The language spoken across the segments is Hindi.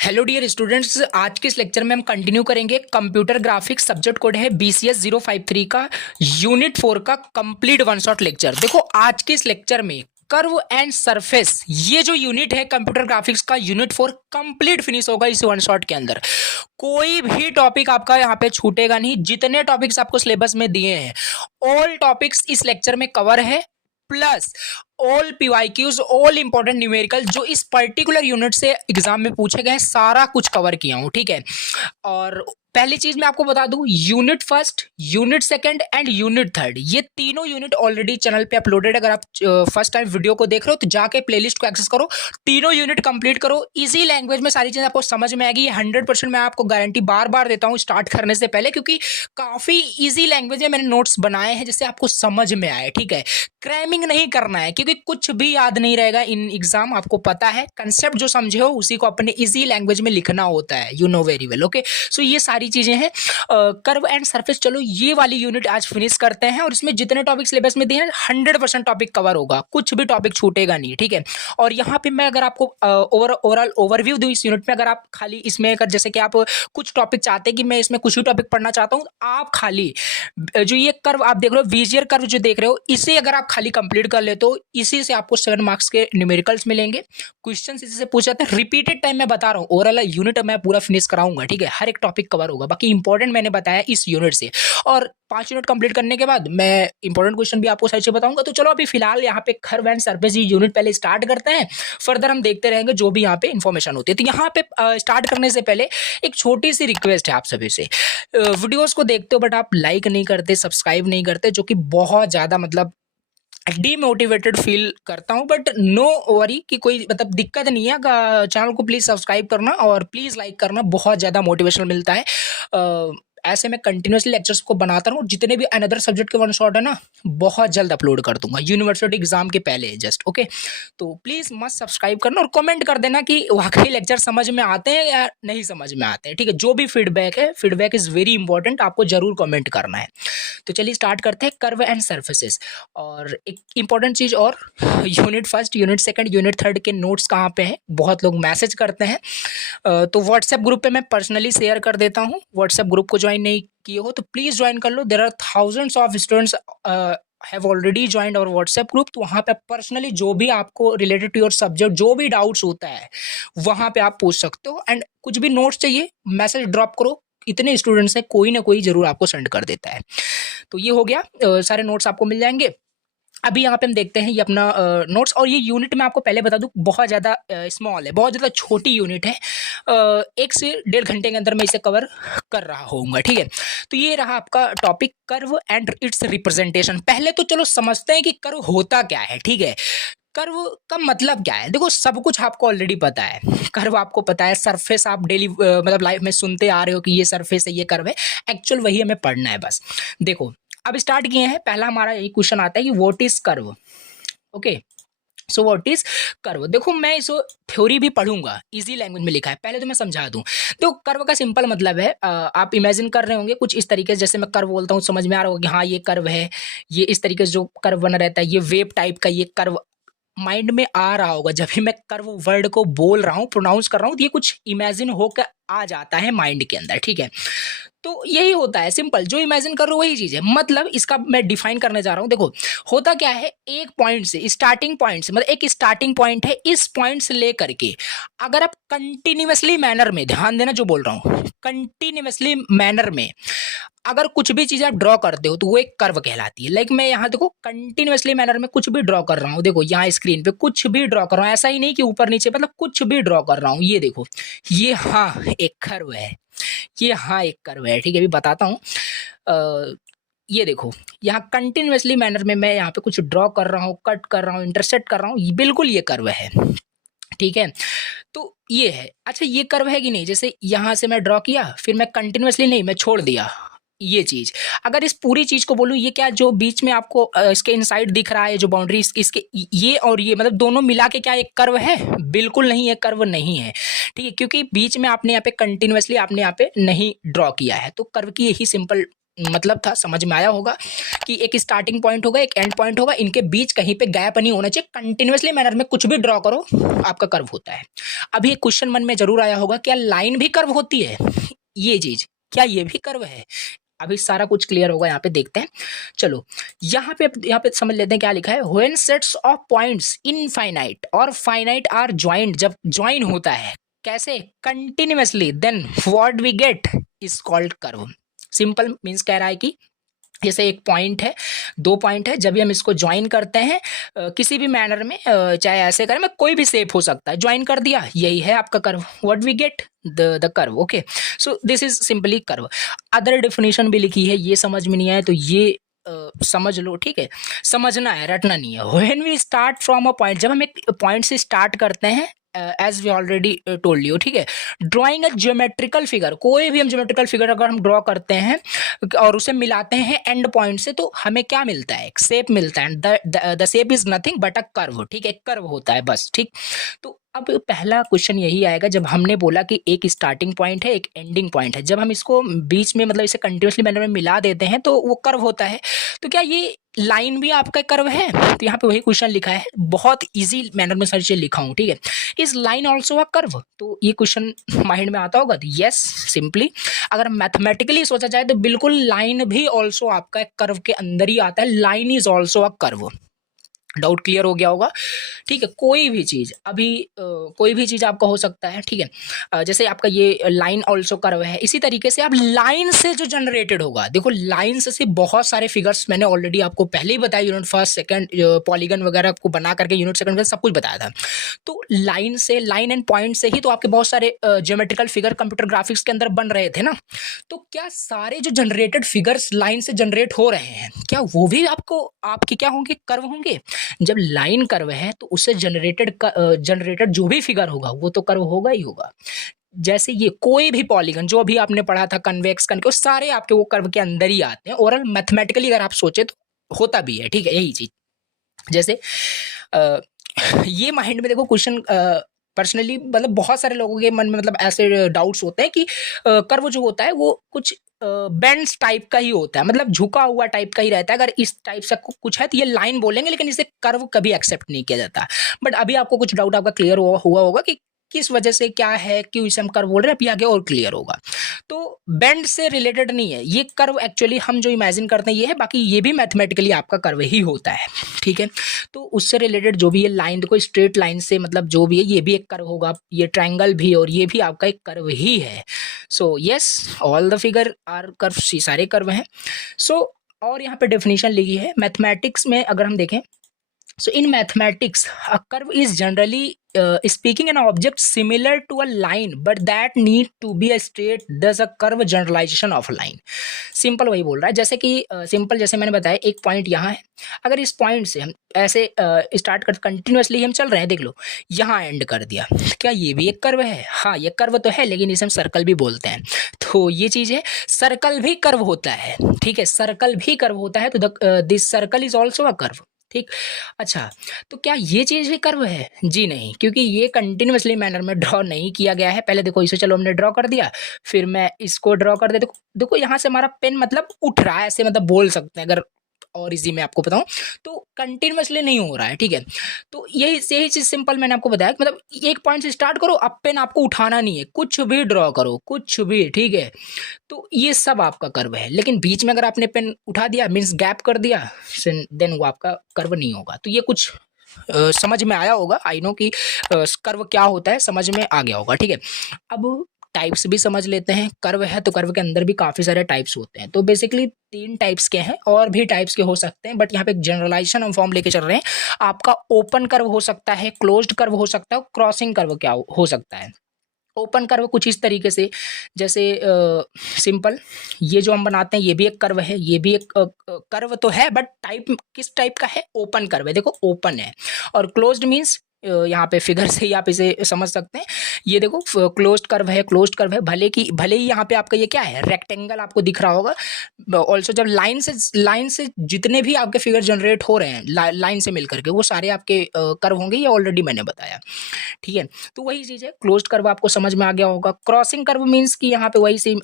हेलो डियर स्टूडेंट्स, आज के इस लेक्चर में हम कंटिन्यू करेंगे। कंप्यूटर ग्राफिक्स सब्जेक्ट कोड है BCS 053 का यूनिट 4 का कंप्लीट वन शॉट लेक्चर। देखो आज के इस लेक्चर में कर्व एंड सरफेस, ये जो यूनिट है कंप्यूटर ग्राफिक्स का यूनिट 4 कंप्लीट फिनिश होगा इस वन शॉट के अंदर। कोई भी टॉपिक आपका यहाँ पे छूटेगा नहीं। जितने टॉपिक्स आपको सिलेबस में दिए हैं ऑल टॉपिक्स इस लेक्चर में कवर है, plus all PYQs, all important numerical जो इस पर्टिकुलर यूनिट से एग्जाम में पूछे गए सारा कुछ कवर किया हूं। ठीक है, और पहली चीज मैं आपको बता दूं, unit first, unit second and unit third, ये तीनों यूनिट ऑलरेडी चैनल पे अपलोडेड। अगर आप फर्स्ट टाइम वीडियो को देख रहे हो तो जाके प्लेलिस्ट को एक्सेस करो, तीनों यूनिट कंप्लीट करो। इजी लैंग्वेज में सारी चीजें आपको समझ में आएगी। 100% मैं आपको गारंटी बार बार देता हूँ स्टार्ट करने से पहले, क्योंकि काफी इजी लैंग्वेज में मैंने नोट्स बनाए हैं जिससे आपको समझ में आए। ठीक है, क्रैमिंग नहीं करना है क्योंकि कुछ भी याद नहीं रहेगा इन एग्जाम। आपको पता है कंसेप्ट जो समझे हो उसी को अपने इजी लैंग्वेज में लिखना होता है, you know very well. Okay, so ये सारी चीजें हैं। कर्व एंड सरफेस, चलो ये वाली यूनिट आज फिनिश करते हैं और इसमें जितने टॉपिक सिलेबस में दिए हैं 100% टॉपिक कवर होगा, कुछ भी टॉपिक छूटेगा नहीं। ठीक है, और यहाँ पे मैं अगर आपको ओवरऑल ओवरव्यू दूं इस यूनिट में, अगर आप खाली इसमें अगर जैसे कि आप कुछ टॉपिक चाहते हैं कि मैं इसमें कुछ भी टॉपिक पढ़ना चाहता हूँ, आप खाली जो ये कर्व आप देख रहे हो, विजियर कर्व जो देख रहे हो, इसे अगर आप खाली कंप्लीट कर ले तो इसी से आपको 7 मार्क्स के न्यूमेरिकल्स मिलेंगे। क्वेश्चन इसी से पूछ जाते हैं। रिपीटेड टाइम मैं बता रहा हूँ, ओवरऑल यूनिट मैं पूरा फिनिश कराऊंगा। ठीक है, हर एक टॉपिक कवर होगा, बाकी इंपॉर्टेंट मैंने बताया इस यूनिट से। और 5 यूनिट कंप्लीट करने के बाद मैं इंपॉर्टेंट क्वेश्चन भी आपको साइड से बताऊंगा। तो चलो अभी फिलहाल यहाँ पे कर्व एंड सरफेस ये यूनिट पहले स्टार्ट करते हैं, फर्दर हम देखते रहेंगे जो भी यहाँ पे इंफॉर्मेशन होती है। तो यहाँ पे स्टार्ट करने से पहले एक छोटी सी रिक्वेस्ट है आप सभी से। वीडियोस को देखते हो बट आप लाइक नहीं करते, सब्सक्राइब नहीं करते, जो कि बहुत ज़्यादा मतलब डीमोटिवेटेड फील करता हूं। बट नो वरी कि कोई मतलब दिक्कत नहीं है। चैनल को प्लीज़ सब्सक्राइब करना और प्लीज़ लाइक करना, बहुत ज़्यादा मोटिवेशन मिलता है। ऐसे मैं कंटिन्यूसली लेक्चर्स को बनाता रहूँ। जितने भी अनदर सब्जेक्ट के वन शॉट है ना, बहुत जल्द अपलोड कर दूंगा यूनिवर्सिटी एग्जाम के पहले जस्ट। ओके, तो प्लीज़ मस्त सब्सक्राइब करना और कमेंट कर देना कि वाकई लेक्चर समझ में आते हैं या नहीं समझ में आते हैं। ठीक है, जो भी फीडबैक है, फीडबैक इज़ वेरी इंपॉर्टेंट, आपको जरूर कमेंट करना है। तो चलिए स्टार्ट करते हैं कर्व एंड सर्फेसेस। और एक इंपॉर्टेंट चीज़ और, unit first, unit second, unit third के नोट्स कहाँ पे हैं? बहुत लोग मैसेज करते हैं, तो व्हाट्सएप ग्रुप पे मैं पर्सनली शेयर कर देता हूँ। व्हाट्सएप ग्रुप को ज्वाइन नहीं किए हो तो प्लीज़ ज्वाइन कर लो। There are thousands of students have already joined our WhatsApp group. तो वहाँ पे पर्सनली जो भी आपको रिलेटेड टू योर सब्जेक्ट जो भी डाउट्स होता है वहाँ पे आप पूछ सकते हो। एंड कुछ भी नोट्स चाहिए मैसेज ड्रॉप करो, इतने स्टूडेंट्स हैं, कोई ना कोई जरूर आपको सेंड कर देता है। तो ये हो गया, सारे नोट्स आपको मिल जाएंगे। अभी यहाँ पे हम देखते हैं ये अपना नोट्स। और ये यूनिट मैं आपको पहले बता दूं बहुत ज़्यादा स्मॉल है, बहुत ज़्यादा छोटी यूनिट है। 1 से 1.5 घंटे के अंदर मैं इसे कवर कर रहा होऊंगा। ठीक है, तो ये रहा आपका topic curve and its representation. पहले तो चलो समझते हैं कि कर्व होता क्या है। ठीक है, कर्व का मतलब क्या है? देखो सब कुछ आपको ऑलरेडी पता है, कर्व आपको पता है, सरफेस आप डेली मतलब लाइफ में सुनते आ रहे हो कि ये सरफेस है, ये कर्व है। एक्चुअल वही हमें पढ़ना है बस। देखो अब स्टार्ट किए हैं, पहला हमारा यही क्वेश्चन आता है कि what is curve. Okay, so what is curve. देखो मैं इस थ्योरी भी पढ़ूंगा, इजी लैंग्वेज में लिखा है, पहले तो मैं समझा दूं। तो कर्व का सिंपल मतलब है, आप इमेजिन कर रहे होंगे कुछ इस तरीके से, जैसे मैं कर्व बोलता हूँ समझ में आ रहा होगा कि हाँ ये कर्व है, ये इस तरीके से जो कर्व बना रहता है, ये वेव टाइप का ये कर्व माइंड में आ रहा होगा। जब भी मैं कर्व वर्ड को बोल रहा हूँ, प्रोनाउंस कर रहा हूँ, तो ये कुछ इमेजिन होकर आ जाता है माइंड के अंदर। ठीक है, तो यही होता है, सिंपल जो इमेजिन कर रहे हो वही चीज है। मतलब इसका मैं डिफाइन करने जा रहा हूं। देखो होता क्या है, एक पॉइंट से, स्टार्टिंग पॉइंट से, मतलब एक स्टार्टिंग पॉइंट है, इस पॉइंट से लेकर के अगर आप कंटिन्यूअसली मैनर में, ध्यान देना जो बोल रहा हूं, कंटिन्यूअसली मैनर में अगर कुछ भी चीज आप ड्रॉ करते हो तो वो एक कर्व कहलाती है। लाइक मैं यहाँ देखो कंटिन्यूअसली मैनर में कुछ भी ड्रॉ कर रहा हूँ, देखो यहाँ स्क्रीन पे कुछ भी ड्रॉ कर रहा हूँ, ऐसा ही नहीं कि ऊपर नीचे, मतलब कुछ भी ड्रॉ कर रहा हूँ। ये देखो, ये हाँ एक कर्व है, ये हाँ एक कर्व है। ठीक है, अभी बताता हूँ। ये देखो यहाँ कंटिन्यूअसली मैनर में मैं यहाँ पे कुछ ड्रॉ कर रहा हूँ, कट कर रहा हूँ, इंटरसेक्ट कर रहा हूँ, बिल्कुल ये कर्व है। ठीक है, तो ये है। अच्छा ये कर्व है कि नहीं? जैसे यहाँ से मैं ड्रॉ किया, फिर मैं कंटिन्यूअसली नहीं, मैं छोड़ दिया ये चीज। अगर इस पूरी चीज को बोलूं, ये क्या जो बीच में आपको इसके इनसाइड दिख रहा है, जो बाउंड्री इसके, ये और ये मतलब दोनों मिला के क्या एक कर्व है? बिल्कुल नहीं, ये कर्व नहीं है। ठीक है, क्योंकि बीच में आपने यहाँ पे कंटिन्यूअसली आपने यहाँ पे नहीं ड्रॉ किया है। तो कर्व की यही सिंपल मतलब था, समझ में आया होगा कि एक स्टार्टिंग पॉइंट होगा, एक एंड पॉइंट होगा, इनके बीच कहीं पे गैप नहीं होना चाहिए, कंटिन्यूअसली मैनर में कुछ भी ड्रॉ करो आपका कर्व होता है। अभी एक क्वेश्चन मन में जरूर आया होगा, क्या लाइन भी कर्व होती है? ये चीज, क्या ये भी कर्व है? अभी सारा कुछ क्लियर होगा, यहाँ पे देखते हैं। चलो यहाँ पे समझ लेते हैं क्या लिखा है। When sets of points infinite और फाइनाइट आर ज्वाइंट, जब ज्वाइन होता है कैसे? Continuously, then what we get is called curve. Simple means कह रहा है कि जैसे एक पॉइंट है, दो पॉइंट है, जब भी हम इसको ज्वाइन करते हैं किसी भी मैनर में, चाहे ऐसे करें, में कोई भी शेप हो सकता है, ज्वाइन कर दिया, यही है आपका curve, what we get the curve. Okay, so this is simply curve. Other definition भी लिखी है, ये समझ में नहीं आए तो ये समझ लो, ठीक है, समझना है, रटना नहीं है। When we start from a point, जब हम एक पॉइंट से स्टार्ट करते हैं, as we already told you, ठीक है, ड्रॉइंग अ ज्योमेट्रिकल फिगर, कोई भी हम ज्योमेट्रिकल फिगर अगर हम ड्रॉ करते हैं और उसे मिलाते हैं एंड पॉइंट से, तो हमें क्या मिलता है? एक शेप मिलता है। The shape is nothing but a curve, ठीक है, कर्व होता है बस, ठीक। तो अब पहला क्वेश्चन यही आएगा, जब हमने बोला कि एक स्टार्टिंग पॉइंट है, एक एंडिंग पॉइंट है, जब हम इसको बीच में मतलब इसे कंटिन्यूसली मैनर में मिला देते हैं तो वो कर्व होता है। तो क्या ये लाइन भी आपका कर्व है? तो यहाँ पे वही क्वेश्चन लिखा है, बहुत इजी मैनर में सर लिखा हूँ, ठीक है। Is line also a curve? तो ये क्वेश्चन माइंड में आता होगा, तो यस, सिंपली अगर मैथमेटिकली सोचा जाए तो बिल्कुल लाइन भी ऑल्सो आपका एक कर्व के अंदर ही आता है। Line is also a curve. Doubt clear हो गया होगा, ठीक है। कोई भी चीज अभी कोई भी चीज आपका हो सकता है, ठीक है। जैसे आपका ये लाइन ऑल्सो कर्व है, इसी तरीके से आप लाइन से जो जनरेटेड होगा, देखो लाइन से बहुत सारे फिगर्स मैंने ऑलरेडी आपको पहले ही बताया, यूनिट फर्स्ट सेकंड पॉलीगन वगैरह को बना करके यूनिट सेकंड का सब कुछ बताया था। तो लाइन से, लाइन एंड पॉइंट से ही तो आपके बहुत सारे ज्योमेट्रिकल फिगर कंप्यूटर ग्राफिक्स के अंदर बन रहे थे ना। तो क्या सारे जो जनरेटेड फिगर्स लाइन से जनरेट हो रहे हैं, क्या वो भी आपको आपके क्या होंगे? कर्व होंगे। जब लाइन कर्व है तो उससे जनरेटेड जो भी फिगर होगा वो तो कर्व होगा ही होगा। जैसे ये कोई भी पॉलीगन जो अभी आपने पढ़ा था, कन्वेक्स, कनकेव, सारे आपके वो कर्व के अंदर ही आते हैं। ओरल मैथमेटिकली अगर आप सोचे तो होता भी है, ठीक है, यही चीज। जैसे ये माइंड में देखो क्वेश्चन, पर्सनली मतलब बहुत सारे लोगों के मन में मतलब ऐसे डाउट्स होते हैं कि कर्व जो होता है वो कुछ बेंड्स टाइप का ही होता है, मतलब झुका हुआ टाइप का ही रहता है। अगर इस टाइप से कुछ है तो ये लाइन बोलेंगे, लेकिन इसे कर्व कभी एक्सेप्ट नहीं किया जाता। बट अभी आपको कुछ डाउट आपका क्लियर हुआ होगा कि किस वजह से, क्या है, क्यों इसे हम कर्व बोल रहे हैं, अभी आगे और क्लियर होगा। तो बेंड से रिलेटेड नहीं है ये कर्व, एक्चुअली हम जो इमेजिन करते हैं ये है, बाकी ये भी मैथमेटिकली आपका कर्व ही होता है, ठीक है। तो उससे रिलेटेड जो भी ये लाइन, देखो स्ट्रेट लाइन से मतलब जो भी है ये भी एक कर्व होगा, ये ट्रायंगल भी, और ये भी आपका एक कर्व ही है। So yes, all the figure are curve, सारे कर्व हैं। सो और यहाँ पे डेफिनेशन लिखी है मैथमेटिक्स में, अगर हम देखें, so in mathematics a curve is generally speaking an object similar to a line but that need to be a straight, thus a curve generalization of a line। Simple वही बोल रहा है, जैसे कि सिंपल जैसे मैंने बताया, एक पॉइंट यहाँ है, अगर इस पॉइंट से हम ऐसे स्टार्ट कर कंटिन्यूअसली हम चल रहे हैं, देख लो यहाँ एंड कर दिया, क्या ये भी एक कर्व है? हाँ, ये कर्व तो है, लेकिन इसे हम सर्कल भी बोलते हैं। तो ये चीज है, सर्कल भी कर्व होता है, ठीक है, सर्कल भी कर्व होता है। तो this circle is also a curve, ठीक। अच्छा, तो क्या ये चीज भी कर्व है? जी नहीं, क्योंकि ये कंटिन्यूअसली मैनर में ड्रॉ नहीं किया गया है। पहले देखो इसे, चलो हमने ड्रॉ कर दिया, फिर मैं इसको ड्रॉ कर दे, देखो यहाँ से हमारा पेन मतलब उठ रहा है, ऐसे मतलब बोल सकते हैं अगर और इजी में आपको बताऊं, तो कंटिन्यूअसली नहीं हो रहा है, ठीक है। तो यही चीज सिंपल मैंने आपको बताया कि मतलब एक पॉइंट से स्टार्ट करो, अब पेन आपको उठाना नहीं है, कुछ भी ड्रॉ करो, कुछ भी, ठीक है। तो ये सब आपका कर्व है, लेकिन बीच में अगर आपने पेन उठा दिया, मीन्स गैप कर दिया, देन वो आपका कर्व नहीं होगा। तो ये कुछ समझ में आया होगा, आई नो कि कर्व क्या होता है, समझ में आ गया होगा, ठीक है। अब टाइप्स भी समझ लेते हैं। कर्व है तो कर्व के अंदर भी काफी सारे टाइप्स होते हैं। तो बेसिकली 3 टाइप्स के हैं, और भी टाइप्स के हो सकते हैं, बट यहाँ पे एक जनरलाइजेशन हम फॉर्म लेके चल रहे हैं। आपका ओपन कर्व हो सकता है, क्लोज्ड कर्व हो सकता है, क्रॉसिंग कर्व क्या हो सकता है। ओपन कर्व कुछ इस तरीके से, जैसे सिंपल ये जो हम बनाते हैं ये भी एक कर्व है, ये भी एक कर्व तो है, बट टाइप किस टाइप का है? ओपन कर्व है, देखो ओपन है। और क्लोज्ड मीन्स यहाँ पे फिगर से ही आप इसे समझ सकते हैं। ये देखो क्लोज्ड कर्व है, क्लोज्ड कर्व है, भले ही यहाँ पे आपका ये क्या है, रेक्टेंगल आपको दिख रहा होगा। ऑल्सो जब लाइन से जितने भी आपके फिगर जनरेट हो रहे हैं लाइन से मिलकर के, वो सारे आपके कर्व होंगे, ये ऑलरेडी मैंने बताया, ठीक है। तो वही चीज़ है, क्लोज्ड कर्व आपको समझ में आ गया होगा। क्रॉसिंग कर्व मीन्स कि यहाँ पे वही सेम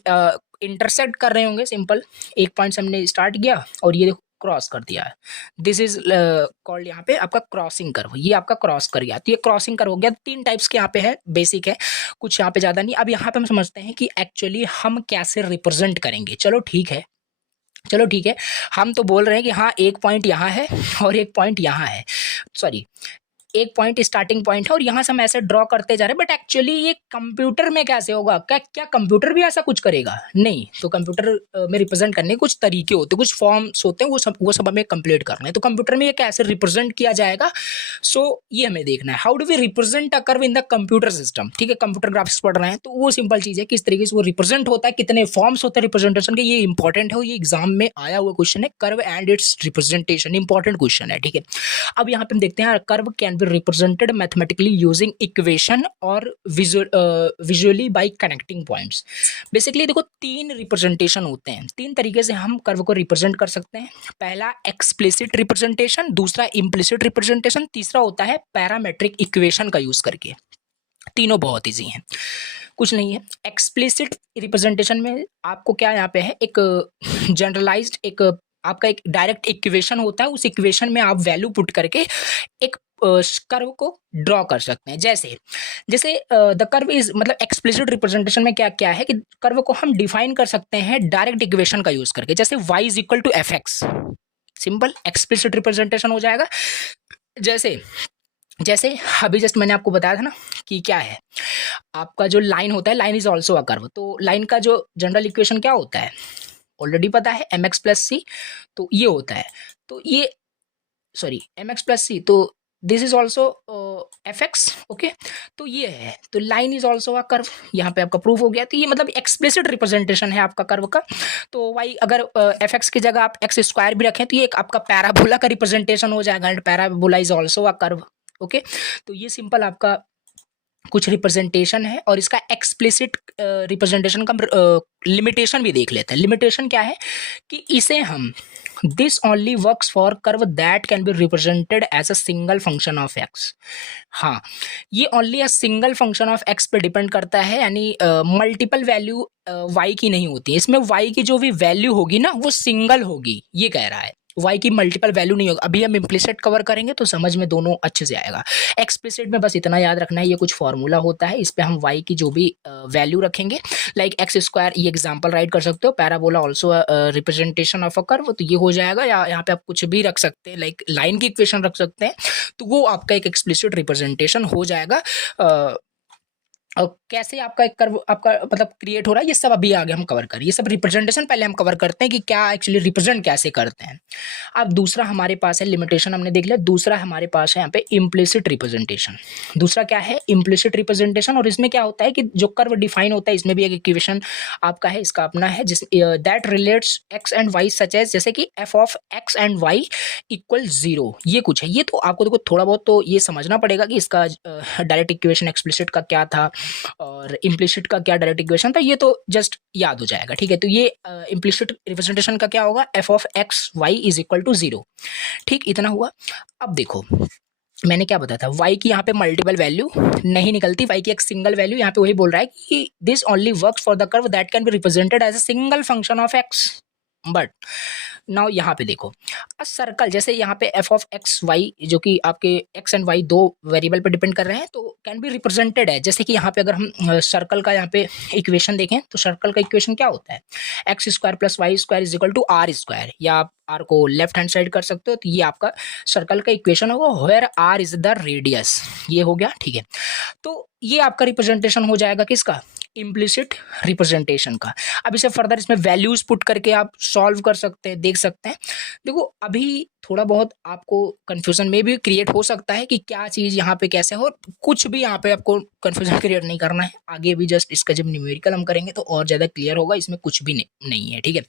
इंटरसेक्ट कर रहे होंगे, सिंपल एक पॉइंट से हमने स्टार्ट किया और ये देखो क्रॉस कर दिया है, दिस इज कॉल्ड यहाँ पे आपका क्रॉसिंग कर्व, ये आपका क्रॉस कर गया, तो ये क्रॉसिंग कर्व हो गया। 3 टाइप्स के यहाँ पे है, बेसिक है, कुछ यहाँ पे ज़्यादा नहीं। अब यहाँ पे हम समझते हैं कि एक्चुअली हम कैसे रिप्रेजेंट करेंगे। चलो ठीक है, हम तो बोल रहे हैं कि हाँ एक पॉइंट यहाँ है और एक पॉइंट यहाँ है, सॉरी एक पॉइंट स्टार्टिंग पॉइंट है और यहाँ से हम ऐसे ड्रॉ करते जा रहे हैं, बट एक्चुअली ये कंप्यूटर में कैसे होगा? क्या कंप्यूटर भी ऐसा कुछ करेगा? नहीं। तो कंप्यूटर में रिप्रेजेंट करने के कुछ तरीके होते हैं, कुछ फॉर्म्स होते हैं, वो सब हमें कंप्लीट करना है। तो कंप्यूटर में ये कैसे रिप्रेजेंट किया जाएगा, सो ये हमें देखना है। How do we represent a curve in the computer system? ठीक है, कंप्यूटर ग्राफिक्स पढ़ रहे हैं तो वो सिंपल चीज़ है, किस तरीके से वो रिप्रेजेंट होता है, कितने फॉर्म्स होते हैं रिप्रेजेंटेशन के, ये इंपॉर्टेंट है, ये एग्जाम में आया हुआ क्वेश्चन है। Curve and its representation important question है, ठीक है। अब यहाँ पे हम देखते हैं, curve can be represented mathematically using equation और visually by connecting points. Basically देखो 3 रिप्रेजेंटेशन होते हैं, 3 तरीके से हम कर्व को रिप्रेजेंट कर सकते हैं। पहला एक्सप्लिसिट रिप्रेजेंटेशन, दूसरा इम्प्लिसिट रिप्रेजेंटेशन, तीसरा होता है पैरामेट्रिक इक्वेशन का यूज करके। तीनों बहुत ईजी हैं, कुछ नहीं है। एक्सप्लिसिट रिप्रेजेंटेशन में आपको क्या यहाँ पे है, एक जनरलाइज्ड एक आपका एक डायरेक्ट इक्वेशन होता है, उस इक्वेशन में आप वैल्यू पुट करके एक कर्व को ड्रॉ कर सकते हैं। जैसे द कर्व इज, मतलब एक्सप्लिसिट रिप्रेजेंटेशन में क्या क्या है कि कर्व को हम डिफाइन कर सकते हैं डायरेक्ट इक्वेशन का यूज करके, जैसे y is equal to f x, simple explicit representation हो जाएगा। जैसे अभी जस्ट मैंने आपको बताया था ना कि क्या है, आपका जो लाइन होता है, line is also a curve, तो लाइन का जो जनरल इक्वेशन क्या होता है ऑलरेडी पता है, एम एक्स प्लस सी, तो ये होता है, तो ये sorry M x plus C, तो this is also F x, okay. तो ये है, तो line is also a curve, यहाँ पे आपका प्रूफ हो गया। तो ये मतलब एक्सप्लिसिट रिप्रेजेंटेशन है आपका कर्व का। तो वाई अगर एफ एक्स की जगह आप एक्स स्क्वायर भी रखें तो ये एक आपका पैराबोला का रिप्रेजेंटेशन हो जाएगा, and parabola is also a curve, okay. तो ये सिंपल आपका कुछ रिप्रेजेंटेशन है, और इसका एक्सप्लिसिट रिप्रेजेंटेशन का लिमिटेशन भी देख लेते हैं। लिमिटेशन क्या है कि इसे हम this only works for curve that can be represented as a single function of x. हाँ, ये only a single function of x पे डिपेंड करता है, यानी मल्टीपल वैल्यू वाई की नहीं होती है इसमें। वाई की जो भी वैल्यू होगी ना वो सिंगल होगी, ये कह रहा है, वाई की मल्टीपल वैल्यू नहीं होगी। अभी हम इम्प्लिसिट कवर करेंगे तो समझ में दोनों अच्छे से आएगा। एक्सप्लिसिट में बस इतना याद रखना है, ये कुछ फॉर्मूला होता है, इस पे हम वाई की जो भी वैल्यू रखेंगे, लाइक एक्स स्क्वायर, ये एग्जांपल राइट कर सकते हो, parabola also representation of a curve, तो ये हो जाएगा। या यहाँ पे आप कुछ भी रख सकते हैं, लाइक लाइन की इक्वेशन रख सकते हैं, तो वो आपका एक एक्सप्लिसिट रिप्रेजेंटेशन हो जाएगा। और कैसे आपका एक कर्व आपका मतलब क्रिएट हो रहा है, ये सब अभी आगे हम कवर करें। ये सब रिप्रेजेंटेशन पहले हम कवर करते हैं कि क्या एक्चुअली रिप्रेजेंट कैसे करते हैं। अब दूसरा हमारे पास है, लिमिटेशन हमने देख लिया। दूसरा हमारे पास है यहाँ पे इम्प्लिसिट रिप्रेजेंटेशन। दूसरा क्या है, इम्प्लिसिट रिप्रेजेंटेशन। और इसमें क्या होता है कि जो कर्व डिफाइन होता है, इसमें भी एक इक्वेशन आपका है, इसका अपना है, जिस that relates x and y such as, जैसे कि f of x and y equal 0, ये कुछ है। ये तो आपको देखो थोड़ा बहुत तो ये समझना पड़ेगा कि इसका डायरेक्ट इक्वेशन एक्सप्लिसिट का क्या था और इम्प्लिसिट का क्या डायरेक्ट इक्वेशन था, ये तो जस्ट याद हो जाएगा, ठीक है। तो ये इम्प्लिसिट रिप्रेजेंटेशन का क्या होगा, f of x y is equal to 0, ठीक, इतना हुआ। अब देखो मैंने क्या बताया था, y की यहाँ पे मल्टीपल वैल्यू नहीं निकलती, y की एक सिंगल वैल्यू, यहाँ पे वही बोल रहा है कि this only works for the curve that can be represented as a single function of x। But now यहाँ पे देखो सर्कल, जैसे यहाँ पे एफ ऑफ एक्स वाई जो कि आपके एक्स एंड वाई दो वेरिएबल पे डिपेंड कर रहे हैं, तो कैन बी रिप्रेजेंटेड है। जैसे कि यहाँ पे अगर हम सर्कल का यहाँ पे इक्वेशन देखें तो सर्कल का इक्वेशन क्या होता है, x square plus y square is equal to r square, या आप आर को लेफ्ट हैंड साइड कर सकते हो, तो ये आपका सर्कल का इक्वेशन होगा, where r is the radius, ये हो गया, ठीक है। तो ये आपका रिप्रेजेंटेशन हो जाएगा किसका, इम्प्लिसिट रिप्रेजेंटेशन का। अब इसे फर्दर इसमें वैल्यूज पुट करके आप सॉल्व कर सकते हैं, देख सकते हैं। देखो अभी थोड़ा बहुत आपको कंफ्यूजन में भी क्रिएट हो सकता है कि क्या चीज़ यहाँ पे कैसे है, और कुछ भी यहाँ पे आपको कंफ्यूजन क्रिएट नहीं करना है। आगे भी जस्ट इसका जब न्यूमेरिकल हम करेंगे तो और ज़्यादा क्लियर होगा, इसमें कुछ भी नहीं है, ठीक है।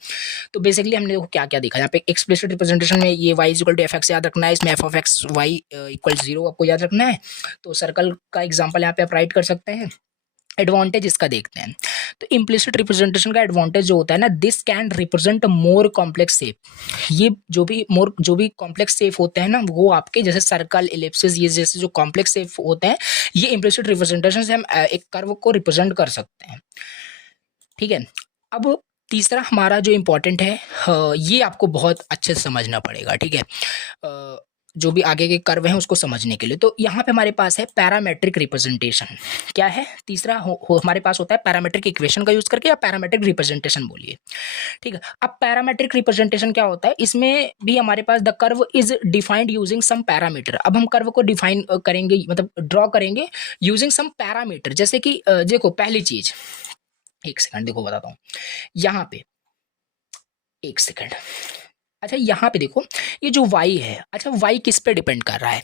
तो बेसिकली हमने देखो क्या क्या देखा यहाँ पे। एक्सप्लिसिट रिप्रेजेंटेशन में ये y equal to f x याद रखना है, इसमें f of x y equal 0 आपको याद रखना है। तो सर्कल का एग्जाम्पल यहाँ पे आप राइट कर सकते हैं। एडवांटेज इसका देखते हैं। तो इम्प्लिसिट रिप्रेजेंटेशन का एडवांटेज जो होता है ना, this can represent more complex shape. ये जो भी कॉम्प्लेक्स शेप होते हैं ना, वो आपके जैसे सर्कल, इलिप्सिस, ये जैसे जो कॉम्प्लेक्स शेप होते हैं, ये इम्प्लिसिट रिप्रेजेंटेशन से हम एक कर्व को रिप्रेजेंट कर सकते हैं, ठीक है। अब तीसरा हमारा जो इम्पोर्टेंट है, ये आपको बहुत अच्छे से समझना पड़ेगा, ठीक है, जो भी आगे के कर्व हैं उसको समझने के लिए। तो यहाँ पे हमारे पास है पैरामेट्रिक रिप्रेजेंटेशन। क्या है तीसरा हमारे पास होता है पैरामेट्रिक इक्वेशन का यूज करके, या पैरामेट्रिक रिप्रेजेंटेशन बोलिए, ठीक है। अब पैरामेट्रिक रिप्रेजेंटेशन क्या होता है, इसमें भी हमारे पास the curve is defined using some parameter. अब हम कर्व को डिफाइन करेंगे, मतलब ड्रॉ करेंगे यूजिंग सम पैरामीटर। जैसे कि देखो पहली चीज, एक सेकंड देखो बताता हूँ यहाँ पे, एक सेकंड। अच्छा यहाँ पे देखो, ये जो y है, अच्छा y किस पे डिपेंड कर रहा है,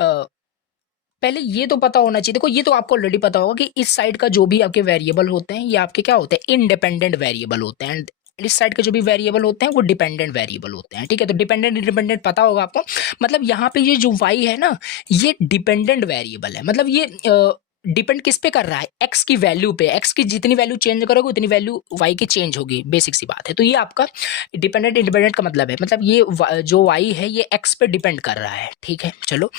पहले ये तो पता होना चाहिए। देखो ये तो आपको ऑलरेडी पता होगा कि इस साइड का जो भी आपके वेरिएबल होते हैं, ये आपके क्या होते हैं, इंडिपेंडेंट वेरिएबल होते हैं। इस साइड के जो भी वेरिएबल होते हैं वो डिपेंडेंट वेरिएबल होते हैं, ठीक है। तो डिपेंडेंट इंडिपेंडेंट पता होगा आपको। मतलब यहाँ पे ये जो y है ना, ये डिपेंडेंट वेरिएबल है। मतलब ये डिपेंड किस पे कर रहा है, x की वैल्यू पे। x की जितनी वैल्यू चेंज करोगे उतनी वैल्यू y की चेंज होगी, बेसिक सी बात है। तो ये आपका डिपेंडेंट इंडिपेंडेंट का मतलब है, मतलब ये जो y है ये x पे डिपेंड कर रहा है, ठीक है। चलो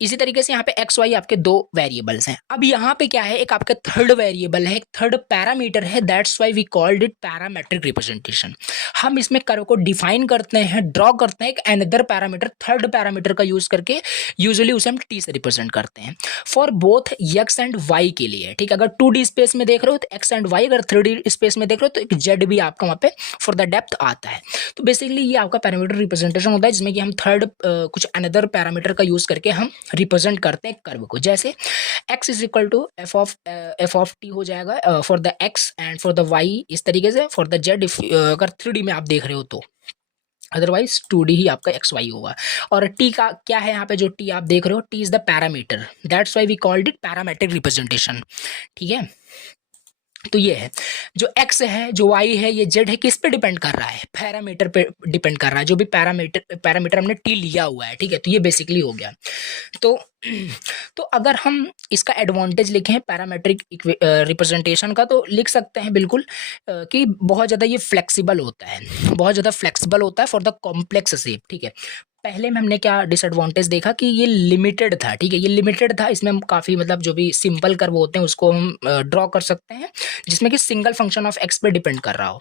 इसी तरीके से यहाँ पे एक्स वाई आपके दो वेरिएबल्स हैं। अब यहाँ पे क्या है, एक आपका थर्ड वेरिएबल है, एक थर्ड पैरामीटर है, that's why we called it parametric representation. हम इसमें कर्व को डिफाइन करते हैं, ड्रॉ करते हैं एक अनदर पैरामीटर, थर्ड पैरामीटर का यूज करके। यूजुअली उसे हम टी से रिप्रेजेंट करते हैं for both x and y के लिए, ठीक है। अगर 2D स्पेस में देख रहे हो तो एक्स एंड वाई, अगर 3D स्पेस में देख रहे हो तो एक जेड भी आपका वहाँ पे फॉर द डेप्थ आता है। तो बेसिकली ये आपका पैरामीटर रिप्रेजेंटेशन होता है, जिसमें कि हम थर्ड कुछ अनदर पैरामीटर का यूज करके हम रिप्रेजेंट करते हैं कर्व को। जैसे x is equal to f of t हो जाएगा for the x and for the y इस तरीके से, फॉर द z अगर 3D में आप देख रहे हो तो, अदरवाइज 2D ही आपका एक्स वाई होगा। और t का क्या है, यहाँ पे जो t आप देख रहे हो, t is the parameter, that's why we called it parametric representation, ठीक है। तो ये है जो x है, जो y है, ये z है, किस पे डिपेंड कर रहा है, पैरामीटर पे डिपेंड कर रहा है, जो भी पैरामीटर हमने t लिया हुआ है, ठीक है। तो ये बेसिकली हो गया। तो अगर हम इसका एडवांटेज लिखें पैरामेट्रिक रिप्रेजेंटेशन का, तो लिख सकते हैं बिल्कुल कि बहुत ज़्यादा ये फ्लेक्सिबल होता है, बहुत ज़्यादा फ्लेक्सिबल होता है फॉर द कॉम्प्लेक्स शेप, ठीक है। पहले में हमने क्या डिसएडवांटेज देखा कि ये लिमिटेड था, ठीक है, ये लिमिटेड था। इसमें हम काफ़ी मतलब जो भी सिंपल कर्व होते हैं उसको हम ड्रॉ कर सकते हैं, जिसमें कि सिंगल फंक्शन ऑफ एक्स पे डिपेंड कर रहा हो।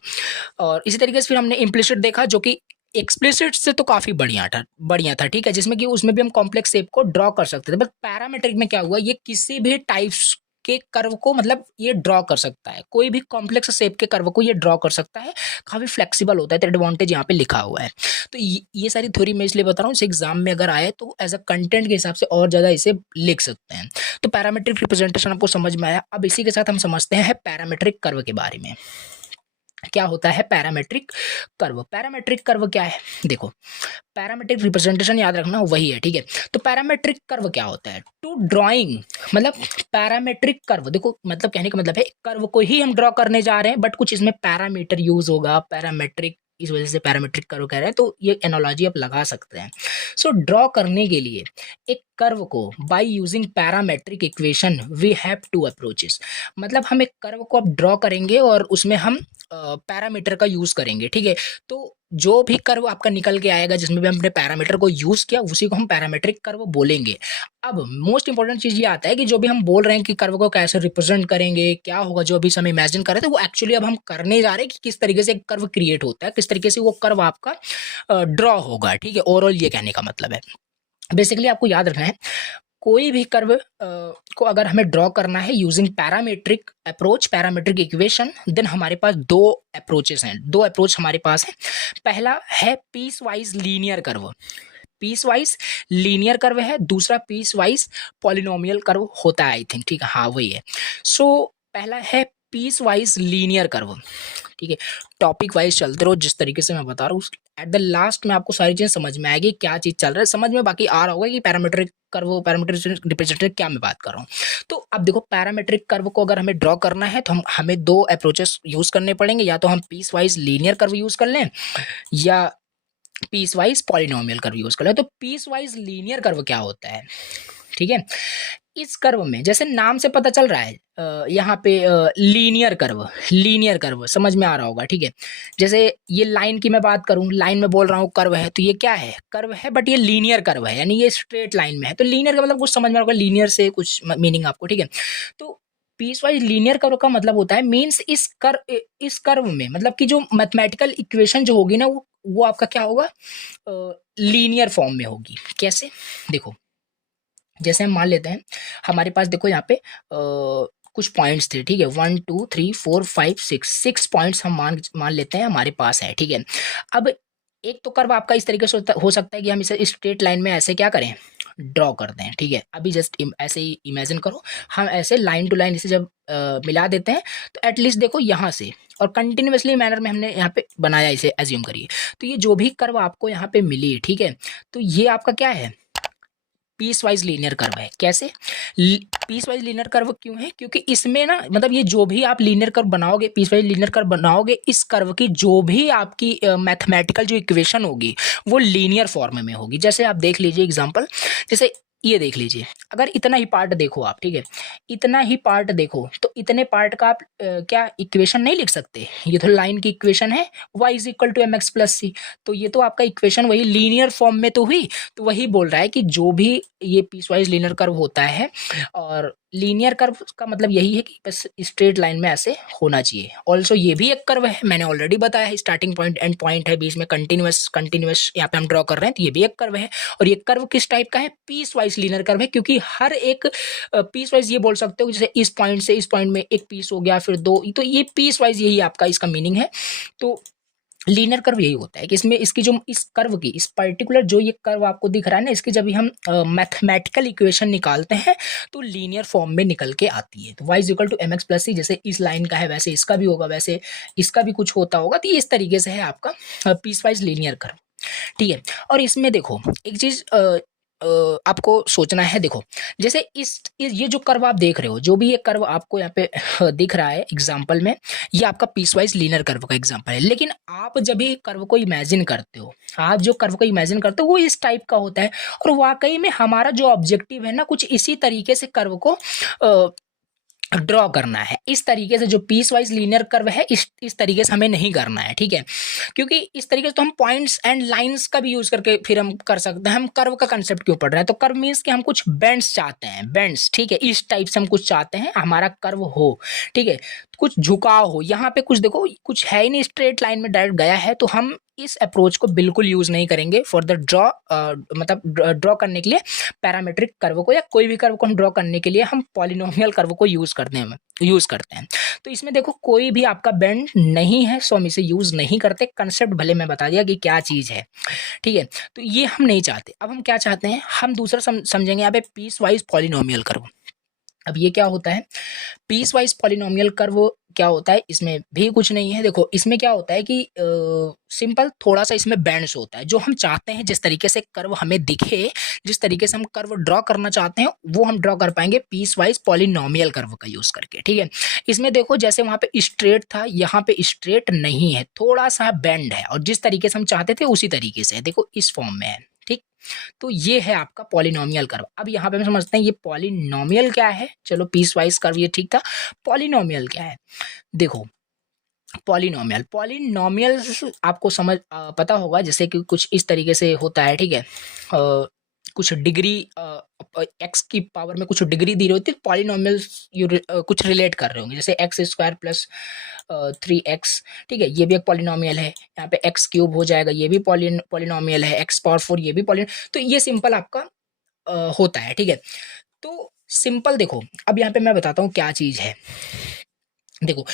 और इसी तरीके से फिर हमने इम्प्लिसिट देखा, जो कि एक्सप्लिसिट से तो काफ़ी बढ़िया था, ठीक है, जिसमें कि उसमें भी हम कॉम्प्लेक्स शेप को ड्रॉ कर सकते थे। बट पैरामेट्रिक में क्या हुआ, ये किसी भी टाइप्स के कर्व को मतलब ये ड्रॉ कर सकता है, कोई भी कॉम्प्लेक्स शेप के कर्व को ये ड्रॉ कर सकता है, काफ़ी फ्लेक्सिबल होता है। तो एडवांटेज यहाँ पे लिखा हुआ है। तो ये सारी थ्योरी मैं इसलिए बता रहा हूँ, इसे एग्जाम में अगर आए तो एज अ कंटेंट के हिसाब से और ज़्यादा इसे लिख सकते हैं। तो पैरामेट्रिक रिप्रेजेंटेशन आपको समझ में आया। अब इसी के साथ हम समझते हैं पैरामेट्रिक कर्व के बारे में। क्या होता है पैरामेट्रिक कर्व? पैरामेट्रिक कर्व क्या है, देखो पैरामेट्रिक रिप्रेजेंटेशन याद रखना वही है, ठीक है। तो पैरामेट्रिक कर्व क्या होता है, टू ड्राइंग, मतलब पैरामेट्रिक कर्व, देखो मतलब कहने का मतलब है कर्व को ही हम ड्रॉ करने जा रहे हैं, बट कुछ इसमें पैरामीटर यूज होगा, पैरामेट्रिक, इस वजह से पैरामेट्रिक कर्व कह रहे हैं। तो ये एनालॉजी आप लगा सकते हैं। सो ड्रॉ करने के लिए एक कर्व को by using parametric equation we have two approaches, मतलब हम एक कर्व को अब ड्रॉ करेंगे और उसमें हम पैरामीटर का यूज करेंगे, ठीक है। तो जो भी कर्व आपका निकल के आएगा जिसमें भी हमने पैरामीटर को यूज किया, उसी को हम पैरामेट्रिक कर्व बोलेंगे। अब मोस्ट इंपॉर्टेंट चीज ये आता है कि जो भी हम बोल रहे हैं कि कर्व को कैसे रिप्रेजेंट करेंगे, क्या होगा, जो भी हम इमेजिन कर रहे थे वो एक्चुअली अब हम करने जा रहे हैं कि किस तरीके से कर्व क्रिएट होता है, किस तरीके से वो कर्व आपका ड्रॉ होगा, ठीक है। ओवरऑल ये कहने का मतलब है। बेसिकली आपको याद रखना है, कोई भी कर्व को अगर हमें ड्रॉ करना है using parametric approach, parametric equation, then हमारे पास दो अप्रोचेस हैं, दो अप्रोच हमारे पास है। पहला है piecewise linear curve, piecewise linear curve है, दूसरा पीस वाइज पॉलिनोमियल कर्व होता है आई थिंक, ठीक है, हाँ वही है। सो पहला है पीस वाइज लीनियर कर्व, ठीक है। टॉपिक वाइज चलते रहो, जिस तरीके से मैं बता रहा हूँ एट द लास्ट में आपको सारी चीजें समझ में आएगी, क्या चीज चल रहा है समझ में, बाकी आ रहा होगा कि पैरामीट्रिक कर्व, पैरामीट्रिक रिप्रेजेंटेटिव क्या मैं बात कर रहा हूँ। तो अब देखो पैरामीट्रिक कर्व को अगर हमें ड्रॉ करना है तो हमें दो अप्रोचेस यूज करने पड़ेंगे, या तो हम piecewise linear curve use कर लें या piecewise polynomial curve use कर लें। तो पीस वाइज लीनियर कर्व क्या होता है, ठीक है। इस कर्व में जैसे नाम से पता चल रहा है यहाँ पे लीनियर कर्व, लीनियर कर्व समझ में आ रहा होगा, ठीक है। जैसे ये लाइन की मैं बात करूँ, लाइन में बोल रहा हूँ कर्व है, तो ये क्या है, कर्व है बट ये लीनियर कर्व है, यानी ये स्ट्रेट लाइन में है। तो लीनियर का मतलब कुछ समझ में आ रहा होगा, लीनियर से कुछ मीनिंग आपको, ठीक है। तो पीस वाइज लीनियर कर्व का मतलब होता है, मीन्स इस कर्व में मतलब कि जो मैथमेटिकल इक्वेशन जो होगी ना वो आपका क्या होगा, लीनियर फॉर्म में होगी। कैसे, देखो जैसे हम मान लेते हैं हमारे पास, देखो यहाँ पे कुछ पॉइंट्स थे, ठीक है, 1 2 3 4 5 6 पॉइंट्स हम मान लेते हैं हमारे पास है, ठीक है। अब एक तो कर्व आपका इस तरीके से हो सकता है कि हम इसे स्ट्रेट लाइन में ऐसे क्या करें, ड्रॉ कर दें, ठीक है। अभी जस्ट ऐसे ही इमेजिन करो, हम ऐसे लाइन टू लाइन इसे जब मिला देते हैं तो एटलीस्ट देखो यहाँ से और कंटिन्यूसली मैनर में हमने यहाँ पे बनाया, इसे एज्यूम करिए। तो ये जो भी कर्व आपको यहाँ पे मिली, ठीक है, तो ये आपका क्या है, पीस वाइज लीनियर कर्व है। कैसे पीस वाइज लीनियर कर्व क्यों है, क्योंकि इसमें ना मतलब ये जो भी आप लीनियर कर्व बनाओगे, पीस वाइज लीनियर कर्व बनाओगे, इस कर्व की जो भी आपकी मैथमेटिकल जो इक्वेशन होगी वो लीनियर फॉर्म में होगी। जैसे आप देख लीजिए एग्जांपल, जैसे ये देख लीजिए, अगर इतना ही पार्ट देखो आप, ठीक है, इतना ही पार्ट देखो तो इतने पार्ट का आप क्या इक्वेशन नहीं लिख सकते, ये तो लाइन की इक्वेशन है y is equal to mx plus C, तो ये तो आपका इक्वेशन वही लीनियर फॉर्म में तो हुई। तो वही बोल रहा है कि जो भी ये पीस वाइज लीनियर कर्व होता है, और लीनियर कर्व का मतलब यही है कि बस स्ट्रेट लाइन में ऐसे होना चाहिए। ऑल्सो ये भी एक कर्व है, मैंने ऑलरेडी बताया है, स्टार्टिंग पॉइंट एंड पॉइंट है, बीच में कंटिन्यूअस यहाँ पे हम ड्रॉ कर रहे हैं, तो ये भी एक कर्व है। और ये कर्व किस टाइप का है, पीस वाइज लीनियर कर्व है, क्योंकि हर एक पीस वाइज ये बोल सकते हो जैसे इस पॉइंट से इस पॉइंट में एक पीस हो गया, फिर दो, तो ये पीस वाइज यही आपका इसका मीनिंग है। तो लीनियर कर्व यही होता है कि इसमें इसकी जो इस कर्व की इस पर्टिकुलर जो ये कर्व आपको दिख रहा है ना, इसकी जब भी हम मैथमेटिकल इक्वेशन निकालते हैं तो लीनियर फॉर्म में निकल के आती है। तो y is equal to mx plus C, जैसे इस लाइन का है वैसे इसका भी होगा, वैसे इसका भी कुछ होता होगा। तो ये इस तरीके से है आपका पीस वाइज लीनियर कर्व, ठीक है। और इसमें देखो एक चीज आपको सोचना है, देखो जैसे ये जो कर्व आप देख रहे हो, जो भी ये कर्व आपको यहाँ पे दिख रहा है एग्जांपल में, ये आपका पीस वाइज लीनियर कर्व का एग्जांपल है। लेकिन आप जब भी कर्व को इमेजिन करते हो, आप जो कर्व को इमेजिन करते हो वो इस टाइप का होता है, और वाकई में हमारा जो ऑब्जेक्टिव है ना, कुछ इसी तरीके से कर्व को ड्रॉ करना है। इस तरीके से जो पीस वाइज लीनियर कर्व है, इस तरीके से हमें नहीं करना है, ठीक है। क्योंकि इस तरीके से तो हम पॉइंट्स एंड लाइंस का भी यूज करके फिर हम कर सकते हैं। हम कर्व का कंसेप्ट क्यों पढ़ रहे हैं, तो कर्व मीन्स कि हम कुछ बेंड्स चाहते हैं, बेंड्स, ठीक है, इस टाइप से हम कुछ चाहते हैं हमारा कर्व हो, ठीक है, कुछ झुकाव हो। यहाँ पे कुछ देखो कुछ है ही नहीं, स्ट्रेट लाइन में डायरेक्ट गया है, तो हम इस अप्रोच को बिल्कुल यूज नहीं करेंगे फॉर द ड्रॉ, मतलब ड्रॉ करने के लिए पैरामेट्रिक कर्व को, या कोई भी कर्व को हम ड्रॉ करने के लिए हम पॉलिनोमियल कर्व को यूज करते हैं। तो इसमें देखो कोई भी आपका बेंड नहीं है, सो हम इसे यूज नहीं करते। कंसेप्ट भले मैं बता दिया कि क्या चीज है, ठीक है। तो ये हम नहीं चाहते। अब हम क्या चाहते हैं, हम दूसरा समझेंगे यहाँ पे पीस वाइज पॉलिनोमियल कर्व। अब ये क्या होता है, पीस वाइज पॉलिनोमियल कर्व क्या होता है, इसमें भी कुछ नहीं है। देखो इसमें क्या होता है कि सिंपल थोड़ा सा इसमें बैंड्स होता है, जो हम चाहते हैं जिस तरीके से कर्व हमें दिखे, जिस तरीके से हम कर्व ड्रॉ करना चाहते हैं वो हम ड्रॉ कर पाएंगे पीस वाइज पॉलिनोमियल कर्व का यूज करके, ठीक है। इसमें देखो जैसे वहां पे स्ट्रेट था, यहाँ पे स्ट्रेट नहीं है, थोड़ा सा बेंड है, और जिस तरीके से हम चाहते थे उसी तरीके से है, देखो इस फॉर्म में है, ठीक। तो ये है आपका पॉलिनोमियल कर्व। अब यहाँ पे हम समझते हैं ये पॉलिनोमियल क्या है। चलो पीस वाइज कर्व ये ठीक था, पॉलिनोमियल क्या है, देखो पॉलिनोमियल आपको पता होगा, जैसे कि कुछ इस तरीके से होता है, ठीक है। कुछ डिग्री एक्स की पावर में कुछ डिग्री दी रही होती है, पॉलिनोमियल कुछ रिलेट कर रहे होंगे, जैसे एक्स स्क्वायर प्लस 3x, ठीक है, ये भी एक पॉलिनोमियल है। यहाँ पे एक्स क्यूब हो जाएगा, ये भी पॉलिनोमियल है, एक्स पावर 4 ये भी तो ये सिंपल आपका होता है, ठीक है। तो सिंपल देखो, अब यहाँ पे मैं बताता हूँ क्या चीज है। देखो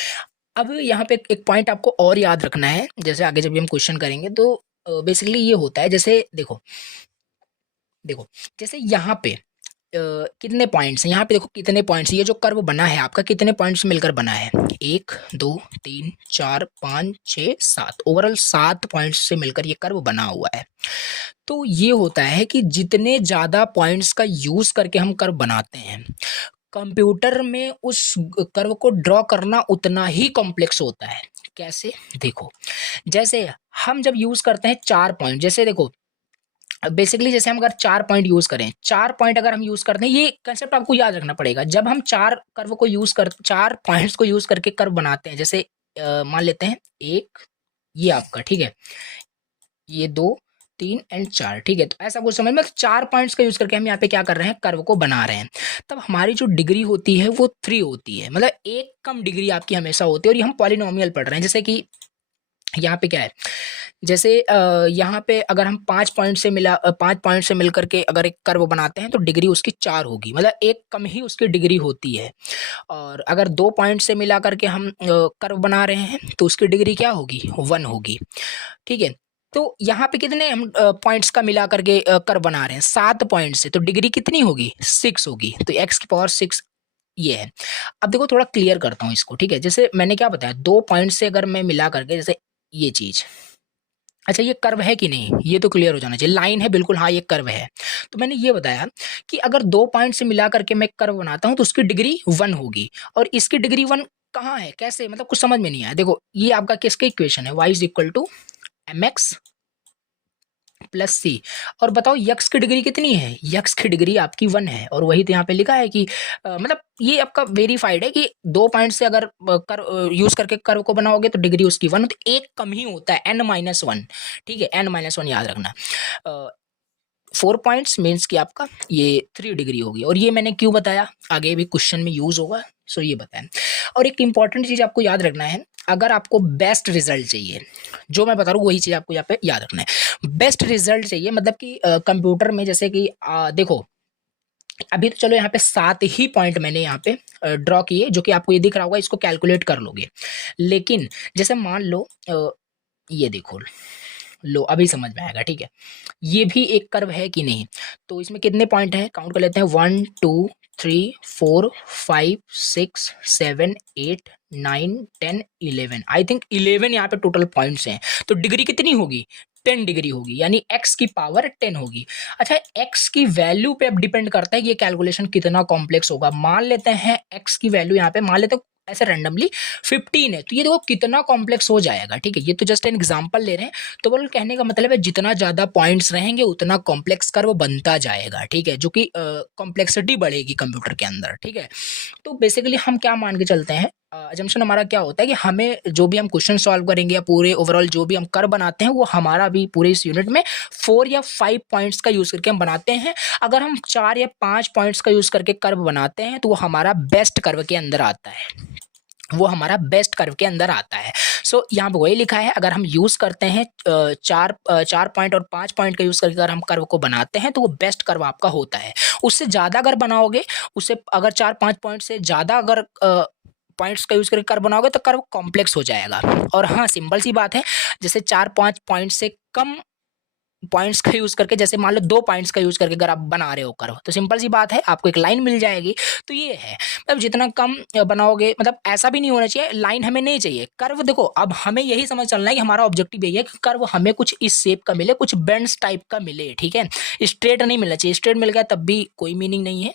अब यहाँ पे एक पॉइंट आपको और याद रखना है, जैसे आगे जब भी हम क्वेश्चन करेंगे तो बेसिकली ये होता है, जैसे देखो देखो जैसे यहाँ पे कितने पॉइंट्स हैं, यहाँ पे देखो कितने पॉइंट्स, ये जो कर्व बना है आपका कितने पॉइंट्स मिलकर बना है, 1 2 3 4 5 6 7, ओवरऑल 7 पॉइंट्स से मिलकर ये कर्व बना हुआ है। तो ये होता है कि जितने ज़्यादा पॉइंट्स का यूज़ करके हम कर्व बनाते हैं, कंप्यूटर में उस कर्व को ड्रॉ करना उतना ही कॉम्प्लेक्स होता है। कैसे? देखो, जैसे हम जब यूज़ करते हैं 4 पॉइंट, जैसे देखो बेसिकली जैसे हम अगर 4 पॉइंट यूज़ करें, 4 पॉइंट अगर हम यूज़ करते हैं, ये कंसेप्ट आपको याद रखना पड़ेगा। जब हम 4 पॉइंट्स को यूज़ करके कर्व बनाते हैं, जैसे मान लेते हैं 1 ये आपका, ठीक है? ये 2 3 एंड 4, ठीक है? तो ऐसा कुछ समझ में 4 पॉइंट्स का यूज़ करके हम यहाँ पे क्या कर रहे हैं, कर्व को बना रहे हैं। तब हमारी जो डिग्री होती है वो 3 होती है, मतलब एक कम डिग्री आपकी हमेशा होती है, और ये हम पॉलिनोमियल पढ़ रहे हैं। जैसे कि यहाँ पे क्या है, जैसे यहाँ पे अगर हम 5 पॉइंट से 5 पॉइंट से मिल करके अगर एक कर्व बनाते हैं तो डिग्री उसकी 4 होगी, मतलब एक कम ही उसकी डिग्री होती है। और अगर 2 पॉइंट से मिला करके हम कर्व बना रहे हैं तो उसकी डिग्री क्या होगी, 1 होगी, ठीक है? तो यहाँ पे कितने हम पॉइंट्स का मिला करके कर्व बना रहे हैं, 7 पॉइंट से, तो डिग्री कितनी होगी, 6 होगी, तो x की पावर 6 ये है। अब देखो थोड़ा क्लियर करता हूँ इसको, ठीक है? जैसे मैंने क्या बताया, 2 पॉइंट से अगर मैं मिला करके, जैसे ये चीज़, अच्छा ये कर्व है कि नहीं, ये तो क्लियर हो जाना चाहिए। लाइन है बिल्कुल, हाँ ये कर्व है। तो मैंने ये बताया कि अगर 2 पॉइंट से मिला करके मैं कर्व बनाता हूँ तो उसकी डिग्री 1 होगी, और इसकी डिग्री 1 कहाँ है, कैसे, मतलब कुछ समझ में नहीं आया। देखो ये आपका किसका इक्वेशन है, y is equal to mx plus C, और बताओ यक्स की डिग्री कितनी है, यक्स की डिग्री आपकी 1 है, और वही तो यहाँ पे लिखा है कि मतलब ये आपका वेरीफाइड है कि 2 पॉइंट से अगर कर यूज करके कर्व को बनाओगे तो डिग्री उसकी 1, तो एक कम ही होता है n-1, ठीक है? n-1 याद रखना। 4 पॉइंट्स मीन्स कि आपका ये 3 डिग्री होगी, और ये मैंने क्यों बताया, आगे भी क्वेश्चन में यूज होगा, सो ये बताएं। और एक इंपॉर्टेंट चीज आपको याद रखना है, अगर आपको बेस्ट रिजल्ट चाहिए, जो मैं बता रहा हूँ वही चीज आपको यहाँ पे याद रखना है। बेस्ट रिजल्ट चाहिए मतलब कि कंप्यूटर में, जैसे कि देखो अभी तो चलो यहाँ पे 7 ही पॉइंट मैंने यहाँ पे ड्रॉ किए, जो कि आपको ये दिख रहा होगा, इसको कैलकुलेट कर लोगे। लेकिन जैसे मान लो ये देखो, लो अभी समझ में आएगा, ठीक है? ये भी एक कर्व है कि नहीं, तो इसमें कितने पॉइंट हैं, काउंट कर लेते हैं, 1 2 3 4 5 6 7 8 9 10 11, आई थिंक 11 यहाँ पे टोटल पॉइंट्स हैं। तो डिग्री कितनी होगी, 10 डिग्री होगी, यानी x की पावर 10 होगी। अच्छा x की वैल्यू पे अब डिपेंड करता है कि ये कैलकुलेशन कितना कॉम्प्लेक्स होगा। मान लेते हैं x की वैल्यू यहाँ पे मान लेते हैं ऐसे रैंडमली 15 है, तो ये देखो कितना कॉम्प्लेक्स हो जाएगा, ठीक है? ये तो जस्ट एन एग्जांपल ले रहे हैं। तो बोल कहने का मतलब है जितना ज़्यादा पॉइंट्स रहेंगे उतना कॉम्प्लेक्स कर्व बनता जाएगा, ठीक है? जो कि कॉम्प्लेक्सिटी बढ़ेगी कंप्यूटर के अंदर, ठीक है? तो बेसिकली हम क्या मान के चलते हैं, अजम्पशन हमारा क्या होता है कि हमें जो भी हम क्वेश्चन सॉल्व करेंगे या पूरे ओवरऑल जो भी हम कर्व बनाते हैं वो हमारा भी पूरे इस यूनिट में 4 या 5 पॉइंट्स का यूज़ करके हम बनाते हैं। अगर हम 4 या 5 पॉइंट्स का यूज़ करके कर्व बनाते हैं तो वो हमारा बेस्ट कर्व के अंदर आता है, वो हमारा बेस्ट कर्व के अंदर आता है। सो यहाँ पे वही लिखा है, अगर हम यूज़ करते हैं 4 पॉइंट और 5 पॉइंट का यूज़ करके अगर हम कर्व को बनाते हैं तो वो बेस्ट कर्व आपका होता है। उससे ज़्यादा अगर बनाओगे, उससे अगर 4-5 पॉइंट से ज़्यादा अगर पॉइंट्स का यूज़ करके कर्व बनाओगे तो कर्व कॉम्प्लेक्स हो जाएगा। और हाँ सिंपल सी बात है, जैसे 4-5 पॉइंट से कम पॉइंट्स का यूज़ करके, जैसे मान लो 2 पॉइंट्स का यूज़ करके अगर आप बना रहे हो कर्व, तो सिंपल सी बात है आपको एक लाइन मिल जाएगी। तो ये है, मतलब जितना कम बनाओगे, मतलब ऐसा भी नहीं होना चाहिए लाइन हमें नहीं चाहिए। कर्व देखो अब हमें यही समझ चलना है कि हमारा ऑब्जेक्टिव यही है कि कर्व हमें कुछ इस शेप का मिले, कुछ बेंड्स टाइप का मिले, ठीक है? स्ट्रेट नहीं मिलना चाहिए, स्ट्रेट मिल गया तब भी कोई मीनिंग नहीं है,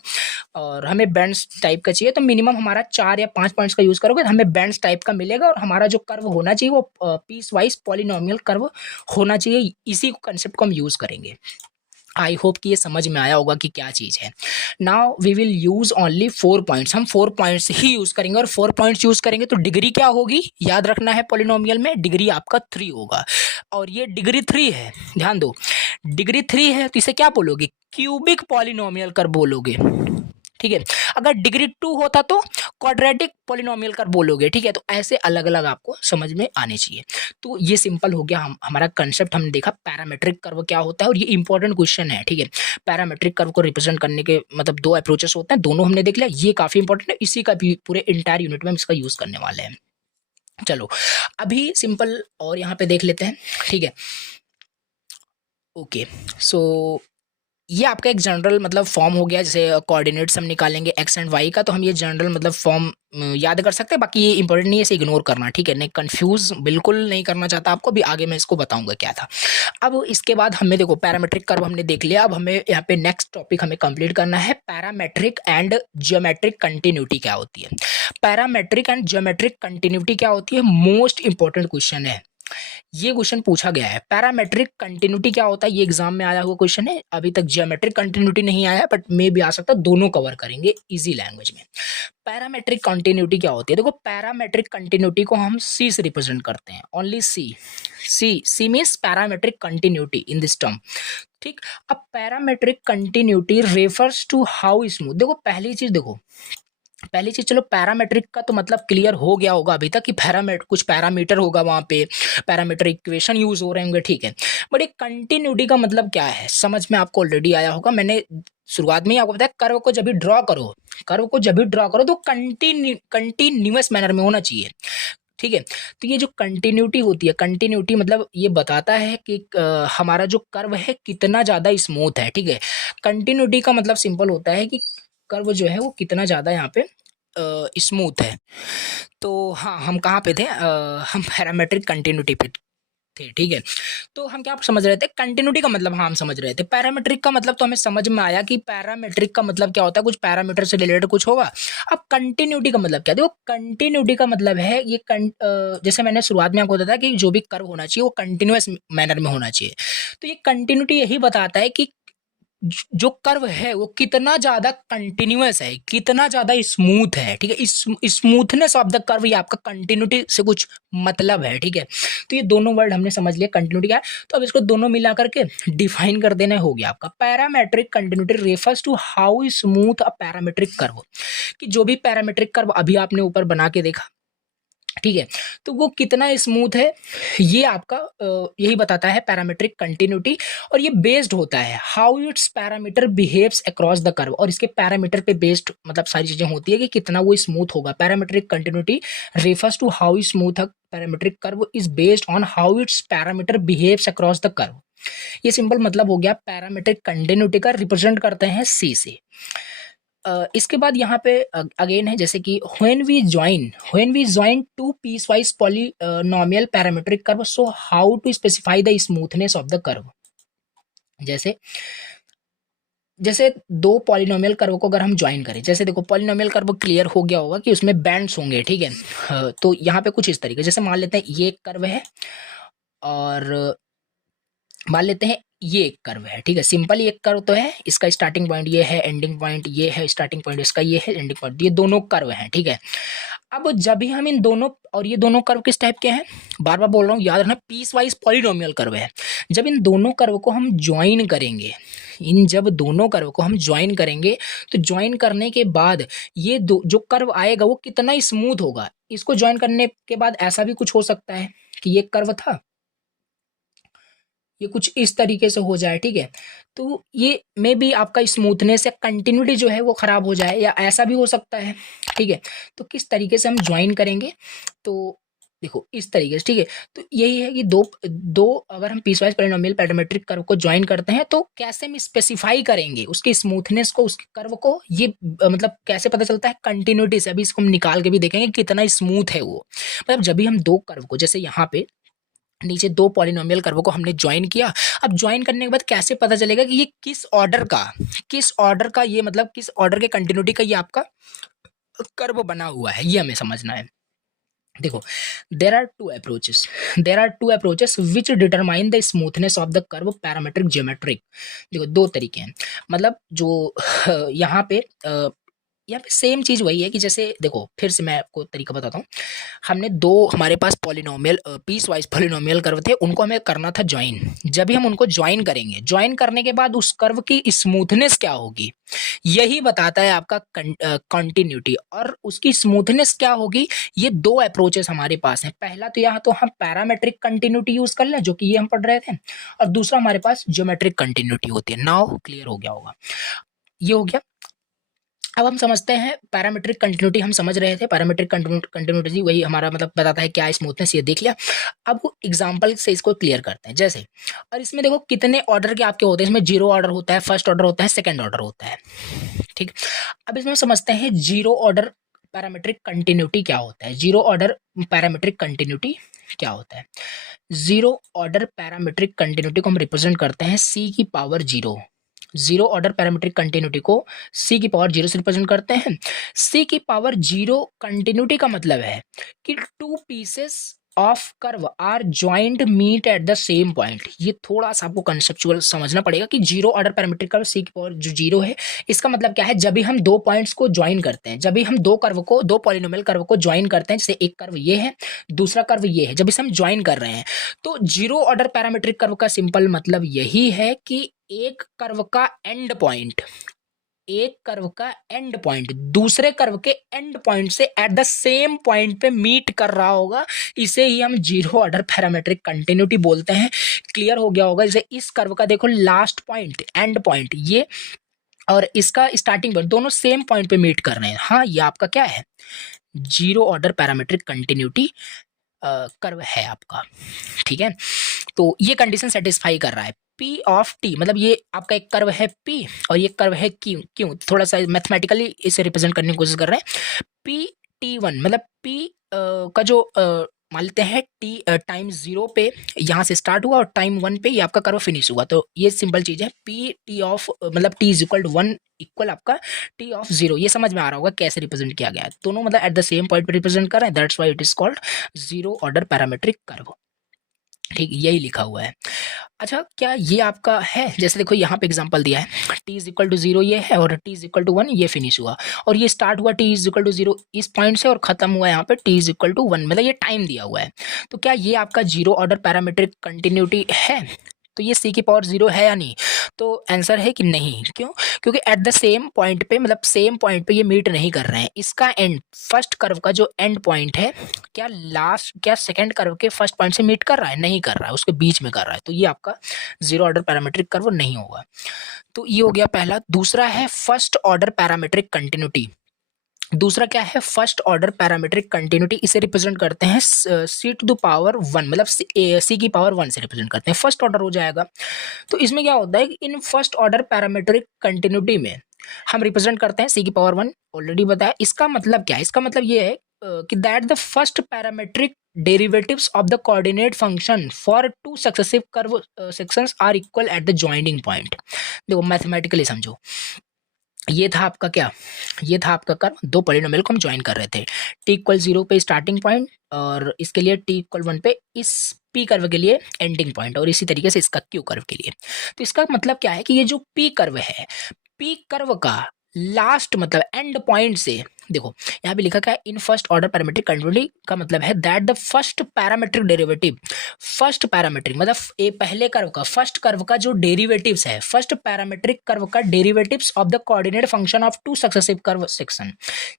और हमें बेंड्स टाइप का चाहिए। तो मिनिमम हमारा 4 या 5 पॉइंट्स का यूज़ करोगे तो हमें बेंड्स टाइप का मिलेगा, और हमारा जो कर्व होना चाहिए वो पीस वाइज पॉलिनोमियल कर्व होना चाहिए। इसी कंसेप्ट को हम यूज़ करेंगे। आई होप कि ये समझ में आया होगा कि क्या चीज़ है। Now we will use only 4 points, हम 4 पॉइंट्स ही यूज़ करेंगे, और 4 पॉइंट्स यूज़ करेंगे तो डिग्री क्या होगी, याद रखना है पॉलिनोमियल में डिग्री आपका 3 होगा, और ये डिग्री 3 है, ध्यान दो डिग्री 3 है तो इसे क्या बोलोगे, क्यूबिक पॉलिनोमियल कर्व बोलोगे, ठीक है? अगर डिग्री 2 होता तो क्वाड्रेटिक पॉलिनोमियल कर्व बोलोगे, ठीक है? तो ऐसे अलग अलग आपको समझ में आने चाहिए। तो ये सिंपल हो गया, हमारा कंसेप्ट हमने देखा पैरामेट्रिक कर्व क्या होता है, और ये इंपॉर्टेंट क्वेश्चन है, ठीक है? पैरामेट्रिक कर्व को रिप्रेजेंट करने के मतलब 2 अप्रोचेस होते हैं, दोनों हमने देख लिया, ये काफ़ी इंपॉर्टेंट है, इसी का भी पूरे इंटायर यूनिट में हम इसका यूज़ करने वाले हैं। चलो अभी सिंपल और यहाँ पे देख लेते हैं, ठीक है? ओके, सो ये आपका एक जनरल मतलब फॉर्म हो गया, जैसे कोऑर्डिनेट्स हम निकालेंगे एक्स एंड वाई का, तो हम ये जनरल मतलब फॉर्म याद कर सकते हैं। बाकी ये इंपॉर्टेंट नहीं है, इसे इग्नोर करना, ठीक है। नहीं, कंफ्यूज बिल्कुल नहीं करना चाहता आपको, अभी आगे मैं इसको बताऊंगा क्या था। अब इसके बाद हमें देखो पैरामेट्रिक कर्व हमने देख लिया, अब हमें यहाँ पे नेक्स्ट टॉपिक हमें कंप्लीट करना है, पैरामेट्रिक एंड ज्योमेट्रिक कंटिन्यूटी क्या होती है। पैरामेट्रिक एंड ज्योमेट्रिक कंटिन्यूटी क्या होती है, मोस्ट इंपॉर्टेंट क्वेश्चन है, ये क्वेश्चन पूछा गया है। पैरामेट्रिक कंटिन्यूटी क्या होता है, ये एग्जाम में आया हुआ क्वेश्चन है। अभी तक ज्योमेट्रिक कंटिन्यूटी नहीं आया, बट मे भी आ सकता है, दोनों कवर करेंगे इजी लैंग्वेज में। पैरामेट्रिक कंटिन्यूटी क्या होती है, देखो पैरामेट्रिक कंटिन्यूटी को हम सी से रिप्रेजेंट करते हैं, only C. C means parametric continuity in this term, ठीक। अब parametric continuity refers to how smooth, देखो पहली चीज चलो पैरामेट्रिक का तो मतलब क्लियर हो गया होगा अभी तक कि कुछ पैरामीटर होगा वहां पे, पैरामीटर इक्वेशन यूज हो रहे होंगे, ठीक है। बट ये कंटिन्यूटी का मतलब क्या है समझ में आपको ऑलरेडी आया होगा। मैंने शुरुआत में ही आपको बताया, कर्व को जब भी ड्रॉ करो तो कंटिन्यूअस मैनर में होना चाहिए, ठीक है। तो ये जो कंटिन्यूटी होती है, कंटिन्यूटी मतलब ये बताता है कि हमारा जो कर्व है कितना ज़्यादा स्मूथ है, ठीक है। कंटिन्यूटी का मतलब सिंपल होता है कि कर्व जो है वो कितना ज़्यादा यहाँ पे स्मूथ है। तो हाँ, हम कहाँ पे थे, हम पैरामेट्रिक कंटिन्यूटी पे थे, ठीक है। तो हम क्या समझ रहे थे, कंटिन्यूटी का मतलब, हाँ हम समझ रहे थे। पैरामेट्रिक का मतलब तो हमें समझ में आया कि पैरामेट्रिक का मतलब क्या होता है, कुछ पैरामीटर से रिलेटेड कुछ होगा। अब कंटिन्यूटी का मतलब क्या, देखो कंटिन्यूटी का मतलब है ये जैसे मैंने शुरुआत में आपको बताया कि जो भी कर्व होना चाहिए वो कंटिन्यूअस मैनर में होना चाहिए। तो ये कंटिन्यूटी यही बताता है कि जो कर्व है वो कितना ज्यादा कंटिन्यूअस है, कितना ज्यादा स्मूथ है, ठीक है। स्मूथनेस ऑफ द कर्व, ये आपका कंटिन्यूटी से कुछ मतलब है, ठीक है। तो ये दोनों वर्ड हमने समझ लिया कंटिन्यूटी क्या है। तो अब इसको दोनों मिला करके डिफाइन कर देना हो गया आपका parametric continuity refers to how smooth a parametric curve, कि जो भी पैरामेट्रिक कर्व अभी आपने ऊपर बना के देखा, ठीक है, तो वो कितना स्मूथ है, ये आपका यही बताता है पैरामेट्रिक कंटिन्यूटी। और ये बेस्ड होता है how its parameter behaves across the curve, और इसके पैरामीटर पे बेस्ड मतलब सारी चीजें होती है कि कितना वो स्मूथ होगा। Parametric continuity refers to how smooth a parametric curve is based on how its parameter behaves across the curve. ये सिंपल मतलब हो गया, पैरामेट्रिक कंटिन्यूटी का रिप्रेजेंट करते हैं सी से। इसके बाद यहाँ पे अगेन है, जैसे कि when we join two piecewise polynomial parametric curve, so how to specify the smoothness of the curve. जैसे दो पॉलिनोमियल कर्व को अगर हम ज्वाइन करें, जैसे देखो पॉलिनोमियल कर्व क्लियर हो गया होगा कि उसमें बैंड्स होंगे, ठीक है। तो यहाँ पे कुछ इस तरीके, जैसे मान लेते हैं ये एक कर्व है और मान लेते हैं ये एक कर्व है, ठीक है। सिंपल एक कर्व तो है, इसका स्टार्टिंग पॉइंट ये है, एंडिंग पॉइंट ये है, स्टार्टिंग पॉइंट इसका ये है, एंडिंग पॉइंट, ये दोनों कर्व हैं, ठीक है। अब जब भी हम इन दोनों, और ये दोनों कर्व किस टाइप के हैं, बार बार बोल रहा हूँ, याद रखना पीस वाइज पॉलिनोमियल कर्व है। जब इन दोनों कर्व को हम ज्वाइन करेंगे, जब दोनों कर्व को हम ज्वाइन करेंगे, तो ज्वाइन करने के बाद ये जो कर्व आएगा वो कितना स्मूथ होगा। इसको ज्वाइन करने के बाद ऐसा भी कुछ हो सकता है कि ये कर्व था, ये कुछ इस तरीके से हो जाए, ठीक है। तो ये मे बी आपका स्मूथनेस या कंटिन्यूटी जो है वो खराब हो जाए, या ऐसा भी हो सकता है, ठीक है। तो किस तरीके से हम ज्वाइन करेंगे, तो देखो इस तरीके से, ठीक है। तो यही है कि दो अगर हम पीसवाइज पॉलिनोमियल पैरामेट्रिक कर्व को ज्वाइन करते हैं तो कैसे हम स्पेसिफाई करेंगे उसकी स्मूथनेस को, उसके कर्व को, ये मतलब कैसे पता चलता है कंटिन्यूटी से। अभी इसको हम निकाल के भी देखेंगे कितना स्मूथ है वो। मतलब जब भी हम दो कर्व को, जैसे यहाँ पे नीचे दो पॉलिनोमियल कर्व को हमने ज्वाइन किया, अब ज्वाइन करने के बाद कैसे पता चलेगा कि ये किस ऑर्डर का ये मतलब किस ऑर्डर के कंटिन्यूटी का ये आपका कर्व बना हुआ है, ये हमें समझना है। देखो there are two approaches which determine the smoothness of the curve parametric geometric. देखो दो तरीके हैं, मतलब जो यहाँ पे सेम चीज वही है कि जैसे देखो फिर से मैं आपको तरीका बताता हूँ। हमने दो, हमारे पास polynomial piecewise polynomial curve थे, उनको हमें करना था ज्वाइन। जब भी हम उनको ज्वाइन करेंगे, ज्वाइन करने के बाद उस कर्व की स्मूथनेस क्या होगी, यही बताता है आपका कंटिन्यूटी। और उसकी स्मूथनेस क्या होगी, ये दो अप्रोचेस हमारे पास हैं। पहला तो यहाँ तो हम पैरामेट्रिक कंटिन्यूटी यूज कर लें, जो कि ये हम पढ़ रहे थे, और दूसरा हमारे पास ज्योमेट्रिक कंटिन्यूटी होती है। नाउ क्लियर हो गया होगा, ये हो गया। अब हम समझते हैं पैरामीट्रिक कंटिन्यूटी। हम समझ रहे थे पैरामीट्रिक कंटिन्यूटी वही हमारा मतलब बताता है क्या स्मूथनेस, ये देख लिया। अब एग्जांपल से इसको क्लियर करते हैं। जैसे और इसमें देखो कितने ऑर्डर के आपके होते हैं, इसमें जीरो ऑर्डर होता है, फर्स्ट ऑर्डर होता है, सेकंड ऑर्डर होता है, ठीक। अब इसमें समझते हैं जीरो ऑर्डर पैरामीट्रिक कंटिन्यूटी क्या होता है। जीरो ऑर्डर पैरामीट्रिक कंटिन्यूटी क्या होता है। जीरो ऑर्डर पैरामीट्रिक कंटिन्यूटी को हम रिप्रेजेंट करते हैं सी की power zero. Zero order parametric continuity को सी की पावर जीरो से रिप्रेजेंट करते हैं। सी की पावर जीरो कंटिन्यूटी का मतलब है कि two pieces of curve are joint meet at the same point. ये थोड़ा सा आपको कंसेप्चुअल समझना पड़ेगा कि zero order parametric curve C की पावर जो जीरो है, इसका मतलब क्या है, जब भी हम दो पॉइंट्स को ज्वाइन करते हैं, जब भी हम दो कर्व को, दो पॉलिनोमियल कर्व को ज्वाइन करते हैं, जैसे एक कर्व ये है, दूसरा कर्व ये है, जब इसे हम ज्वाइन कर रहे हैं तो जीरो ऑर्डर पैरामीट्रिक कर्व का सिंपल मतलब यही है कि एक कर्व का एंड पॉइंट, एक कर्व का एंड पॉइंट दूसरे कर्व के एंड पॉइंट से एट द सेम पॉइंट पे मीट कर रहा होगा। इसे ही हम जीरो ऑर्डर पैरामीट्रिक कंटिन्यूटी बोलते हैं। क्लियर हो गया होगा। जैसे इस कर्व का देखो लास्ट पॉइंट, एंड पॉइंट ये, और इसका स्टार्टिंग पॉइंट, दोनों सेम पॉइंट पे मीट कर रहे हैं। हाँ, ये आपका क्या है, zero order parametric continuity curve है आपका, ठीक है। तो ये कंडीशन सेटिस्फाई कर रहा है। P ऑफ टी मतलब ये आपका एक कर्व है P और ये कर्व है Q। क्यों, थोड़ा सा मैथमेटिकली इसे रिप्रेजेंट करने की कोशिश कर रहे हैं। P T1 मतलब P का जो मान लेते हैं टी टाइम जीरो पे यहाँ से स्टार्ट हुआ और टाइम वन पे ये आपका कर्व फिनिश हुआ। तो ये सिंपल चीज़ है। पी टी ऑफ मतलब T is equal to one equal आपका टी ऑफ जीरो। ये समझ में आ रहा होगा कैसे रिप्रेजेंट किया गया है। दोनों मतलब एट द सेम पॉइंट पे रिप्रेजेंट कर रहे हैं, that's why it is called zero order parametric curve, ठीक, यही लिखा हुआ है। अच्छा, क्या ये आपका है, जैसे देखो यहाँ पे एग्जांपल दिया है t is equal to zero ये है और t is equal to one ये फिनिश हुआ, और ये स्टार्ट हुआ t is equal to zero इस पॉइंट से और खत्म हुआ यहाँ पे t is equal to one, मतलब ये टाइम दिया हुआ है। तो क्या ये आपका जीरो ऑर्डर पैरामीट्रिक कंटिन्यूटी है। तो ये c की पावर जीरो है या नहीं, तो आंसर है कि नहीं। क्यों, क्योंकि एट द सेम पॉइंट पे मतलब सेम पॉइंट पे ये मीट नहीं कर रहे हैं। इसका एंड, फर्स्ट कर्व का जो एंड पॉइंट है, क्या लास्ट, क्या सेकंड कर्व के फर्स्ट पॉइंट से मीट कर रहा है, नहीं कर रहा है, उसके बीच में कर रहा है। तो ये आपका जीरो ऑर्डर पैरामीट्रिक कर्व नहीं होगा। तो ये हो गया पहला। दूसरा है फर्स्ट ऑर्डर पैरामीट्रिक कंटिन्यूटी। दूसरा क्या है, फर्स्ट ऑर्डर पैरामीट्रिक कंटिन्यूटी। इसे रिप्रेजेंट करते हैं सी टू द पावर वन, मतलब सी की पावर वन से रिप्रेजेंट करते हैं, फर्स्ट ऑर्डर हो जाएगा। तो इसमें क्या होता है कि in first order parametric continuity में हम रिप्रेजेंट करते हैं सी की पावर वन, ऑलरेडी बताया। इसका मतलब क्या है, इसका मतलब ये है कि that the first parametric derivatives of the coordinate function for two successive curve sections are equal at the joining point. देखो मैथमेटिकली समझो, ये था आपका क्या, ये था आपका कर्व, दो पॉलिनोमियल को हम ज्वाइन कर रहे थे। टी इक्वल जीरो पे स्टार्टिंग पॉइंट और इसके लिए टी इक्वल वन पे इस पी कर्व के लिए एंडिंग पॉइंट, और इसी तरीके से इसका क्यू कर्व के लिए। तो इसका मतलब क्या है कि ये जो पी कर्व है, पी कर्व का लास्ट मतलब एंड पॉइंट से, देखो यहाँ पे लिखा क्या है, in first order parametric continuity का मतलब है that the first parametric derivative, first parametric मतलब ए पहले कर्व का, फर्स्ट कर्व का जो डेरिवेटिव्स है, फर्स्ट पैरामीट्रिक कर्व का derivatives of the coordinate function of to successive curve section.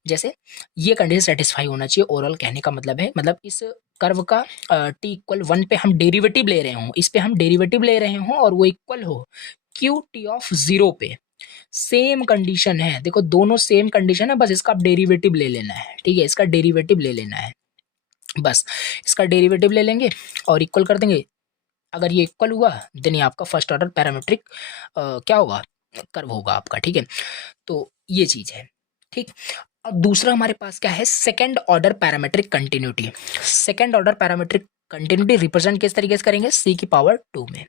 जैसे ये कंडीशन सेटिस्फाई होना चाहिए। ओवरऑल कहने का मतलब है, मतलब इस कर्व का टी इक्वल वन पे हम डेरिवेटिव ले रहे हों, इस पे हम डेरिवेटिव ले रहे हों और वो इक्वल हो क्यू टी ऑफ जीरो पे। सेम कंडीशन है, देखो दोनों सेम कंडीशन है, बस इसका आप डेरिवेटिव ले लेना है, ठीक है, इसका डेरिवेटिव ले लेना है, बस इसका डेरिवेटिव ले लेंगे और इक्वल कर देंगे। अगर ये इक्वल हुआ देन ये आपका फर्स्ट ऑर्डर पैरामीट्रिक क्या होगा, कर्व होगा आपका, ठीक है। तो ये चीज है, ठीक। और दूसरा हमारे पास क्या है, second order parametric continuity. Second order parametric continuity represent किस तरीके से करेंगे, सी की पावर टू में।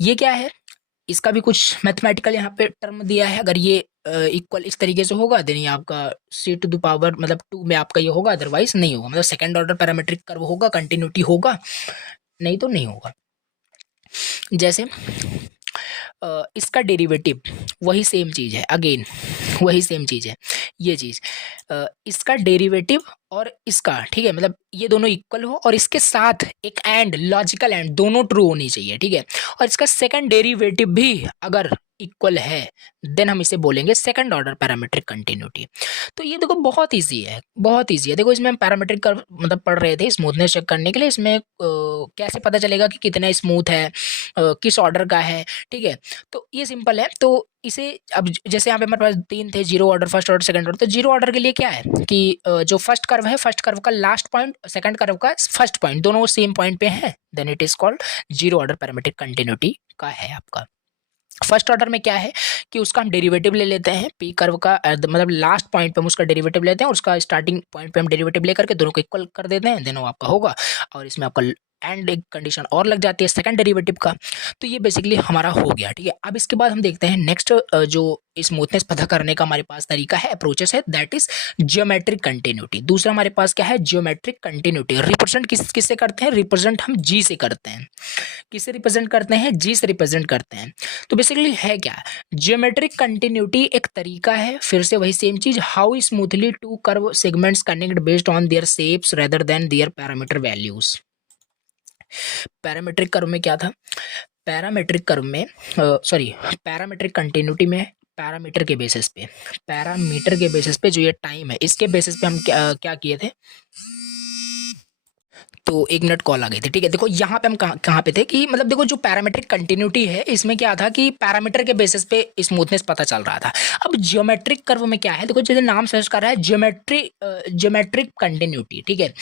ये क्या है, इसका भी कुछ मैथमेटिकल यहाँ पे टर्म दिया है। अगर ये इक्वल इस तरीके से होगा देन ये आपका सी टू द पावर मतलब टू में आपका ये होगा, अदरवाइज नहीं होगा। मतलब सेकंड ऑर्डर पैरामीट्रिक कर्व होगा, कंटिन्यूटी होगा, नहीं तो नहीं होगा। जैसे इसका डेरिवेटिव वही सेम चीज़ है, अगेन वही सेम चीज़ है, ये चीज़ इसका डेरिवेटिव और इसका, ठीक है, मतलब ये दोनों इक्वल हो और इसके साथ एक एंड, लॉजिकल एंड, दोनों ट्रू होनी चाहिए, ठीक है। और इसका सेकंड डेरिवेटिव भी अगर इक्वल है देन हम इसे बोलेंगे सेकंड ऑर्डर पैरामीट्रिक कंटिन्यूटी। तो ये देखो बहुत इजी है, बहुत इजी है। देखो इसमें हम पैरामीट्रिक कर्व मतलब पढ़ रहे थे स्मूथनेस चेक करने के लिए, इसमें कैसे पता चलेगा कि कितना स्मूथ है, किस ऑर्डर का है, ठीक है। तो ये सिंपल है। तो इसे अब जैसे यहाँ पे हमारे पास 3 थे, zero order, first order, second order. तो जीरो ऑर्डर के लिए क्या है कि जो फर्स्ट कर्व है, फर्स्ट कर्व का लास्ट पॉइंट, सेकंड कर्व का फर्स्ट पॉइंट, दोनों सेम पॉइंट पे हैं, then it is called zero order parametric continuity का है आपका। फर्स्ट ऑर्डर में क्या है कि उसका हम डेरिवेटिव ले लेते हैं, पी कर्व का मतलब लास्ट पॉइंट पे हम उसका डेरिवेटिव लेते हैं और उसका स्टार्टिंग पॉइंट पे हम डेरिवेटिव लेकर के दोनों को इक्वल कर देते हैं, देन वो आपका होगा। और इसमें आपका एंड एक कंडीशन और लग जाती है सेकंड डेरिवेटिव का। तो ये बेसिकली हमारा हो गया, ठीक है। अब इसके बाद हम देखते हैं नेक्स्ट जो स्मूथनेस पता करने का हमारे पास तरीका है, अप्रोचेस है, दैट इज जियोमेट्रिक कंटिन्यूटी। दूसरा हमारे पास क्या है, जियोमेट्रिक कंटिन्यूटी। रिप्रेजेंट किससे करते हैं, रिप्रेजेंट हम जी से करते हैं। किससे रिप्रेजेंट करते हैं, जी से रिप्रेजेंट करते हैं। तो बेसिकली है क्या, जियोमेट्रिक कंटिन्यूटी एक तरीका है, फिर से वही सेम चीज, how smoothly two curve segments connect based on their shapes rather than their parameter values. Parametric curve में क्या था, पैरामीट्रिक कर्व में सॉरी पैरामीट्रिक कंटिन्यूटी में पैरामीटर के बेसिस पे, पैरामीटर के बेसिस पे जो ये टाइम है, इसके बेसिस पे हम क्या किए थे। तो 1 मिनट कॉल आ गई थी, ठीक है। देखो यहाँ पे हम कहाँ पे थे कि मतलब देखो जो पैरामीट्रिक कंटिन्यूटी है इसमें क्या था कि पैरामीटर के बेसिस पे स्मूथनेस पता चल रहा था। अब जियोमेट्रिक कर्व में क्या है, देखो जैसे नाम सजेस्ट कर रहा है जियोमेट्रिक कंटिन्यूटी, ठीक है।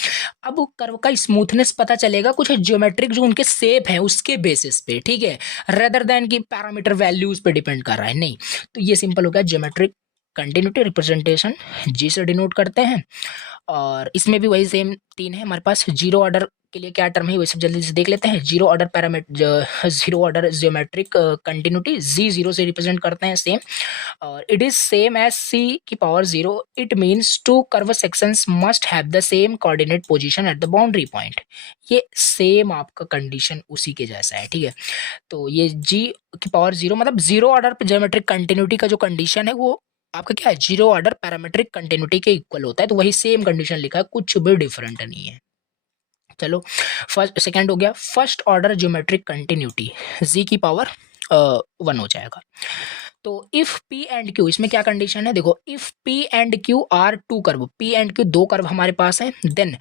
अब कर्व का स्मूथनेस पता चलेगा कुछ जियोमेट्रिक जो उनके शेप है उसके बेसिस पे, ठीक है, रेदर देन की पैरामीटर वैल्यूज पे डिपेंड कर रहा है, नहीं। तो ये सिंपल हो गया, जियोमेट्रिक कंटिन्यूटी रिप्रेजेंटेशन जी से डिनोट करते हैं। और इसमें भी वही सेम 3 है हमारे पास। जीरो ऑर्डर के लिए क्या टर्म है वही सब जल्दी से देख लेते हैं। Zero order parameter, zero order geometric continuity, G zero से रिप्रेजेंट करते हैं सेम। और it is same as C की power zero. It means two curve sections must have the same coordinate position at the boundary point. ये सेम आपका कंडीशन उसी के जैसा है, ठीक है। तो ये जी की पावर जीरो मतलब जीरो ऑर्डर जियोमेट्रिक कंटिन्यूटी का जो कंडीशन है वो आपका क्या है, जीरो ऑर्डर पैरामीट्रिक कंटिन्यूटी के इक्वल होता है। तो वही सेम कंडीशन लिखा है, कुछ भी डिफरेंट नहीं है। चलो फर्स्ट सेकंड हो गया, फर्स्ट ऑर्डर ज्योमेट्रिक कंटिन्यूटी जी की पावर 1 हो जाएगा। तो इफ पी एंड क्यू, इसमें क्या कंडीशन है, देखो if P and Q are two curve, P and Q 2 curve हमारे पास है, देन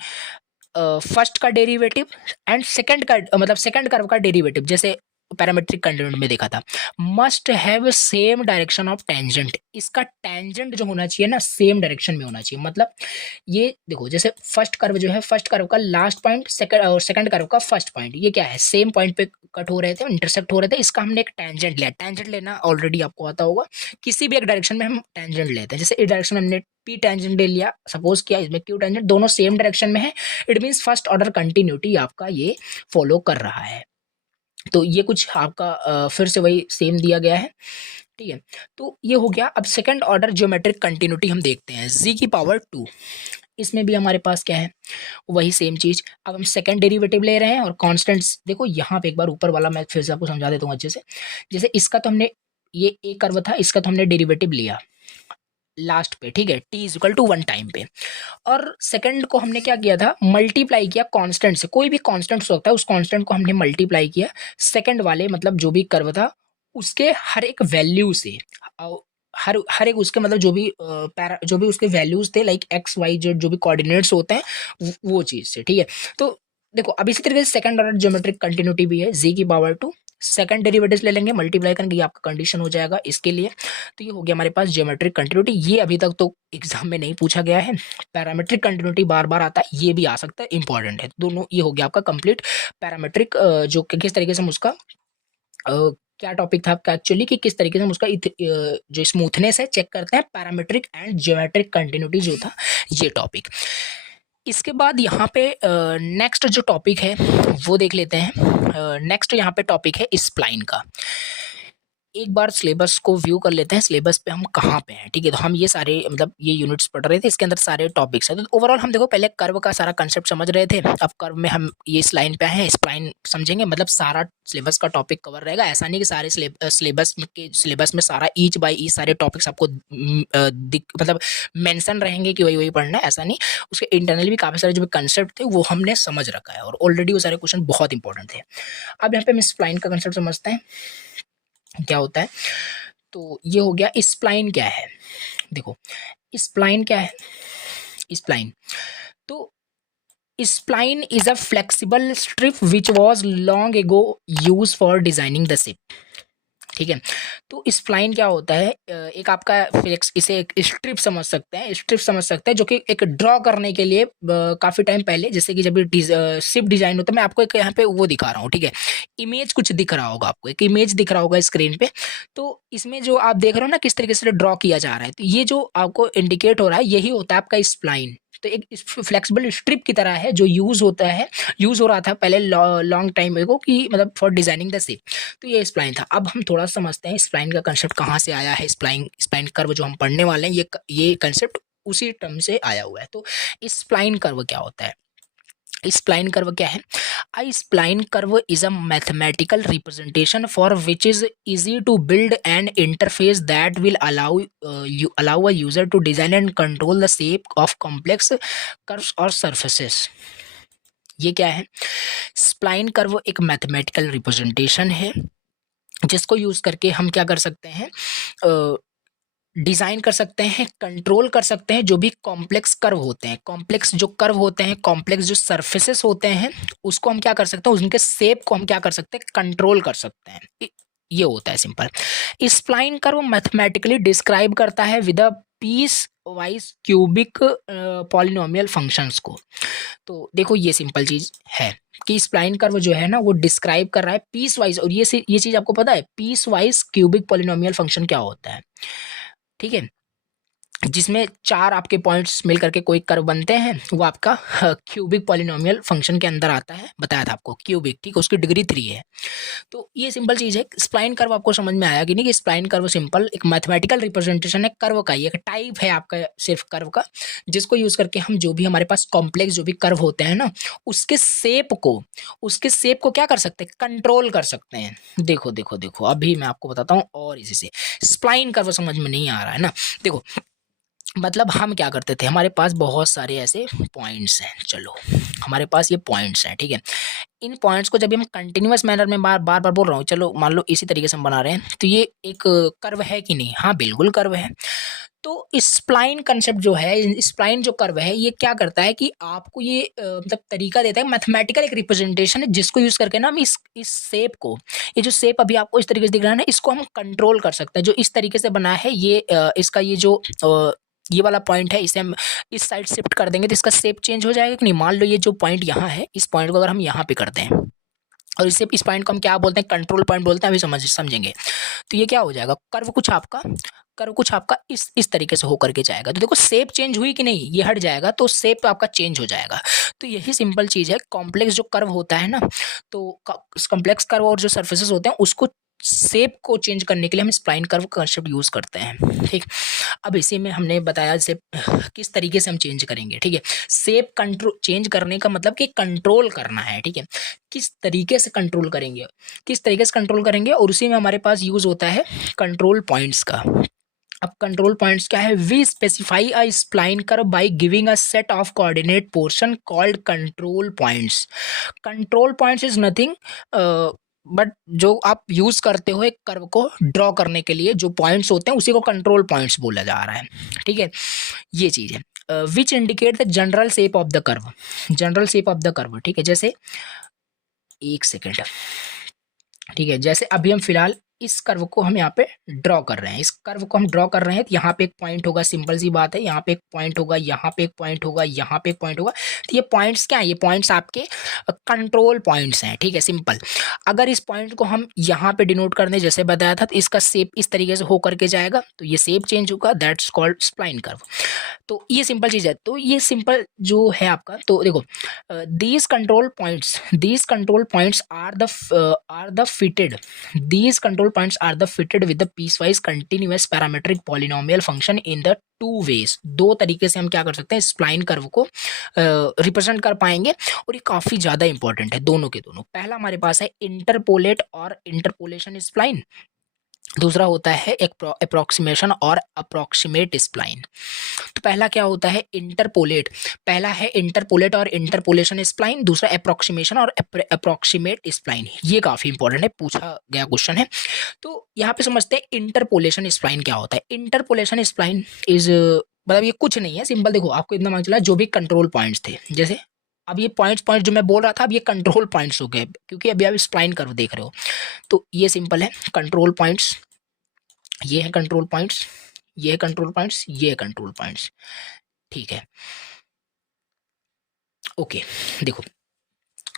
फर्स्ट का डेरिवेटिव एंड सेकंड का मतलब सेकंड कर्व का डेरिवेटिव, जैसे पैरामीट्रिक कंटिन्यूटी में देखा था, must have same direction of tangent. इसका टेंजेंट जो होना चाहिए ना सेम डायरेक्शन में होना चाहिए। मतलब ये देखो जैसे फर्स्ट कर्व जो है, फर्स्ट कर्व का लास्ट पॉइंट, सेकंड कर्व का फर्स्ट पॉइंट, ये क्या है, सेम पॉइंट पे कट हो रहे थे, इंटरसेक्ट हो रहे थे। इसका हमने एक टेंजेंट लिया। टेंजेंट लेना ऑलरेडी आपको आता होगा, किसी भी एक डायरेक्शन में हम टेंजेंट लेते हैं। जैसे इस डायरेक्शन में हमने पी टेंजेंट ले लिया, सपोज किया, इसमें क्यू टेंजेंट, दोनों सेम डायरेक्शन में है। It means first order continuity आपका ये फॉलो कर रहा है। तो ये कुछ आपका फिर से वही सेम दिया गया है, ठीक है। तो ये हो गया। अब सेकंड ऑर्डर ज्योमेट्रिक कंटिन्यूटी हम देखते हैं, जी की पावर 2। इसमें भी हमारे पास क्या है, वही सेम चीज। अब हम सेकंड डेरिवेटिव ले रहे हैं और कांस्टेंट्स, देखो यहाँ पे एक बार ऊपर वाला मैं फिर से आपको समझा देता हूँ अच्छे से। जैसे इसका तो हमने, ये एक कर्व था, इसका तो हमने डेरिवेटिव लिया लास्ट पे, ठीक है, t is equal to 1 time पे। और सेकंड को हमने क्या किया था, मल्टीप्लाई किया कांस्टेंट से, कोई भी कांस्टेंट हो सकता है, उस कांस्टेंट को हमने मल्टीप्लाई किया सेकंड वाले मतलब जो भी कर्व था उसके हर एक वैल्यू से। हर एक उसके मतलब जो भी उसके वैल्यूज थे, लाइक एक्स वाई जेड जो भी कोऑर्डिनेट्स होते हैं वो चीज से, ठीक है। तो देखो अब इसी तरीके से सेकंड ऑर्डर ज्योमेट्रिक कंटिन्यूटी भी है, जी की पावर 2, सेकंड डेरिवेटिव्स ले लेंगे, मल्टीप्लाई करेंगे, ये आपका कंडीशन हो जाएगा इसके लिए। तो ये हो गया हमारे पास ज्योमेट्रिक कंटिन्यूटी। ये अभी तक तो एग्जाम में नहीं पूछा गया है। पैरामीट्रिक कंटिन्यूटी बार बार आता है, ये भी आ सकता है, इंपॉर्टेंट है दोनों। ये हो गया आपका कंप्लीट पैरामीट्रिक, जो किस तरीके से हम उसका क्या टॉपिक था आपका एक्चुअली, कि किस तरीके से हम उसका जो स्मूथनेस है चेक करते हैं, पैरामीट्रिक एंड ज्योमेट्रिक कंटिन्यूटी जो था ये टॉपिक। इसके बाद यहाँ पे नेक्स्ट जो टॉपिक है वो देख लेते हैं। नेक्स्ट यहाँ पे टॉपिक है स्प्लाइन का। एक बार सिलेबस को व्यू कर लेते हैं, सिलेबस पे हम कहाँ पे हैं, ठीक है। तो हम ये सारे मतलब ये यूनिट्स पढ़ रहे थे, इसके अंदर सारे टॉपिक्स हैं। तो ओवरऑल हम देखो पहले कर्व का सारा कंसेप्ट समझ रहे थे, अब कर्व में हम ये इस लाइन पे हैं, स्प्लाइन समझेंगे। मतलब सारा सिलेबस का टॉपिक कवर रहेगा, ऐसा नहीं कि सारे सिलेबस में सारा ईच बाय ईच सारे टॉपिक्स आपको मतलब मेंशन रहेंगे कि वही वही पढ़ना है, ऐसा नहीं। उसके इंटरनली भी काफ़ी सारे जो भी कंसेप्ट थे वो हमने समझ रखा है और ऑलरेडी वो सारे क्वेश्चन बहुत इंपॉर्टेंट थे। अब यहाँ पे हम स्प्लाइन का कंसेप्ट समझते हैं क्या होता है। तो ये हो गया स्प्लाइन क्या है। देखो स्प्लाइन क्या है, स्प्लाइन तो spline is a flexible strip which was long ago use for designing the ship. ठीक है। तो स्प्लाइन क्या होता है, एक आपका फ्लेक्स, इसे एक स्ट्रिप समझ सकते हैं, स्ट्रिप समझ सकते हैं, जो कि एक ड्रॉ करने के लिए काफ़ी टाइम पहले, जैसे कि जब शिप डिज़ाइन होता है, मैं आपको एक यहाँ पे वो दिखा रहा हूँ, ठीक है। इमेज कुछ दिख रहा होगा आपको, एक इमेज दिख रहा होगा स्क्रीन पे। तो इसमें जो आप देख रहे हो ना किस तरीके से ड्रॉ किया जा रहा है, तो ये जो आपको इंडिकेट हो रहा है यही होता है आपका स्प्लाइन। तो एक फ्लेक्सिबल स्ट्रिप की तरह है जो यूज़ होता है, यूज़ हो रहा था पहले लॉन्ग टाइम एगो, कि मतलब फॉर डिजाइनिंग द शेप। तो ये स्प्लाइन था। अब हम थोड़ा समझते हैं स्प्लाइन का कंसेप्ट कहाँ से आया है। स्प्लाइन स्प्लाइन कर्व जो हम पढ़ने वाले हैं, ये कंसेप्ट उसी टर्म से आया हुआ है। तो स्प्लाइन कर्व क्या होता है, स्प्लाइन कर्व क्या है? A spline curve is a mathematical representation for which is easy to build an interface that will allow a user to design and control the shape of complex curves or surfaces. ये क्या है? स्प्लाइन कर्व एक मैथमेटिकल रिप्रेजेंटेशन है जिसको यूज करके हम क्या कर सकते हैं, डिज़ाइन कर सकते हैं, कंट्रोल कर सकते हैं जो भी कॉम्प्लेक्स कर्व होते हैं। कॉम्प्लेक्स जो कर्व होते हैं, कॉम्प्लेक्स जो सरफेसेस होते हैं, उसको हम क्या कर सकते हैं, उनके शेप को हम क्या कर सकते हैं, कंट्रोल कर सकते हैं। ये होता है simple. Spline curve mathematically describe करता है with a piecewise cubic polynomial functions को। तो देखो ये सिंपल चीज़ है कि स्प्लाइन कर्व जो है ना वो डिस्क्राइब कर रहा है पीस वाइज, और ये चीज़ आपको पता है piecewise cubic polynomial function क्या होता है, ठीक है, जिसमें 4 आपके पॉइंट्स मिल करके कोई कर्व बनते हैं, वो आपका क्यूबिक पॉलिनोमियल फंक्शन के अंदर आता है। बताया था आपको क्यूबिक, ठीक है, उसकी डिग्री 3 है। तो ये सिंपल चीज़ है। स्प्लाइन कर्व आपको समझ में आया कि नहीं, कि स्प्लाइन कर्व सिंपल एक मैथमेटिकल रिप्रेजेंटेशन है कर्व का, ये एक टाइप है आपका सिर्फ कर्व का, जिसको यूज़ करके हम जो भी हमारे पास कॉम्प्लेक्स जो भी कर्व होते हैं ना, उसके शेप को क्या कर सकते हैं, कंट्रोल कर सकते हैं। देखो देखो देखो, अभी मैं आपको बताता हूँ और इसी से। स्प्लाइन कर्व समझ में नहीं आ रहा है ना, देखो मतलब हम क्या करते थे, हमारे पास बहुत सारे ऐसे पॉइंट्स हैं, चलो हमारे पास ये पॉइंट्स हैं, ठीक है। इन पॉइंट्स को जब हम कंटिन्यूअस मैनर में बार बार बोल रहा हूँ, चलो मान लो इसी तरीके से हम बना रहे हैं, तो ये एक कर्व है कि नहीं? हाँ बिल्कुल कर्व है। तो स्प्लाइन कंसेप्ट जो है, स्प्लाइन जो कर्व है, ये क्या करता है कि आपको ये मतलब तरीका देता है, मैथमेटिकल एक रिप्रेजेंटेशन है जिसको यूज करके ना हम इस शेप को, ये जो शेप अभी आपको इस तरीके से दिख रहा है ना, इसको हम कंट्रोल कर सकते हैं। जो इस तरीके से बना है ये इसका ये जो ये वाला पॉइंट है, इसे हम इस साइड शिफ्ट कर देंगे तो इसका शेप चेंज हो जाएगा कि नहीं। मान लो ये जो पॉइंट यहाँ है, इस पॉइंट को अगर हम यहाँ पे करते हैं और इस पॉइंट को हम क्या बोलते हैं, कंट्रोल पॉइंट बोलते हैं, अभी समझेंगे। तो ये क्या हो जाएगा, कर्व कुछ आपका इस तरीके से होकर के जाएगा। तो देखो शेप चेंज हुई कि नहीं, ये हट जाएगा तो शेप आपका चेंज हो जाएगा। तो यही सिंपल चीज़ है। कॉम्प्लेक्स जो कर्व होता है ना, तो कॉम्प्लेक्स कर्व और जो सर्फेसेस होते हैं उसको शेप को चेंज करने के लिए हम स्प्लाइन कर्व कंसेप्ट यूज करते हैं, ठीक। अब इसी में हमने बताया शेप किस तरीके से हम चेंज करेंगे, ठीक है। शेप कंट्रोल चेंज करने का मतलब कि कंट्रोल करना है, ठीक है। किस तरीके से कंट्रोल करेंगे, और उसी में हमारे पास यूज होता है कंट्रोल पॉइंट्स का। अब कंट्रोल पॉइंट्स क्या है, we specify a spline curve by giving a set of coordinate portion called control points. Control points is nothing but जो आप यूज करते हो एक कर्व को ड्रॉ करने के लिए, जो पॉइंट्स होते हैं उसी को कंट्रोल पॉइंट्स बोला जा रहा है, ठीक है। ये चीज है which indicate the general shape of the curve, ठीक है। जैसे एक सेकेंड, ठीक है, जैसे अभी हम फिलहाल इस कर्व को हम यहाँ पे ड्रॉ कर रहे हैं, तो यहाँ पे एक पॉइंट होगा, सिंपल सी बात है, यहाँ पे एक पॉइंट होगा, यहाँ पे एक पॉइंट होगा, यहाँ पे एक पॉइंट होगा। तो ये पॉइंट्स क्या है, ये पॉइंट्स आपके कंट्रोल पॉइंट्स हैं, ठीक है, सिंपल। अगर इस पॉइंट को हम यहाँ पे डिनोट कर दें, जैसे बताया था, तो इसका शेप इस तरीके से हो करके जाएगा, तो ये शेप चेंज होगा, दैट्स कॉल्ड स्प्लाइन कर्व। तो ये सिंपल चीज़ है। तो ये सिंपल जो है आपका, तो देखो these control points are the fitted with the piecewise continuous parametric polynomial function in the 2 ways. 2 तरीके से हम क्या कर सकते हैं, स्प्लाइन कर्व को रिप्रेजेंट कर पाएंगे, और ये काफ़ी ज़्यादा इंपॉर्टेंट है दोनों के दोनों। पहला हमारे पास है इंटरपोलेट और इंटरपोलेशन स्प्लाइन, दूसरा होता है अप्रोक्सीमेशन और अप्रोक्सीमेट स्प्लाइन। तो पहला क्या होता है, इंटरपोलेट। पहला है इंटरपोलेट और इंटरपोलेशन स्प्लाइन, दूसरा अप्रोक्सीमेशन और अप्रोक्सीमेट स्प्लाइन। ये काफ़ी इंपॉर्टेंट है, पूछा गया क्वेश्चन है। तो यहाँ पे समझते हैं इंटरपोलेशन स्प्लाइन क्या होता है। इंटरपोलेशन स्प्लाइन इज मतलब ये कुछ नहीं है, सिंपल देखो आपको इतना मालूम चला, जो भी कंट्रोल पॉइंट्स थे, जैसे अब ये पॉइंट्स पॉइंट जो मैं बोल रहा था अब ये कंट्रोल पॉइंट्स हो गए, क्योंकि अभी आप स्प्लाइन कर्व देख रहे हो। तो ये सिंपल है, कंट्रोल पॉइंट्स, ये है कंट्रोल पॉइंट्स, ये है कंट्रोल पॉइंट्स, ये है कंट्रोल पॉइंट्स, ठीक है। ओके, देखो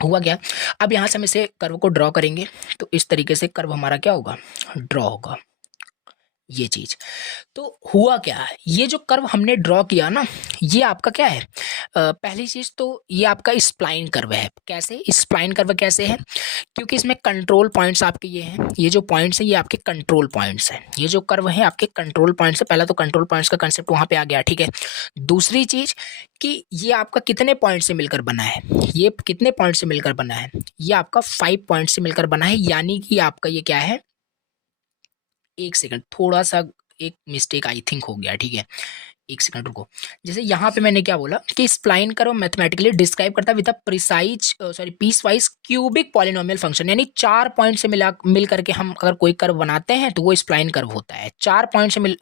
हुआ क्या, अब यहाँ से हम इसे कर्व को ड्रॉ करेंगे, तो इस तरीके से कर्व हमारा क्या होगा, ड्रॉ होगा, ये चीज। तो हुआ क्या है, ये जो कर्व हमने ड्रॉ किया ना, ये आपका क्या है, पहली चीज तो ये आपका स्प्लाइन कर्व है। कैसे स्प्लाइन कर्व कैसे है, क्योंकि इसमें कंट्रोल पॉइंट्स आपके ये हैं, ये जो पॉइंट्स हैं ये आपके कंट्रोल पॉइंट्स हैं, ये जो कर्व है आपके कंट्रोल पॉइंट्स है। पहला तो कंट्रोल पॉइंट्स का कंसेप्ट वहां पे आ गया, ठीक है। दूसरी चीज कि ये आपका कितने पॉइंट से मिलकर बना है, ये कितने पॉइंट से मिलकर बना है, ये आपका 5 पॉइंट से मिलकर बना है, यानी कि आपका ये क्या है, एक सेकंड, थोड़ा सा एक मिस्टेक आई थिंक हो गया, ठीक है, एक सेकंड रुको। जैसे यहाँ पे मैंने क्या बोला कि स्प्लाइन कर्व मैथमेटिकली डिस्क्राइब करता है with a precise piecewise cubic polynomial function, यानी 4 पॉइंट से मिल करके हम अगर कोई कर्व बनाते हैं तो वो स्प्लाइन कर्व होता है। 4 पॉइंट से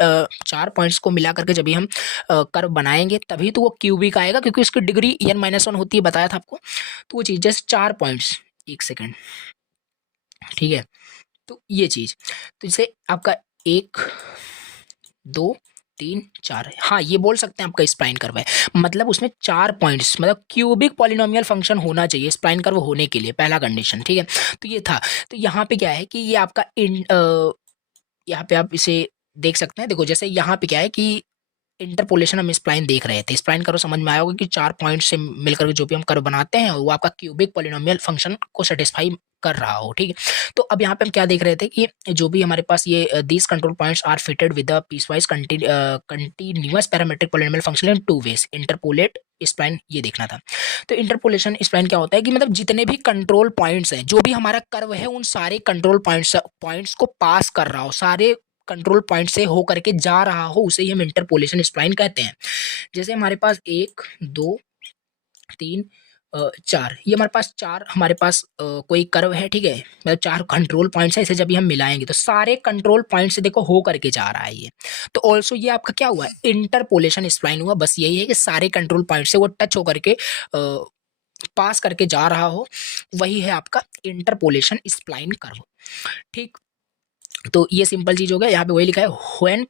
4 पॉइंट्स को मिला करके जब भी हम कर्व बनाएंगे तभी तो वो क्यूबिक आएगा, क्योंकि उसकी डिग्री n-1 होती है, बताया था आपको। तो वो चीज़ जैसे 4 पॉइंट्स, एक सेकेंड, ठीक है। तो ये चीज, तो जैसे आपका 1 2 3 4, हाँ ये बोल सकते हैं आपका स्प्लाइन कर्व है, मतलब उसमें 4 पॉइंट्स, मतलब क्यूबिक पॉलिनोमियल फंक्शन होना चाहिए स्प्लाइन कर्व होने के लिए, पहला कंडीशन, ठीक है। तो ये था। तो यहाँ पे क्या है कि ये आपका यहाँ पे आप इसे देख सकते हैं, देखो जैसे यहाँ पे क्या है कि इंटरपोलेशन हम स्प्लाइन देख रहे थे, स्प्लाइन कर्व समझ में आया होगा कि 4 पॉइंट से मिलकर जो भी हम कर्व बनाते हैं वो आपका क्यूबिक पॉलिनोमियल फंक्शन को सेटिस्फाई कर रहा हो, ठीक है। तो अब यहाँ पे हम क्या देख रहे थे कि जो भी हमारे पास ये these control points are fitted with a piecewise continuous parametric polynomial function in 2 ways, interpolate spline, ये देखना था। तो इंटरपोलेशन स्प्लाइन क्या होता है कि मतलब जितने भी कंट्रोल पॉइंट्स हैं, जो भी हमारा कर्व है उन सारे कंट्रोल पॉइंट्स को पास कर रहा हो, सारे कंट्रोल पॉइंट से हो करके जा रहा हो, उसे ही हम इंटरपोलेशन स्प्लाइन कहते हैं। जैसे हमारे पास 1 2 3 4, ये हमारे पास 4 हमारे पास कोई कर्व है, ठीक है, मतलब 4 कंट्रोल पॉइंट्स है, इसे जब भी हम मिलाएंगे तो सारे कंट्रोल पॉइंट से देखो हो करके जा रहा है ये। तो ऑल्सो ये आपका क्या हुआ, इंटरपोलेशन स्प्लाइन हुआ। बस यही है कि सारे कंट्रोल पॉइंट से वो टच होकर के पास करके जा रहा हो, वही है आपका इंटरपोलेशन स्प्लाइन कर्व, ठीक। तो ये सिंपल चीज हो गया। यहाँ पे वही लिखा है, when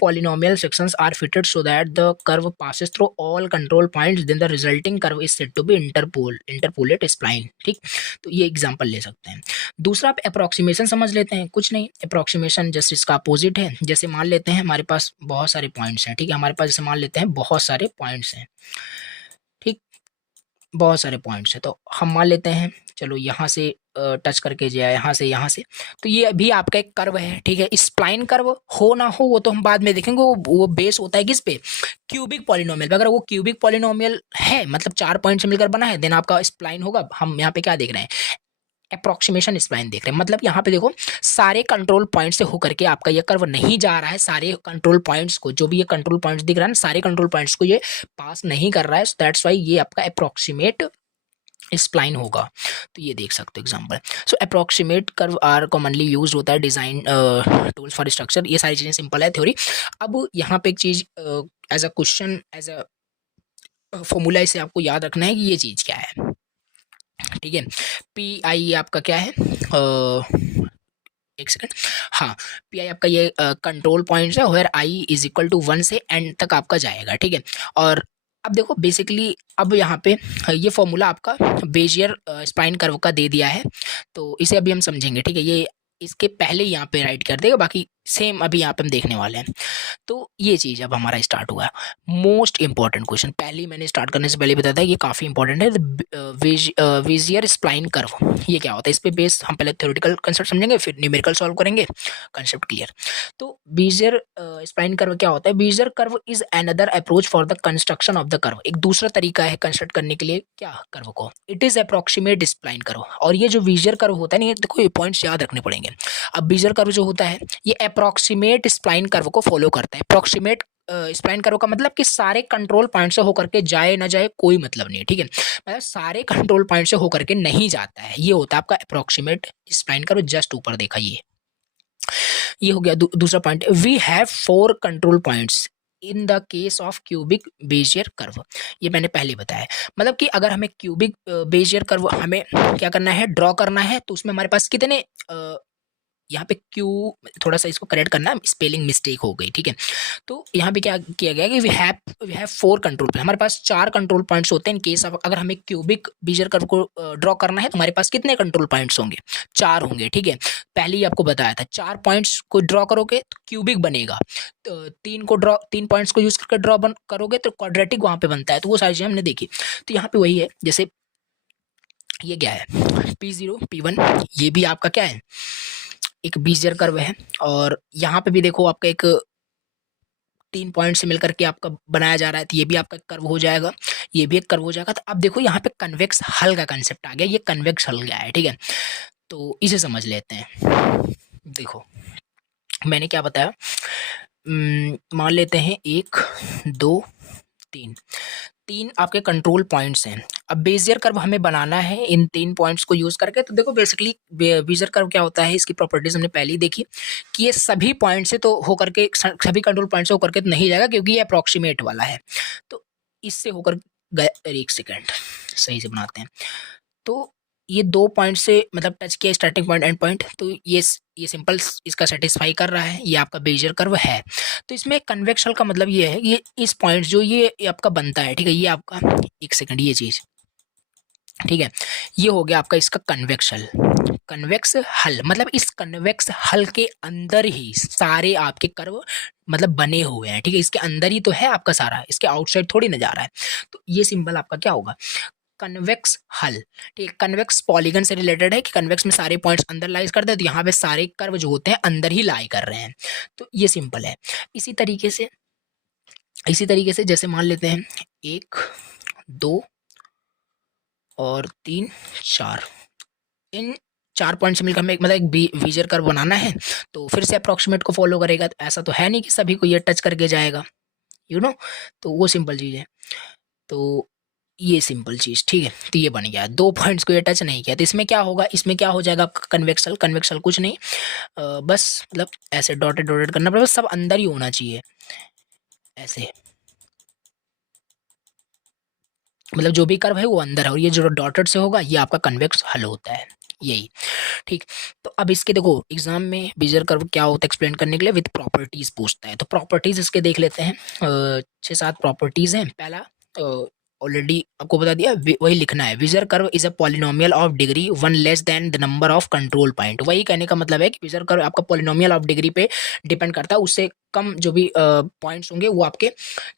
polynomial sections are fitted so that the curve passes through all control points then the resulting curve is said to be interpolate spline, ठीक। तो ये एग्जांपल ले सकते हैं। दूसरा आप अप्रोक्सीमेशन समझ लेते हैं, कुछ नहीं, अप्रोक्सीमेशन जस्ट इसका अपोजिट है। जैसे मान लेते हैं हमारे पास बहुत सारे पॉइंट्स हैं, ठीक है, हमारे पास जैसे मान लेते हैं बहुत सारे पॉइंट्स हैं, ठीक, बहुत सारे पॉइंट्स हैं। तो हम मान लेते हैं, चलो यहाँ से टच करके जाए, यहाँ से, तो ये भी आपका एक कर्व है, ठीक है। स्प्लाइन कर्व हो ना हो वो तो हम बाद में देखेंगे, वो बेस होता है किस पे, क्यूबिक पॉलिनोमियल पे। अगर वो क्यूबिक पॉलिनोमियल है, मतलब 4 पॉइंट से मिलकर बना है, देन आपका स्प्लाइन होगा। हम यहाँ पे क्या देख रहे हैं, अप्रोक्सीमेशन स्प्लाइन देख रहे हैं। मतलब यहाँ पे देखो सारे कंट्रोल पॉइंट से होकर के आपका ये कर्व नहीं जा रहा है, सारे कंट्रोल पॉइंट्स को, जो भी ये कंट्रोल पॉइंट्स दिख रहा है ना, सारे कंट्रोल पॉइंट्स को ये पास नहीं कर रहा है, दैट्स वाई ये आपका अप्रोक्सीमेट स्प्लाइन होगा। तो ये देख सकते हो example. So approximate curve are commonly use होता है डिजाइन टूल्स फॉर स्ट्रक्चर। ये सारी चीजें सिंपल है थ्योरी। अब यहाँ पे एक चीज as a question, as a formula, इसे आपको याद रखना है कि ये चीज क्या है, ठीक है। पी आई आपका क्या है, एक सेकंड, हाँ, पी आई आपका ये कंट्रोल पॉइंट्स है, where I is equal to 1 से एंड तक आपका जाएगा, ठीक है। और अब देखो बेसिकली अब यहाँ पे ये फॉर्मूला आपका बेजियर स्पाइन कर्व का दे दिया है, तो इसे अभी हम समझेंगे, ठीक है। ये इसके पहले यहाँ पे राइट कर देगा, बाकी सेम अभी यहाँ पे हम देखने वाले हैं। तो ये चीज़ अब हमारा स्टार्ट हुआ है। मोस्ट इंपॉर्टेंट क्वेश्चन, पहले ही मैंने स्टार्ट करने से पहले बताया था ये काफ़ी इंपॉर्टेंट है। बेजियर स्प्लाइन कर्व ये क्या होता है, इस पे बेस हम पहले थ्योरेटिकल कंसेप्ट समझेंगे, फिर न्यूमेरिकल सॉल्व करेंगे, कंसेप्ट क्लियर। तो बेजियर स्प्लाइन कर्व क्या होता है, Bezier curve is another approach for the construction of the curve, एक दूसरा तरीका है कंस्ट्रक्ट करने के लिए क्या कर्व को। It is approximate spline curve. और ये जो बेजियर कर्व होता है ना, ये देखो ये पॉइंट्स याद रखने पड़ेंगे। अब बेजियर कर्व जो होता है ये अप्रोक्सीमेट स्प्लाइन कर्व को फॉलो करता है। अप्रोक्सीमेट स्प्लाइन कर्व का मतलब कि सारे कंट्रोल पॉइंट से होकर के जाए ना जाए कोई मतलब नहीं है, ठीक है, मतलब सारे कंट्रोल पॉइंट से होकर के नहीं जाता है, ये होता है आपका अप्रोक्सीमेट स्प्लाइन कर्व। जस्ट ऊपर देखा ये हो गया दूसरा पॉइंट। We have 4 control points in the case of cubic Bezier curve, ये मैंने पहले बताया। मतलब कि अगर हमें क्यूबिक बेजियर कर्व हमें क्या करना है, ड्रॉ करना है, तो उसमें हमारे पास कितने यहाँ पे क्यू, थोड़ा सा इसको करेक्ट करना, स्पेलिंग मिस्टेक हो गई, ठीक है। तो यहाँ पे क्या किया गया कि वी हैव 4 कंट्रोल पॉइंट, हमारे पास 4 कंट्रोल पॉइंट्स होते हैं। इन केस ऑफ अगर हमें क्यूबिक बेजियर कर्व को ड्रॉ करना है तो हमारे पास कितने कंट्रोल पॉइंट्स होंगे, 4 होंगे, ठीक है। पहले ही आपको बताया था 4 पॉइंट्स को ड्रॉ करोगे तो क्यूबिक बनेगा, तो 3 पॉइंट्स को यूज करके ड्रॉ करोगे तो क्वाड्रेटिक वहां पे बनता है। तो वो सारी चीजें हमने देखी। तो यहाँ पे वही है, जैसे ये क्या है, P0 P1, ये भी आपका क्या है, एक बेजियर कर्व है। और यहाँ पे भी देखो आपका एक 3 पॉइंट से मिलकर के आपका बनाया जा रहा है, तो ये भी आपका कर्व हो जाएगा, ये भी एक कर्व हो जाएगा। तो अब देखो यहाँ पे कन्वेक्स हल का कंसेप्ट आ गया, ये कन्वेक्स हल क्या है, ठीक है। तो इसे समझ लेते हैं। देखो मैंने क्या बताया, मान लेते हैं 1 2 3 आपके कंट्रोल पॉइंट्स हैं। अब बेजियर कर्व हमें बनाना है इन 3 पॉइंट्स को यूज करके। तो देखो बेसिकली बेजियर कर्व क्या होता है, इसकी प्रॉपर्टीज हमने पहले ही देखी कि ये सभी पॉइंट से तो होकर के, सभी कंट्रोल पॉइंट से होकर के तो नहीं जाएगा, क्योंकि ये अप्रॉक्सीमेट वाला है। तो इससे होकर गए, एक सेकेंड सही से बनाते हैं। तो ये 2 पॉइंट से मतलब टच किया, स्टार्टिंग पॉइंट एंड पॉइंट, तो ये सिंपल इसका सेटिस्फाई कर रहा है, ये आपका बेजियर कर्व है। तो इसमें कन्वेक्स हल का मतलब ये है, ये इस पॉइंट जो ये आपका बनता है, ठीक है, ये आपका, एक सेकंड, ये चीज, ठीक है, ये हो गया आपका इसका कन्वेक्स हल। कन्वेक्स हल मतलब इस कन्वेक्स हल के अंदर ही सारे आपके कर्व मतलब बने हुए हैं, ठीक है, इसके अंदर ही तो है आपका सारा, इसके आउटसाइड थोड़ी ना जा रहा है। तो ये सिंबल आपका क्या होगा, कन्वेक्स हल, ठीक है। कन्वेक्स पॉलीगन से रिलेटेड है कि कन्वेक्स में सारे पॉइंट्स अंदर लाइज करते हैं, तो यहाँ पे सारे कर्व जो होते हैं अंदर ही लाई कर रहे हैं। तो ये सिंपल है। इसी तरीके से जैसे मान लेते हैं 1 2 और 3 4, इन 4 पॉइंट से मिलकर हमें मतलब एक बेजियर कर्व बनाना है, तो फिर से अप्रॉक्सीमेट को फॉलो करेगा। तो ऐसा तो है नहीं कि सभी को ये टच करके जाएगा, तो वो सिंपल चीज़ है। तो ये सिंपल चीज़, ठीक है। तो ये बन गया, 2 पॉइंट्स को ये टच नहीं किया, तो इसमें क्या होगा, इसमें क्या हो जाएगा आपका कन्वेक्सल कुछ नहीं, बस मतलब ऐसे डॉटेड करना पड़ेगा, सब अंदर ही होना चाहिए ऐसे, मतलब जो भी कर्व है वो अंदर है, और ये जो डॉटेड से होगा ये आपका कन्वेक्स हल होता है, यही, ठीक। तो अब इसके देखो एग्जाम में बेजियर कर्व क्या होता है एक्सप्लेन करने के लिए विद प्रॉपर्टीज पूछता है। तो प्रॉपर्टीज इसके देख लेते हैं, 6-7 प्रॉपर्टीज हैं। पहला ऑलरेडी आपको बता दिया, वही लिखना है, Bezier curve is a polynomial of degree 1 less than the number of control point. वही कहने का मतलब है कि बेजियर कर्व आपका पॉलिनोमियल ऑफ डिग्री पे डिपेंड करता है, उससे कम जो भी पॉइंट्स होंगे वो आपके,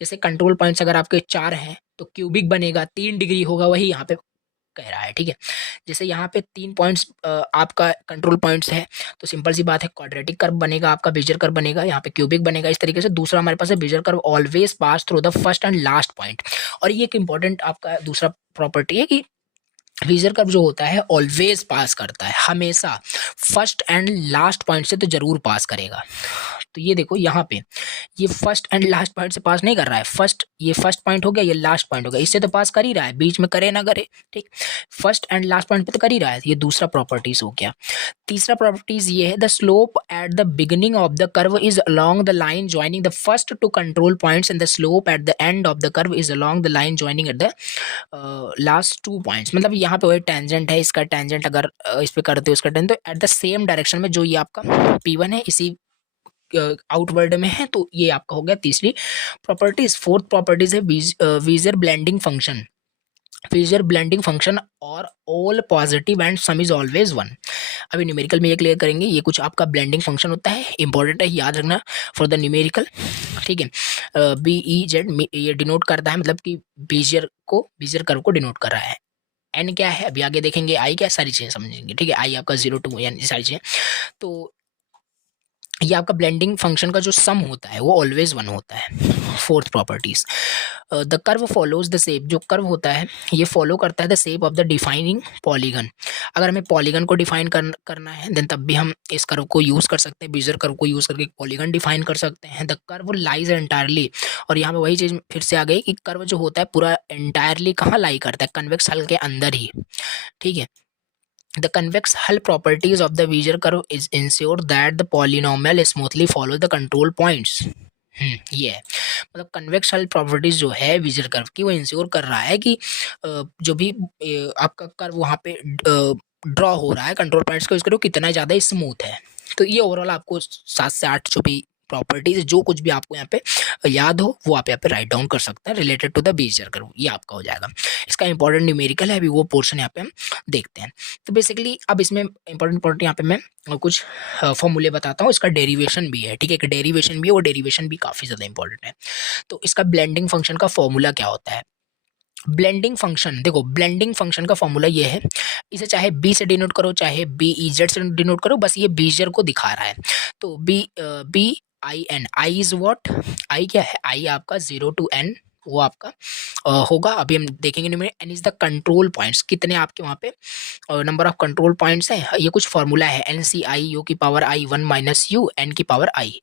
जैसे कंट्रोल पॉइंट्स अगर आपके 4 हैं तो क्यूबिक बनेगा, 3 डिग्री होगा, वही यहाँ पे कह रहा है, ठीक है। जैसे यहाँ पे 3 पॉइंट्स आपका कंट्रोल पॉइंट्स है, तो सिंपल सी बात है क्वाड्रेटिक कर्व बनेगा, आपका बेजियर कर्व बनेगा, यहाँ पे क्यूबिक बनेगा, इस तरीके से। दूसरा हमारे पास है Bezier curve always pass through the first and last point, और ये एक इंपॉर्टेंट आपका दूसरा प्रॉपर्टी है कि बेजियर कर्व जो होता है ऑलवेज पास करता है, हमेशा फर्स्ट एंड लास्ट पॉइंट से तो जरूर पास करेगा। तो ये देखो यहाँ पे ये फर्स्ट एंड लास्ट पॉइंट से पास नहीं कर रहा है, ये फर्स्ट पॉइंट हो गया, ये लास्ट पॉइंट हो गया, इससे तो पास कर ही रहा है, बीच में करे ना करे, ठीक, फर्स्ट एंड लास्ट पॉइंट पे तो कर ही रहा है। ये दूसरा प्रॉपर्टीज हो गया। तीसरा प्रॉपर्टीज ये है, the slope at the beginning of the curve is along the line joining the first 2 control points, and the slope at the end of the curve is along the line joining at the last 2 points. मतलब यहाँ पे वही टेंजेंट है, इसका टेंजेंट अगर इस पे करते हो इसका टेंजेंट, तो एट द सेम डायरेक्शन में जो ये आपका P1 है इसी आउटवर्ड में है, तो ये आपका हो गया तीसरी प्रॉपर्टीज। फोर्थ प्रॉपर्टीज है Bezier blending function, Bezier blending function are all positive and sum is always 1। अभी न्यूमेरिकल में ये क्लियर करेंगे, ये कुछ आपका ब्लेंडिंग फंक्शन होता है, इंपॉर्टेंट है, याद रखना फॉर द न्यूमेरिकल, ठीक है। BEZ ये डिनोट करता है, मतलब कि बेजियर कर्व को डिनोट कर रहा है। एन क्या है अभी आगे देखेंगे, आई क्या, सारी चीजें समझेंगे, ठीक है। आई आपका 0 to यानी सारी चीजें। तो ये आपका ब्लेंडिंग फंक्शन का जो सम होता है वो ऑलवेज 1 होता है। Fourth properties, the curve follows the shape, जो कर्व होता है ये फॉलो करता है the shape of the defining polygon. अगर हमें पॉलीगन को डिफाइन करना है देन तब भी हम इस कर्व को यूज कर सकते हैं, बेजियर कर्व को यूज करके पॉलीगन डिफाइन कर सकते हैं। द कर्व लाइज एंटायरली, और यहाँ पे वही चीज फिर से आ गई कि कर्व जो होता है पूरा एंटायरली कहाँ लाई करता है, कन्वेक्स हल के अंदर ही, ठीक है। The convex hull properties of the Bezier curve is ensure that the polynomial smoothly follows the control points. ये है मतलब कन्वेक्स हल प्रॉपर्टीज जो है विजियर कर्व की वो इंश्योर कर रहा है कि जो भी आपका कर्व वहाँ पे ड्रॉ हो रहा है कंट्रोल पॉइंट्स को यूज करो कितना ज़्यादा स्मूथ है। तो ये ओवरऑल आपको 7 से 8 जो भी प्रॉपर्टीज जो कुछ भी आपको यहाँ पे याद हो वो आप यहाँ पे राइट डाउन कर सकते हैं related to the Bezier curve, ये आपका हो जाएगा। इसका इंपॉर्टेंट न्यूमेरिकल है, अभी वो पोर्शन यहाँ पे हम देखते हैं। तो बेसिकली अब इसमें इंपॉर्टेंट यहाँ पे मैं कुछ फॉर्मूले बताता हूँ, इसका डेरिवेशन भी है, ठीक है, एक डेरिवेशन भी है, वो डेरिवेशन भी काफ़ी ज़्यादा इंपॉर्टेंट है। तो इसका ब्लेंडिंग फंक्शन का फॉर्मूला क्या होता है? ब्लेंडिंग फंक्शन, देखो ब्लेंडिंग फंक्शन का फॉर्मूला ये है, इसे चाहे बी से डिनोट करो चाहे बी ई जेड से डिनोट करो, बस ये बीजर को दिखा रहा है। तो B I N, I is what, I क्या है, आई आपका 0 to n वो आपका होगा, अभी हम देखेंगे नहीं, N is the control points, कितने आपके वहाँ पे नंबर ऑफ कंट्रोल पॉइंट्स हैं, ये कुछ फॉर्मूला है, एन सी आई यू की power I 1 minus U N की पावर आई।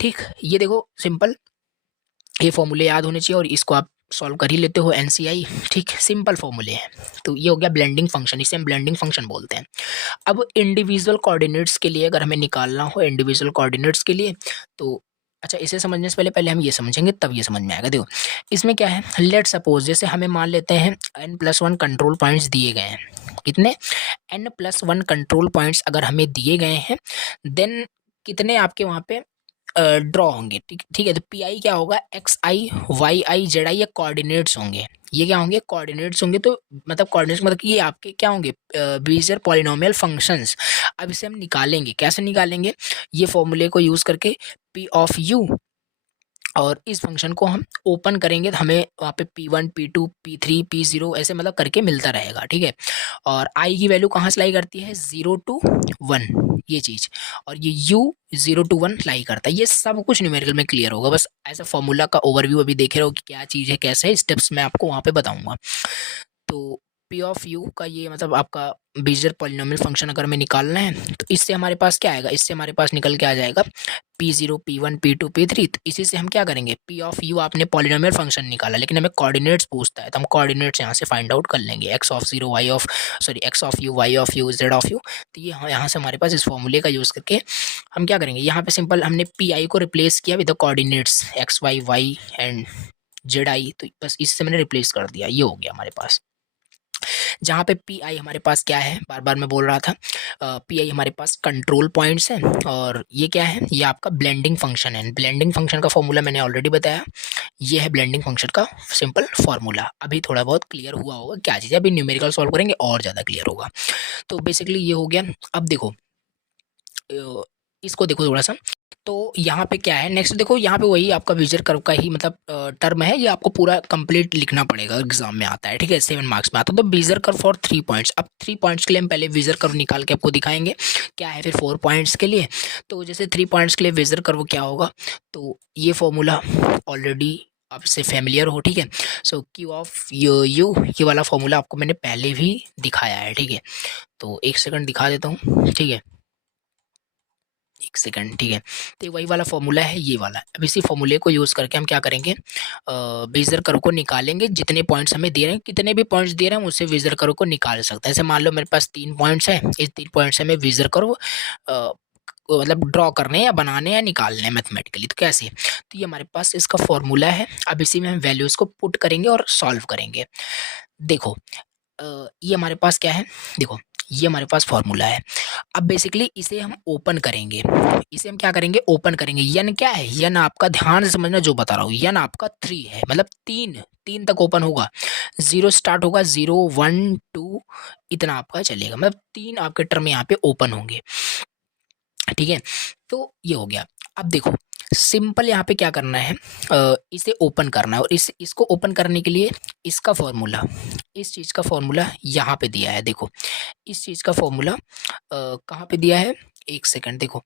ठीक, ये देखो सिंपल, ये फॉर्मूले याद होने चाहिए और इसको आप सॉल्व कर ही लेते हो एनसीआई, ठीक, सिंपल फॉर्मूले हैं। तो ये हो गया ब्लेंडिंग फंक्शन, इसे हम ब्लेंडिंग फंक्शन बोलते हैं। अब इंडिविजुअल कोऑर्डिनेट्स के लिए अगर हमें निकालना हो इंडिविजुअल कोऑर्डिनेट्स के लिए, तो अच्छा इसे समझने से पहले हम ये समझेंगे तब ये समझ में आएगा। देखो इसमें क्या है, लेट सपोज जैसे हमें मान लेते हैं n+1 कंट्रोल पॉइंट्स दिए गए हैं, कितने n+1 कंट्रोल पॉइंट्स अगर हमें दिए गए हैं, देन कितने आपके वहाँ पे ड्रॉ होंगे, ठीक है। तो पी आई क्या होगा, X I Y I Z I, ये कोऑर्डिनेट्स होंगे, ये क्या होंगे, कोऑर्डिनेट्स होंगे। तो मतलब कोऑर्डिनेट्स मतलब कि ये आपके क्या होंगे, बेजियर पॉलिनोमियल फंक्शंस। अब इसे हम निकालेंगे, कैसे निकालेंगे, ये फॉर्मूले को यूज करके पी ऑफ यू, और इस फंक्शन को हम ओपन करेंगे तो हमें वहाँ पे P1 P2 P3 P0 ऐसे मतलब करके मिलता रहेगा, ठीक है। और i की वैल्यू कहाँ से लाई करती है, 0 to 1 ये चीज़, और ये u 0 to 1 लाई करता है। ये सब कुछ न्यूमेरिकल में क्लियर होगा, बस ऐसा फॉर्मूला का ओवरव्यू अभी देखे रहो कि क्या चीज़ है, कैसे है, स्टेप्स मैं आपको वहाँ पे बताऊँगा। तो पी ऑफ यू का ये मतलब आपका बेजियर पॉलिनोमियल फंक्शन अगर हमें निकालना है तो इससे हमारे पास क्या आएगा, इससे हमारे पास निकल के आ जाएगा P0 P1 P2 P3। तो इसी से हम क्या करेंगे, पी ऑफ यू आपने पॉलिनोमियल फंक्शन निकाला, लेकिन हमें कोऑर्डिनेट्स पूछता है तो हम कोऑर्डिनेट्स यहाँ से फाइंड आउट कर लेंगे, X of U Y of U Z of U. तो ये यहाँ से हमारे पास इस फॉर्मूले का यूज़ करके हम क्या करेंगे, यहाँ पे सिंपल हमने पी आई को रिप्लेस किया with the coordinates X Y Y and Z I, तो बस इससे मैंने रिप्लेस कर दिया, ये हो गया हमारे पास। जहाँ पे पी आई हमारे पास क्या है, बार बार मैं बोल रहा था, पी आई हमारे पास कंट्रोल पॉइंट्स हैं, और ये क्या है, ये आपका ब्लेंडिंग फंक्शन है। ब्लेंडिंग फंक्शन का फॉर्मूला मैंने ऑलरेडी बताया, ये है ब्लेंडिंग फंक्शन का सिंपल फॉर्मूला। अभी थोड़ा बहुत क्लियर हुआ होगा क्या चीज़ है, अभी न्यूमेरिकल सॉल्व करेंगे और ज़्यादा क्लियर होगा। तो बेसिकली ये हो गया। अब देखो इसको देखो थोड़ा सा, तो यहाँ पे क्या है, नेक्स्ट देखो यहाँ पे वही आपका बेजियर कर्व का ही मतलब टर्म है, ये आपको पूरा कंप्लीट लिखना पड़ेगा, एग्जाम में आता है, ठीक है, 7 मार्क्स में आता है। तो बेजियर कर्व फॉर 3 पॉइंट्स, अब 3 पॉइंट्स के लिए हम पहले बेजियर कर्व निकाल के आपको दिखाएंगे क्या है, फिर 4 पॉइंट्स के लिए। तो जैसे 3 पॉइंट्स के लिए बेजियर कर्व क्या होगा, तो ये फॉर्मूला ऑलरेडी आपसे फैमिलियर हो, ठीक है। सो क्यू ऑफ यू ये वाला फॉर्मूला आपको मैंने पहले भी दिखाया है, ठीक है। तो एक सेकंड दिखा देता हूँ, ठीक है, एक सेकंड, ठीक है। तो वही वाला फॉर्मूला है, ये वाला। अब इसी फॉर्मूले को यूज़ करके हम क्या करेंगे, बेजियर कर्व को निकालेंगे, जितने पॉइंट्स हमें दे रहे हैं, कितने भी पॉइंट्स दे रहे हैं उससे बेजियर कर्व को निकाल सकते हैं। ऐसे मान लो मेरे पास 3 पॉइंट्स हैं, इस 3 पॉइंट्स से हमें बेजियर कर्व मतलब ड्रॉ करने या बनाने या निकालने हैं मैथमेटिकली। तो कैसे, तो ये हमारे पास इसका फॉर्मूला है। अब इसी में हम वैल्यूज़ को पुट करेंगे और सॉल्व करेंगे। देखो ये हमारे पास क्या है, देखो ये हमारे पास फॉर्मूला है। अब बेसिकली इसे हम ओपन करेंगे, इसे हम क्या करेंगे, ओपन करेंगे। यन क्या है, यन आपका ध्यान से समझना जो बता रहा हूँ, यन आपका 3 है, मतलब 3 तक ओपन होगा, 0 स्टार्ट होगा, 0 1 2 इतना आपका चलेगा, मतलब 3 आपके टर्म यहाँ पे ओपन होंगे, ठीक है। तो ये हो गया। अब देखो सिंपल यहाँ पे क्या करना है, इसे ओपन करना है, और इसको ओपन करने के लिए इसका फॉर्मूला, इस चीज़ का फॉर्मूला यहाँ पे दिया है। देखो इस चीज़ का फॉर्मूला कहाँ पे दिया है, एक सेकंड, देखो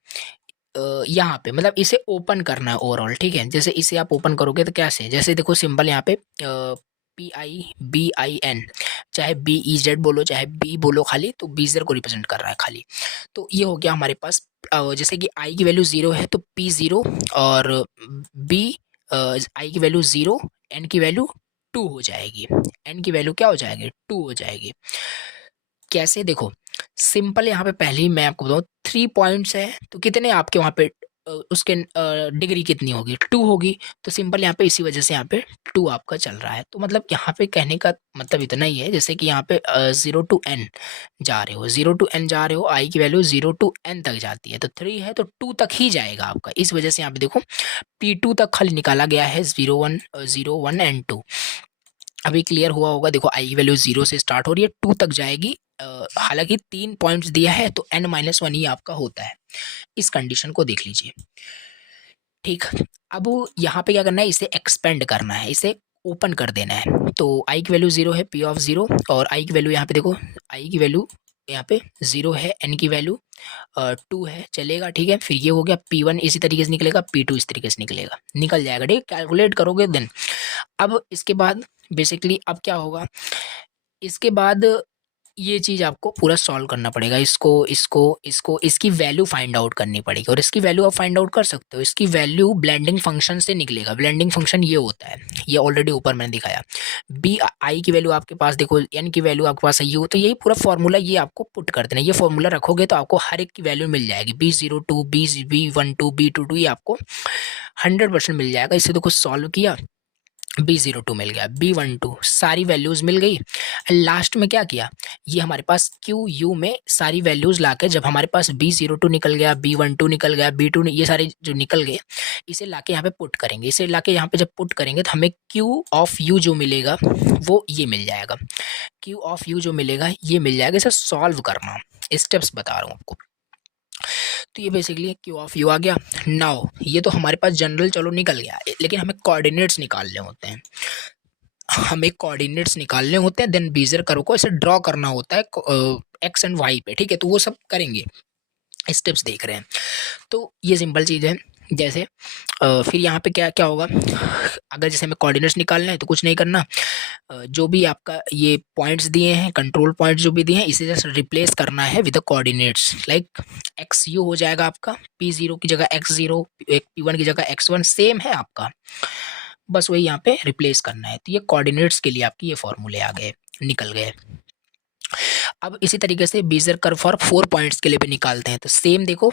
यहाँ पे मतलब इसे ओपन करना है ओवरऑल, ठीक है। जैसे इसे आप ओपन करोगे तो कैसे, जैसे देखो सिंपल यहाँ पे PIBIN, चाहे BEZ बोलो चाहे B बोलो, खाली तो बेजियर को रिप्रेजेंट कर रहा है खाली। तो ये हो गया हमारे पास, जैसे कि I की वैल्यू 0 है तो P0, और I की वैल्यू 0, N की वैल्यू 2 हो जाएगी, N की वैल्यू क्या हो जाएगी, 2 हो जाएगी। कैसे, देखो सिंपल यहाँ पे पहले ही मैं आपको बताऊँ 3 पॉइंट्स है, तो कितने आपके वहाँ पे उसके डिग्री कितनी होगी, 2 होगी। तो सिंपल यहाँ पे इसी वजह से यहाँ पे 2 आपका चल रहा है। तो मतलब यहाँ पे कहने का मतलब इतना ही है, जैसे कि यहाँ पे 0 टू n जा रहे हो, 0 टू n जा रहे हो, i की वैल्यू 0 टू n तक जाती है, तो 3 है तो 2 तक ही जाएगा आपका। इस वजह से यहाँ पे देखो P2 तक खाली निकाला गया है, 0 1 एंड 2। अभी क्लियर हुआ होगा। देखो आई की वैल्यू 0 से स्टार्ट हो रही है, 2 तक जाएगी। हालांकि 3 पॉइंट्स दिया है तो n-1 ही आपका होता है। इस कंडीशन को देख लीजिए, ठीक। अब यहाँ पे क्या करना है, इसे एक्सपेंड करना है, इसे ओपन कर देना है। तो आई की वैल्यू 0 है, P ऑफ 0, और आई की वैल्यू यहाँ पे देखो, आई की वैल्यू यहाँ पे 0 है, n की वैल्यू 2 है, चलेगा, ठीक है। फिर ये हो गया P1 इसी तरीके से निकलेगा, P2 इस तरीके से निकलेगा, निकल जाएगा, ठीक है। कैलकुलेट करोगे देन। अब इसके बाद बेसिकली अब क्या होगा, इसके बाद ये चीज़ आपको पूरा सॉल्व करना पड़ेगा, इसको इसको इसको इसकी वैल्यू फाइंड आउट करनी पड़ेगी। और इसकी वैल्यू आप फाइंड आउट कर सकते हो, इसकी वैल्यू ब्लेंडिंग फंक्शन से निकलेगा। ब्लेंडिंग फंक्शन ये होता है, ये ऑलरेडी ऊपर मैंने दिखाया। बी आई की वैल्यू आपके पास देखो, एन की वैल्यू आपके पास ये हो, तो यही पूरा फॉर्मूला ये आपको पुट कर देना। ये फॉर्मूला रखोगे तो आपको हर एक की वैल्यू मिल जाएगी, B02 B12 B22, ये आपको 100% मिल जाएगा। इसे देखो सॉल्व किया, B02 मिल गया, B12 सारी वैल्यूज़ मिल गई। लास्ट में क्या किया, ये हमारे पास क्यू यू में सारी वैल्यूज़ लाके, जब हमारे पास B02 निकल गया, B12 निकल गया, B2 ये सारे जो निकल गए, इसे लाके यहाँ पे पुट करेंगे। इसे लाके यहाँ पे जब पुट करेंगे तो हमें क्यू ऑफ यू जो मिलेगा वो ये मिल जाएगा। क्यू ऑफ यू जो मिलेगा ये मिल जाएगा। इसे सॉल्व करना, स्टेप्स बता रहा हूँ आपको। तो ये बेसिकली क्यू ऑफ यू आ गया। नाउ ये तो हमारे पास जनरल चलो निकल गया, लेकिन हमें कोऑर्डिनेट्स निकालने होते हैं। हमें कोऑर्डिनेट्स निकालने होते हैं, देन बेजर कर्व को ऐसे ड्रॉ करना होता है एक्स एंड वाई पे, ठीक है। तो वो सब करेंगे, स्टेप्स देख रहे हैं। तो ये सिंपल चीज़ है। जैसे फिर यहाँ पे क्या क्या होगा, अगर जैसे हमें कोऑर्डिनेट्स निकालना है तो कुछ नहीं करना, जो भी आपका ये पॉइंट्स दिए हैं, कंट्रोल पॉइंट्स जो भी दिए हैं, इसे जस्ट रिप्लेस करना है with the coordinates. Like x you हो जाएगा आपका, P0 की जगह x0, P1 की जगह x1, सेम है आपका, बस वही यहाँ पे रिप्लेस करना है। तो ये कोऑर्डिनेट्स के लिए आपकी ये फॉर्मूले आ गए, निकल गए। अब इसी तरीके से बेजर कर्व फॉर 4 पॉइंट्स के लिए भी निकालते हैं। तो सेम देखो,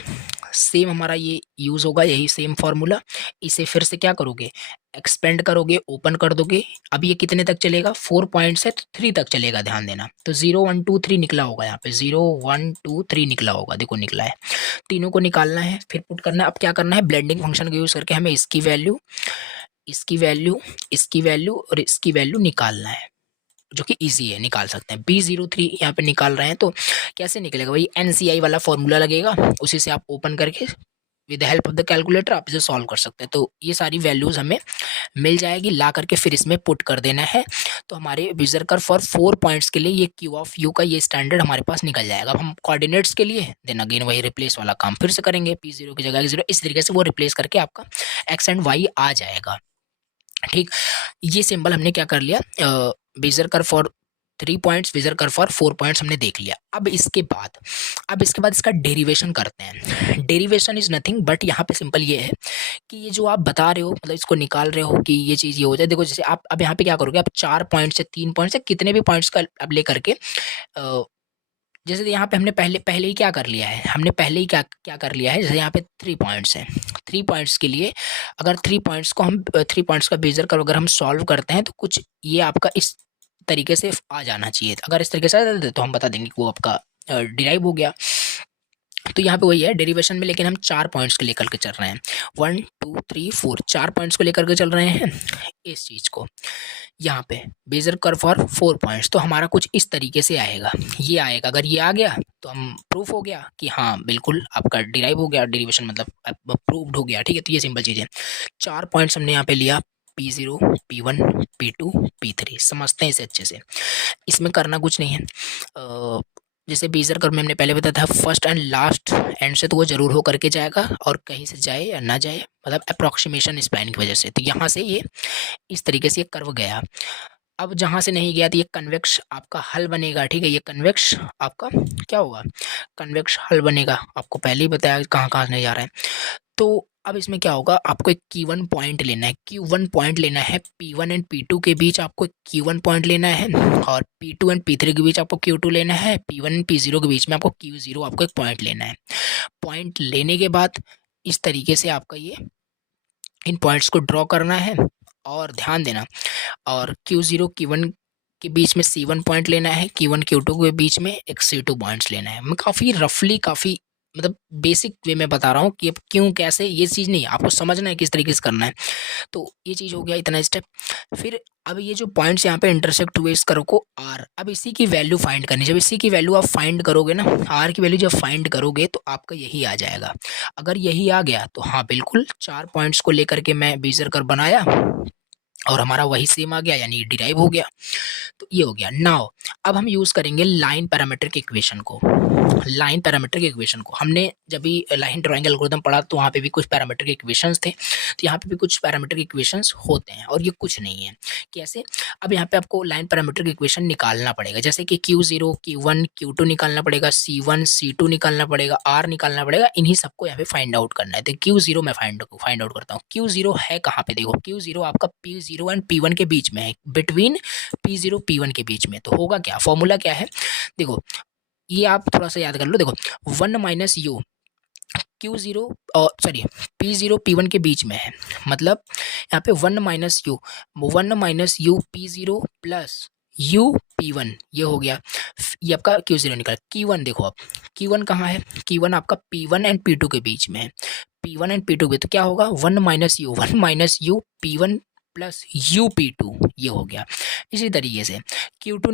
सेम हमारा ये यूज़ होगा, यही सेम फार्मूला। इसे फिर से क्या करोगे, एक्सपेंड करोगे, ओपन कर दोगे। अब ये कितने तक चलेगा, 4 पॉइंट्स है तो 3 तक चलेगा, ध्यान देना। तो 0 1 2 3 निकला होगा, यहाँ पे 0 1 2 3 निकला होगा, देखो निकला है। तीनों को निकालना है, फिर पुट करना है। अब क्या करना है, ब्लेंडिंग फंक्शन का यूज़ करके हमें इसकी वैल्यू, इसकी वैल्यू, इसकी वैल्यू और इसकी वैल्यू निकालना है, जो कि इजी है, निकाल सकते हैं। B03 यहाँ पे निकाल रहे हैं, तो कैसे निकलेगा, वही NCI वाला फॉर्मूला लगेगा, उसी से आप ओपन करके with the help of the calculator आप इसे सॉल्व कर सकते हैं। तो ये सारी वैल्यूज़ हमें मिल जाएगी, ला करके फिर इसमें पुट कर देना है। तो हमारे बेजर कर्व फॉर 4 पॉइंट्स के लिए ये क्यू ऑफ यू का ये स्टैंडर्ड हमारे पास निकल जाएगा। अब हम कोऑर्डिनेट्स के लिए देन अगेन वही रिप्लेस वाला काम फिर से करेंगे, P0 की जगह x0, इस तरीके से वो रिप्लेस करके आपका x एंड y आ जाएगा, ठीक। ये सिंबल हमने क्या कर लिया, Bezier curve for 3 points, Bezier curve for 4 points हमने देख लिया। अब इसके बाद इसका डेरिवेशन करते हैं। डेरिवेशन इज नथिंग बट यहाँ पे सिंपल ये है कि ये जो आप बता रहे हो, मतलब इसको निकाल रहे हो कि ये चीज़ ये हो जाए। देखो जैसे आप अब यहाँ पे क्या करोगे, आप 4 पॉइंट से 3 पॉइंट से कितने भी पॉइंट्स का अब ले करके, जैसे यहाँ पे हमने पहले ही क्या कर लिया है, हमने पहले ही क्या क्या कर लिया है, जैसे यहाँ पे 3 पॉइंट्स हैं, 3 पॉइंट्स के लिए अगर 3 पॉइंट्स को हम 3 पॉइंट्स का बेजर कर्व अगर हम सॉल्व करते हैं तो कुछ ये आपका इस तरीके से आ जाना चाहिए। अगर इस तरीके से आ जाता तो हम बता देंगे कि वो आपका डिराइव हो गया। तो यहाँ पे वही है डेरिवेशन में, लेकिन हम 4 पॉइंट्स को लेकर के चल रहे हैं, 1 2 3 4, 4 पॉइंट्स को लेकर के चल रहे हैं इस चीज़ को। यहाँ पे बेजर कर्व फॉर 4 पॉइंट्स, तो हमारा कुछ इस तरीके से आएगा, ये आएगा। अगर ये आ गया तो हम प्रूफ हो गया कि हाँ बिल्कुल आपका डिराइव हो गया, डेरिवेशन मतलब प्रूव्ड हो गया, ठीक है। तो ये सिंपल चीज़ है। 4 पॉइंट्स हमने यहाँ पे लिया, P0 P1 P2 P3, समझते हैं इसे अच्छे से। इसमें करना कुछ नहीं है, जैसे बेजर कर्व में हमने पहले बताया था फर्स्ट एंड लास्ट एंड से तो वो जरूर हो करके जाएगा, और कहीं से जाए या ना जाए, मतलब अप्रॉक्सीमेशन स्पैन की वजह से। तो यहाँ से ये इस तरीके से ये कर्व गया। अब जहाँ से नहीं गया तो ये कन्वेक्स आपका हल बनेगा, ठीक है। ये कन्वेक्स आपका क्या होगा, कन्वेक्स हल बनेगा। आपको पहले ही बताया कहाँ कहाँ नहीं जा रहा है। तो अब इसमें क्या होगा, आपको एक Q1 पॉइंट लेना है, Q1 पॉइंट लेना है। P1 एंड P2 के बीच आपको Q1 पॉइंट लेना है, और P2 एंड P3 के बीच आपको Q2 लेना है। P1 एंड P0 के बीच में आपको Q0 आपको एक पॉइंट लेना है। पॉइंट लेने के बाद इस तरीके से आपका ये इन पॉइंट्स को ड्रॉ करना है और ध्यान देना। और Q0 Q1 के बीच में C1 पॉइंट लेना है, Q1 Q2 के बीच में एक C2 पॉइंट्स लेना है। मैं काफ़ी रफली काफ़ी मतलब बेसिक वे में बता रहा हूँ कि अब क्यों कैसे, ये चीज़ नहीं, आपको समझना है किस तरीके से करना है। तो ये चीज़ हो गया इतना स्टेप। फिर अब ये जो पॉइंट्स यहाँ पे इंटरसेक्ट हुए इस कर्व को R, अब इसी की वैल्यू फाइंड करनी। जब इसी की वैल्यू आप फाइंड करोगे ना, R की वैल्यू जब फाइंड करोगे तो आपका यही आ जाएगा। अगर यही आ गया तो हाँ बिल्कुल 4 पॉइंट्स को लेकर के मैं बेजर कर्व बनाया और हमारा वही सेम आ गया, यानी डिराइव हो गया। तो ये हो गया। नाउ अब हम यूज़ करेंगे लाइन पैरामीट्रिक इक्वेशन को। लाइन पैरामीट्रिक इक्वेशन को हमने जब भी लाइन ड्राइंग एल्गोरिथम पढ़ा तो वहाँ पे भी कुछ पैरामीट्रिक इक्वेशंस थे, तो यहाँ पे भी कुछ पैरामीट्रिक इक्वेशंस होते हैं और ये कुछ नहीं है। कैसे? अब यहाँ पे आपको लाइन पैरामीट्रिक इक्वेशन निकालना पड़ेगा, जैसे कि Q0 Q1 Q2 निकालना पड़ेगा, C1 C2 निकालना पड़ेगा, R निकालना पड़ेगा। इन्हीं सबको यहाँ पे फाइंड आउट करना है। तो Q0 मैं फाइंड आउट करता हूँ। Q0 है कहाँ पे? देखो Q0 आपका P0 एंड P1 के बीच में है, बिटवीन P0 P1 के बीच में। तो होगा क्या, फॉर्मूला क्या है? देखो ये आप थोड़ा सा याद कर लो। देखो 1 माइनस यू Q0 और सॉरी P0 P1 के बीच में है, मतलब यहाँ पे 1 minus you P0 plus you P1, ये हो गया। ये आपका Q0 निकला। Q1 देखो, अब Q1 कहाँ है? Q1 आपका P1 एंड P2 के बीच में है, P1 एंड P2 पे। तो क्या होगा? 1 minus you P1 plus you P2, ये हो गया। इसी तरीके से Q2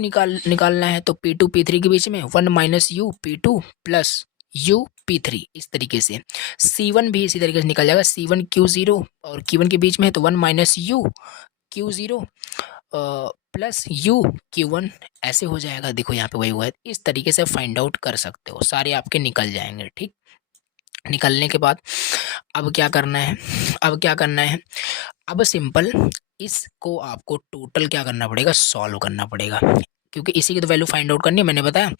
निकालना है तो P2 P3 के बीच में 1 minus you P2 plus you P3, इस तरीके से। C1 भी इसी तरीके से निकल जाएगा। C1 Q0 और Q1 के बीच में है तो 1 minus you Q0 plus you Q1, ऐसे हो जाएगा। देखो यहाँ पे वही हुआ है। इस तरीके से फाइंड आउट कर सकते हो, सारे आपके निकल जाएंगे। ठीक, निकलने के बाद अब क्या करना है? अब सिंपल इसको आपको टोटल क्या करना पड़ेगा? सॉल्व करना पड़ेगा, क्योंकि इसी की तो वैल्यू फाइंड आउट करनी है। मैंने बताया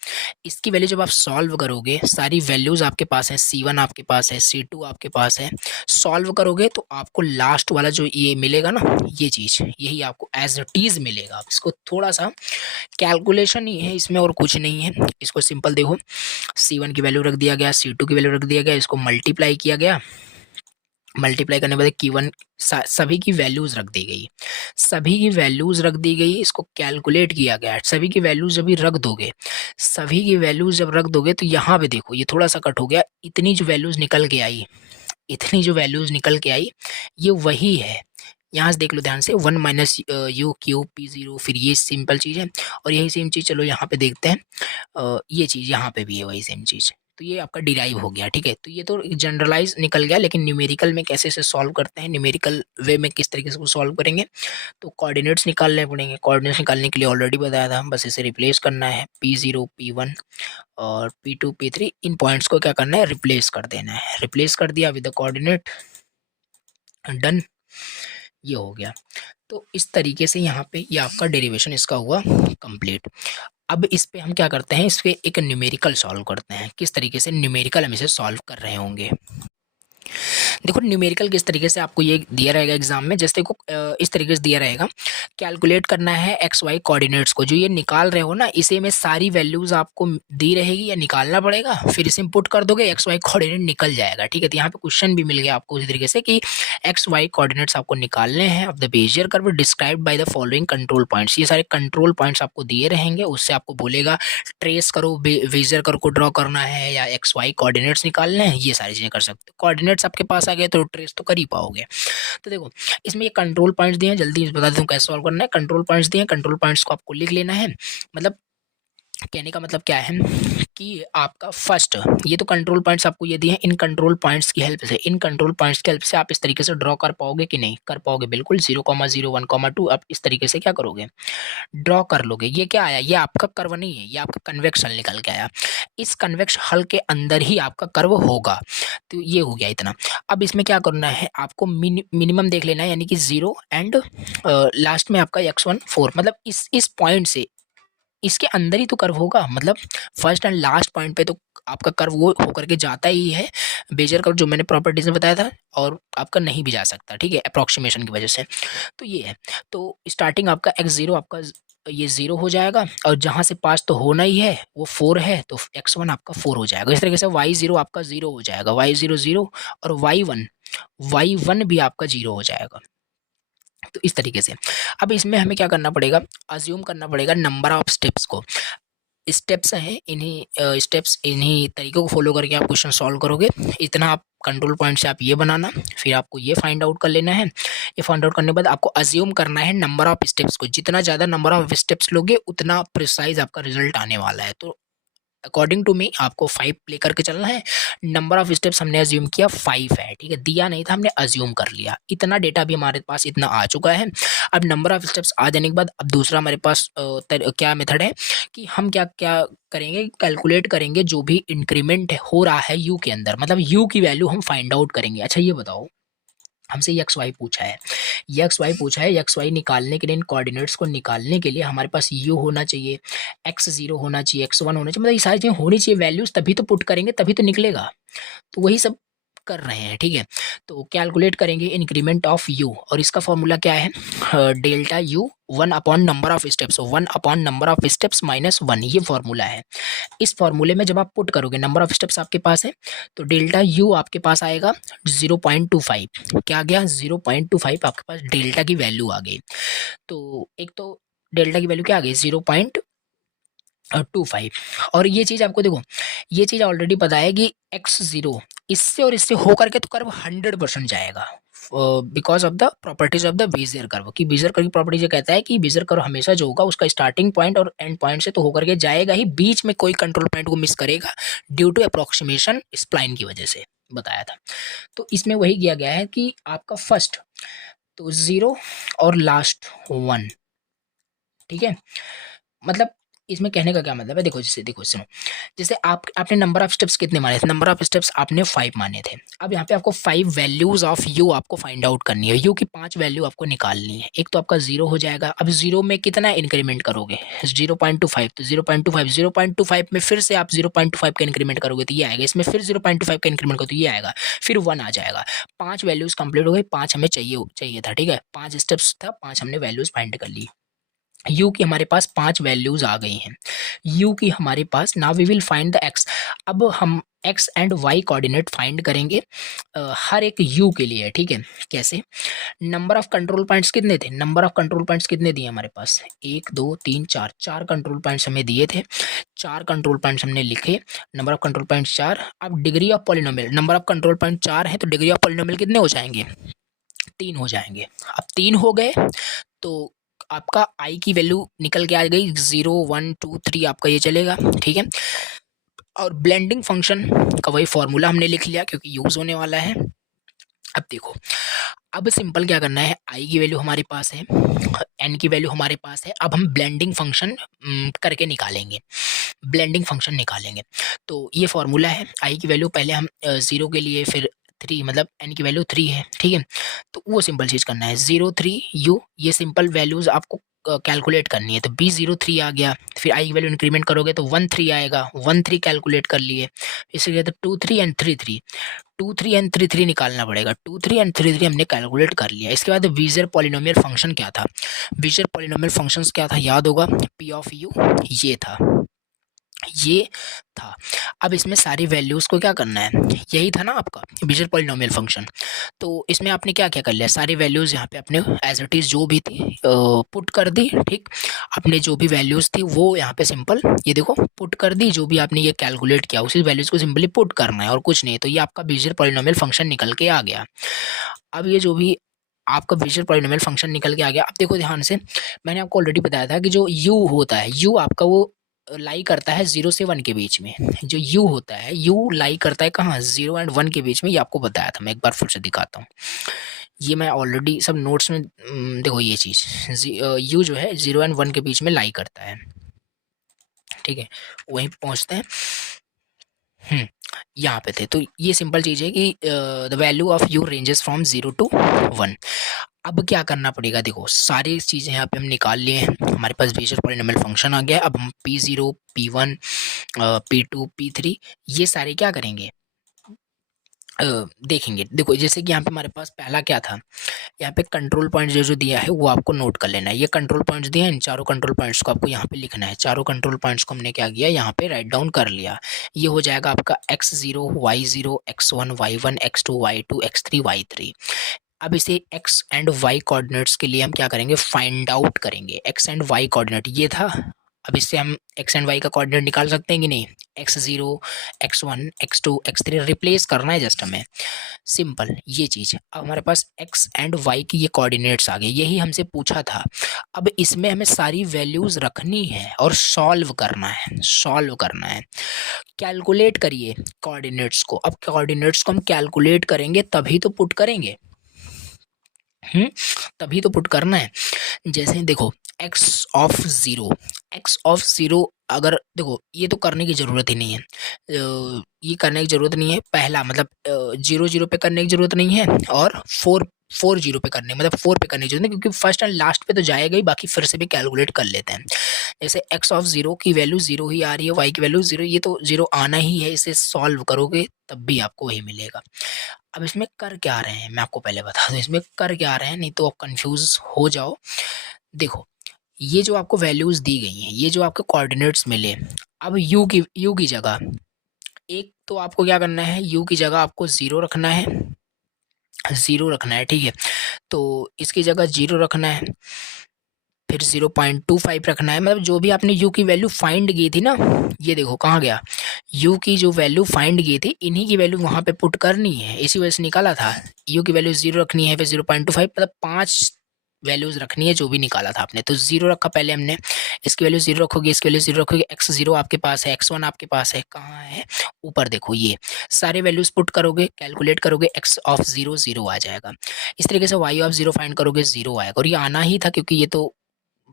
इसकी वैल्यू जब आप सॉल्व करोगे, सारी वैल्यूज आपके पास है, C1 आपके पास है, C2 आपके पास है, सॉल्व करोगे तो आपको लास्ट वाला जो ये मिलेगा ना, ये चीज़ यही आपको एज इट इज मिलेगा। आप इसको थोड़ा सा कैलकुलेशन ही है इसमें और कुछ नहीं है। इसको सिंपल देखो, C1 की वैल्यू रख दिया गया, C2 की वैल्यू रख दिया गया, इसको मल्टीप्लाई किया गया। मल्टीप्लाई करने के बाद Q1 सभी की वैल्यूज रख दी गई, इसको कैलकुलेट किया गया। सभी की वैल्यूज जब रख दोगे तो यहाँ पे देखो ये थोड़ा सा कट हो गया। इतनी जो वैल्यूज निकल के आई ये वही है। यहाँ से देख लो ध्यान से, 1 माइनस यू Q P0, फिर ये सिंपल चीज़ है। और यही सेम चीज़ चलो यहाँ पे देखते हैं, ये चीज़ यहाँ पे भी है वही सेम चीज़। तो ये आपका डिराइव हो गया। ठीक है, तो ये तो जनरलाइज निकल गया, लेकिन न्यूमेरिकल में कैसे इसे सॉल्व करते हैं, न्यूमेरिकल वे में किस तरीके से वो सॉल्व करेंगे, तो कोऑर्डिनेट्स निकालने पड़ेंगे। कोऑर्डिनेट्स निकालने के लिए ऑलरेडी बताया था, बस इसे रिप्लेस करना है। P0 P1 और P2 P3, इन पॉइंट्स को क्या करना है? रिप्लेस कर देना है। रिप्लेस कर दिया विद द कोऑर्डिनेट, डन, ये हो गया। तो इस तरीके से यहाँ पे ये आपका डेरिवेशन इसका हुआ कंप्लीट। अब इस पे हम क्या करते हैं? इस पे एक न्यूमेरिकल सॉल्व करते हैं। किस तरीके से न्यूमेरिकल हम इसे सॉल्व कर रहे होंगे? देखो न्यूमेरिकल किस तरीके से आपको ये दिया रहेगा एग्जाम में, जैसे को इस तरीके से दिया रहेगा, कैलकुलेट करना है XY कोऑर्डिनेट्स को। जो ये निकाल रहे हो ना, इसे में सारी वैल्यूज आपको दी रहेगी या निकालना पड़ेगा, फिर इसे पुट कर दोगे, XY कोऑर्डिनेट निकल जाएगा। ठीक है, तो यहाँ पे क्वेश्चन भी मिल गया आपको उसी तरीके से कि XY कोऑर्डिनेट्स आपको निकालने हैं of the Bezier curve described by the following control points. ये सारे कंट्रोल पॉइंट्स आपको दिए रहेंगे, उससे आपको बोलेगा ट्रेस करो, बेजियर कर्व को ड्रॉ करना है या XY कोऑर्डिनेट्स निकालने हैं, ये सारी चीजें कर सकते हो। कोऑर्डिनेट्स आपके पास आ गए तो ट्रेस तो कर ही पाओगे। तो देखो इसमें ये कंट्रोल पॉइंट्स दिए हैं, जल्दी बता देता हूँ कैसे सॉल्व करना है। कंट्रोल पॉइंट्स दिए हैं, कंट्रोल पॉइंट्स को आपको लिख लेना है। मतलब कहने का मतलब क्या है कि आपका फर्स्ट, ये तो कंट्रोल पॉइंट्स आपको ये दिए हैं, इन कंट्रोल पॉइंट्स की हेल्प से आप इस तरीके से ड्रॉ कर पाओगे कि नहीं कर पाओगे? बिल्कुल 0,0 1,2 आप इस तरीके से क्या करोगे? ड्रॉ कर लोगे। ये क्या आया? ये आपका कर्व नहीं है, ये आपका कन्वेक्स हल निकल के आया। इस कन्वेक्स हल के अंदर ही आपका कर्व होगा। तो ये हो गया इतना। अब इसमें क्या करना है आपको? मिनिमम देख लेना है, यानी कि 0 एंड लास्ट में आपका x1 4, मतलब इस पॉइंट से इसके अंदर ही तो कर्व होगा। मतलब फर्स्ट एंड लास्ट पॉइंट पे तो आपका कर्व वो होकर के जाता ही है, बेजर कर्व जो मैंने प्रॉपर्टीज में बताया था, और आपका नहीं भी जा सकता। ठीक है, अप्रॉक्सीमेशन की वजह से। तो ये है, तो स्टार्टिंग आपका x0 आपका ये 0 हो जाएगा, और जहाँ से पास तो होना ही है वो 4 है, तो x1 आपका 4 हो जाएगा। इस तरीके से y0 आपका 0 हो जाएगा, y0 0, और y1 भी आपका 0 हो जाएगा। तो इस तरीके से अब इसमें हमें क्या करना पड़ेगा, अज्यूम करना पड़ेगा नंबर ऑफ स्टेप्स को। स्टेप्स हैं, इन्हीं स्टेप्स, इन्हीं तरीकों को फॉलो करके आप क्वेश्चन सॉल्व करोगे। इतना आप कंट्रोल पॉइंट से आप ये बनाना, फिर आपको ये फाइंड आउट कर लेना है। ये फाइंड आउट करने के बाद आपको अज्यूम करना है नंबर ऑफ स्टेप्स को। जितना ज़्यादा नंबर ऑफ स्टेप्स लोगे उतना प्रिसाइज आपका रिजल्ट आने वाला है। तो अकॉर्डिंग टू मी आपको 5 प्ले करके चलना है। नंबर ऑफ स्टेप्स हमने अज्यूम किया 5 है, ठीक है, दिया नहीं था, हमने अज्यूम कर लिया। इतना डेटा भी हमारे पास इतना आ चुका है। अब नंबर ऑफ स्टेप्स आ जाने के बाद अब दूसरा हमारे पास क्या मेथड है कि हम क्या क्या करेंगे, कैलकुलेट करेंगे जो भी इंक्रीमेंट हो रहा है यू के अंदर, मतलब यू की वैल्यू हम फाइंड आउट करेंगे। अच्छा ये बताओ, हमसे एक्स वाई पूछा है, एक्स वाई निकालने के लिए, इन कोऑर्डिनेट्स को निकालने के लिए हमारे पास यू होना चाहिए, x0 होना चाहिए, x1 होना चाहिए, मतलब ये सारी चीज़ें होनी चाहिए वैल्यूज, तभी तो पुट करेंगे, तभी तो निकलेगा। तो वही सब कर रहे हैं, ठीक है। तो कैलकुलेट करेंगे इंक्रीमेंट ऑफ यू, और इसका फॉर्मूला क्या है, delta U 1 upon number of steps, 1 upon number of steps minus 1, ये फॉर्मूला है। इस फॉर्मूले में जब आप पुट करोगे, नंबर ऑफ स्टेप्स आपके पास है, तो डेल्टा यू आपके पास आएगा 0.25। क्या आ गया, 0.25 आपके पास डेल्टा की वैल्यू आ गई। तो एक तो डेल्टा की वैल्यू क्या आ गई, 0.25। और ये चीज़ आपको देखो, ये चीज़ ऑलरेडी पता है कि x0 इससे और इससे होकर के तो कर्व 100% जाएगा, because of the properties of the Bezier curve. कि बेजियर कर्व की प्रॉपर्टीज ये कहता है कि बेजियर कर्व हमेशा जो होगा उसका स्टार्टिंग पॉइंट और एंड पॉइंट से तो होकर के जाएगा ही, बीच में कोई कंट्रोल पॉइंट को मिस करेगा ड्यू टू अप्रोक्सीमेशन स्प्लाइन की वजह से, बताया था। तो इसमें वही किया गया है कि आपका फर्स्ट तो 0 और लास्ट 1, ठीक है। मतलब इसमें कहने का क्या मतलब है, देखो जैसे, देखो सुनो, जैसे आपने नंबर ऑफ स्टेप्स कितने माने थे, नंबर ऑफ स्टेप्स आपने 5 माने थे। अब यहाँ पे आपको 5 वैल्यूज ऑफ यू आपको फाइंड आउट करनी है, यू की 5 वैल्यू आपको निकालनी है। एक तो आपका 0 हो जाएगा, अब 0 में कितना इंक्रीमेंट करोगे, 0.25, तो 0.25 में फिर से आप 0.25 का इंक्रीमेंट करोगे तो ये आएगा, इसमें फिर 0.25 का इंक्रीमेंट करो तो ये आएगा, फिर 1 आ जाएगा। 5 वैल्यूज कंप्लीट हो गई, 5 हमें चाहिए था, ठीक है, 5 स्टेप्स था, 5 हमने वैल्यूज फाइंड कर ली। यू की हमारे पास 5 वैल्यूज आ गई हैं, यू की हमारे पास। Now we will find the X. अब हम X and Y coordinate find करेंगे हर एक यू के लिए, ठीक है। कैसे, नंबर ऑफ कंट्रोल पॉइंट्स कितने थे, नंबर ऑफ कंट्रोल पॉइंट्स कितने दिए हमारे पास, 1 2 3 4, 4 कंट्रोल पॉइंट्स हमें दिए थे, 4 कंट्रोल पॉइंट्स हमने लिखे, नंबर ऑफ कंट्रोल पॉइंट्स 4। अब degree of polynomial, number of control point 4 है तो डिग्री ऑफ पॉलिनोमियल कितने हो जाएंगे, 3 हो जाएंगे। अब 3 हो गए तो आपका आई की वैल्यू निकल के आ गई, 0 1 2 3 आपका ये चलेगा, ठीक है। और ब्लेंडिंग फंक्शन का वही फॉर्मूला हमने लिख लिया क्योंकि यूज होने वाला है। अब देखो, अब सिंपल क्या करना है, आई की वैल्यू हमारे पास है, एन की वैल्यू हमारे पास है, अब हम ब्लेंडिंग फंक्शन करके निकालेंगे, ब्लेंडिंग फंक्शन निकालेंगे। तो ये फॉर्मूला है, आई की वैल्यू पहले हम 0 के लिए, फिर 3, मतलब एन की वैल्यू 3 है, ठीक है। तो वो सिंपल चीज़ करना है, 0 3 यू, ये सिंपल वैल्यूज़ आपको कैलकुलेट करनी है। तो B03 आ गया, फिर आई की वैल्यू इंक्रीमेंट करोगे तो 1 3 आएगा, 1 3 कैलकुलेट कर लिए, इसलिए तो 2 3 एंड 3 3, 2 3 एंड 3 3 निकालना पड़ेगा, 2 3 एंड 3 3 हमने कैलकुलेट कर लिया। इसके बाद बीजर पॉलिनोमियल फंक्शन क्या था, बीजर पॉलिनोमियल फंक्शंस क्या था, याद होगा, P ऑफ यू ये था। अब इसमें सारी वैल्यूज़ को क्या करना है, यही था ना आपका बीजर पॉलिनोमियल फंक्शन। तो इसमें आपने क्या क्या कर लिया, सारी वैल्यूज़ यहाँ पे आपने एज इट इज़ जो भी थी पुट कर दी, ठीक। आपने जो भी वैल्यूज़ थी वो यहाँ पे सिंपल ये देखो पुट कर दी, जो भी आपने ये कैलकुलेट किया उसी वैल्यूज़ को सिंपली पुट करना है और कुछ नहीं। तो ये आपका बीजर पॉलिनोमियल फंक्शन निकल के आ गया। अब ये जो भी आपका बीजर पॉलिनोमियल फंक्शन निकल के आ गया, अब देखो ध्यान से, मैंने आपको ऑलरेडी बताया था कि जो यू होता है, यू आपका वो लाई करता है 0 से 1 के बीच में। जो यू होता है, यू लाई करता है कहाँ, 0 एंड 1 के बीच में। ये आपको बताया था, मैं एक बार फिर से दिखाता हूँ। ये मैं ऑलरेडी सब नोट्स में देखो, ये चीज़ यू जो है 0 एंड 1 के बीच में लाई करता है, ठीक है। वहीं पहुँचते हैं, यहाँ पे थे। तो ये सिंपल चीज़ है कि the value of you ranges from 0 to 1। अब क्या करना पड़ेगा, देखो सारी चीज़ें यहाँ पे हम निकाल लिए हैं, हमारे पास बीजर पॉलिनोमियल फंक्शन आ गया। अब हम P0 P1 P2 P3 ये सारे क्या करेंगे, देखेंगे। देखो जैसे कि यहाँ पे हमारे पास पहला क्या था, यहाँ पे कंट्रोल पॉइंट जो दिया है वो आपको नोट कर लेना है। ये कंट्रोल पॉइंट्स दिए हैं, इन चारों कंट्रोल पॉइंट्स को आपको यहाँ पे लिखना है। चारों कंट्रोल पॉइंट्स को हमने क्या किया, यहाँ पे राइट डाउन कर लिया। ये हो जाएगा आपका x0 y0 x1 y1 x2 y2 x3 y3। अब इसे x एंड y कोऑर्डिनेट्स के लिए हम क्या करेंगे, फाइंड आउट करेंगे। x एंड y कोऑर्डिनेट ये था, अब इससे हम x एंड y का कोऑर्डिनेट निकाल सकते हैं कि नहीं। x0 x1 x2 x3 replace करना है जस्ट हमें, सिंपल ये चीज़। अब हमारे पास x एंड y की ये कोऑर्डिनेट्स आ गए, यही हमसे पूछा था। अब इसमें हमें सारी वैल्यूज़ रखनी है और सॉल्व करना है, सॉल्व करना है। कैलकुलेट करिए कोऑर्डिनेट्स को। अब कोऑर्डिनेट्स को हम कैलकुलेट करेंगे तभी तो पुट करेंगे, तभी तो पुट करना है। जैसे देखो x of zero, x of zero, अगर देखो ये तो करने की ज़रूरत ही नहीं है, ये करने की ज़रूरत नहीं है। पहला मतलब 0 0 पे करने की ज़रूरत नहीं है, और 4 0 पे करने, मतलब 4 पे करने की ज़रूरत नहीं, क्योंकि फर्स्ट एंड लास्ट पे तो जाएगा ही, बाकी फिर से भी कैलकुलेट कर लेते हैं। जैसे एक्स ऑफ ज़ीरो की वैल्यू 0 ही आ रही है, वाई की वैल्यू 0, ये तो 0 आना ही है। इसे सॉल्व करोगे तब भी आपको वही मिलेगा। अब इसमें कर क्या रहे हैं मैं आपको पहले बता दूं, इसमें कर क्या रहे हैं, नहीं तो आप कंफ्यूज हो जाओ। देखो ये जो आपको वैल्यूज़ दी गई हैं, ये जो आपको कोऑर्डिनेट्स मिले, अब u की जगह एक तो आपको क्या करना है, u की जगह आपको 0 रखना है, 0 रखना है, ठीक है। तो इसकी जगह 0 रखना है, फिर 0.25 रखना है। मतलब जो भी आपने u की वैल्यू फाइंड की थी ना, ये देखो कहाँ गया, u की जो वैल्यू फाइंड की थी, इन्हीं की वैल्यू वहाँ पे पुट करनी है, इसी वजह से निकाला था। u की वैल्यू 0 रखनी है, फिर 0.25, मतलब 5 वैल्यूज़ रखनी है जो भी निकाला था आपने। तो 0 रखा पहले हमने, इसकी वैल्यू 0 रखोगे, इसकी वैल्यू 0 रखोगे, x0 आपके पास है, x1 आपके पास है, कहाँ है, ऊपर देखो, ये सारे वैल्यूज़ पुट करोगे, कैलकुलेट करोगे, x ऑफ 0 0 आ जाएगा। इस तरीके से y ऑफ 0 फाइंड करोगे, 0 आएगा, और ये आना ही था क्योंकि ये तो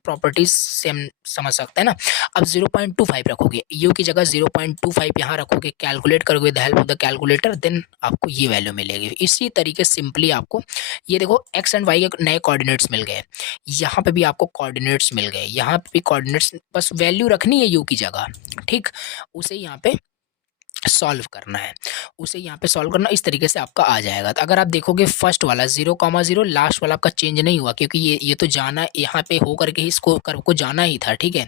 प्रॉपर्टीज से हम समझ सकते हैं ना। अब 0.25 रखोगे, u की जगह 0.25 यहाँ रखोगे, कैलकुलेट करोगे with help of the calculator, then आपको ये वैल्यू मिलेगी। इसी तरीके सिंपली आपको ये देखो x एंड y के नए कोऑर्डिनेट्स मिल गए, यहाँ पे भी आपको कोऑर्डिनेट्स मिल गए, यहाँ पे भी कोऑर्डिनेट्स, बस वैल्यू रखनी है u की जगह, ठीक। उसे यहाँ पे सॉल्व करना है, उसे यहाँ पे सॉल्व करना, इस तरीके से आपका आ जाएगा। तो अगर आप देखोगे फर्स्ट वाला 0,0 लास्ट वाला आपका चेंज नहीं हुआ, क्योंकि ये तो जाना यहाँ पे हो करके ही इसको कर्व को जाना ही था, ठीक है।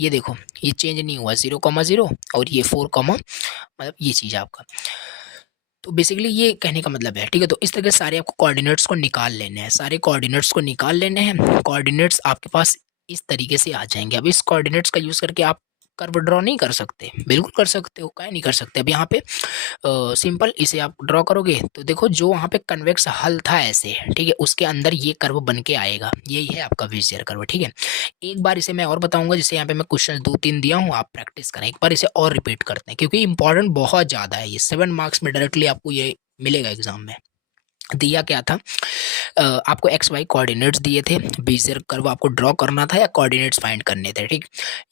ये देखो ये चेंज नहीं हुआ, 0,0 और ये 4, मतलब ये चीज़ आपका। तो बेसिकली ये कहने का मतलब है, ठीक है। तो इस तरह के सारे आपको कोऑर्डिनेट्स को निकाल लेने हैं, सारे कोऑर्डिनेट्स को निकाल लेने हैं। कोऑर्डिनेट्स आपके पास इस तरीके से आ जाएंगे। अब इस कोऑर्डिनेट्स का यूज़ करके आप कर्व ड्रॉ नहीं कर सकते, बिल्कुल कर सकते हो, काहे नहीं कर सकते। अब यहाँ पे सिंपल इसे आप ड्रॉ करोगे तो देखो जो वहाँ पे कन्वेक्स हल था ऐसे, ठीक है, उसके अंदर ये कर्व बन के आएगा, यही है आपका बेजियर कर्व, ठीक है। एक बार इसे मैं और बताऊंगा, जैसे यहाँ पे मैं क्वेश्चन 2-3 दिया हूँ, आप प्रैक्टिस करें, एक बार इसे और रिपीट करते हैं, क्योंकि इंपॉर्टेंट बहुत ज़्यादा है ये, 7 मार्क्स में डायरेक्टली आपको ये मिलेगा एग्जाम में। दिया क्या था, आपको एक्स वाई कोऑर्डिनेट्स दिए थे, बेजियर कर्व आपको ड्रॉ करना था या कोऑर्डिनेट्स फाइंड करने थे, ठीक।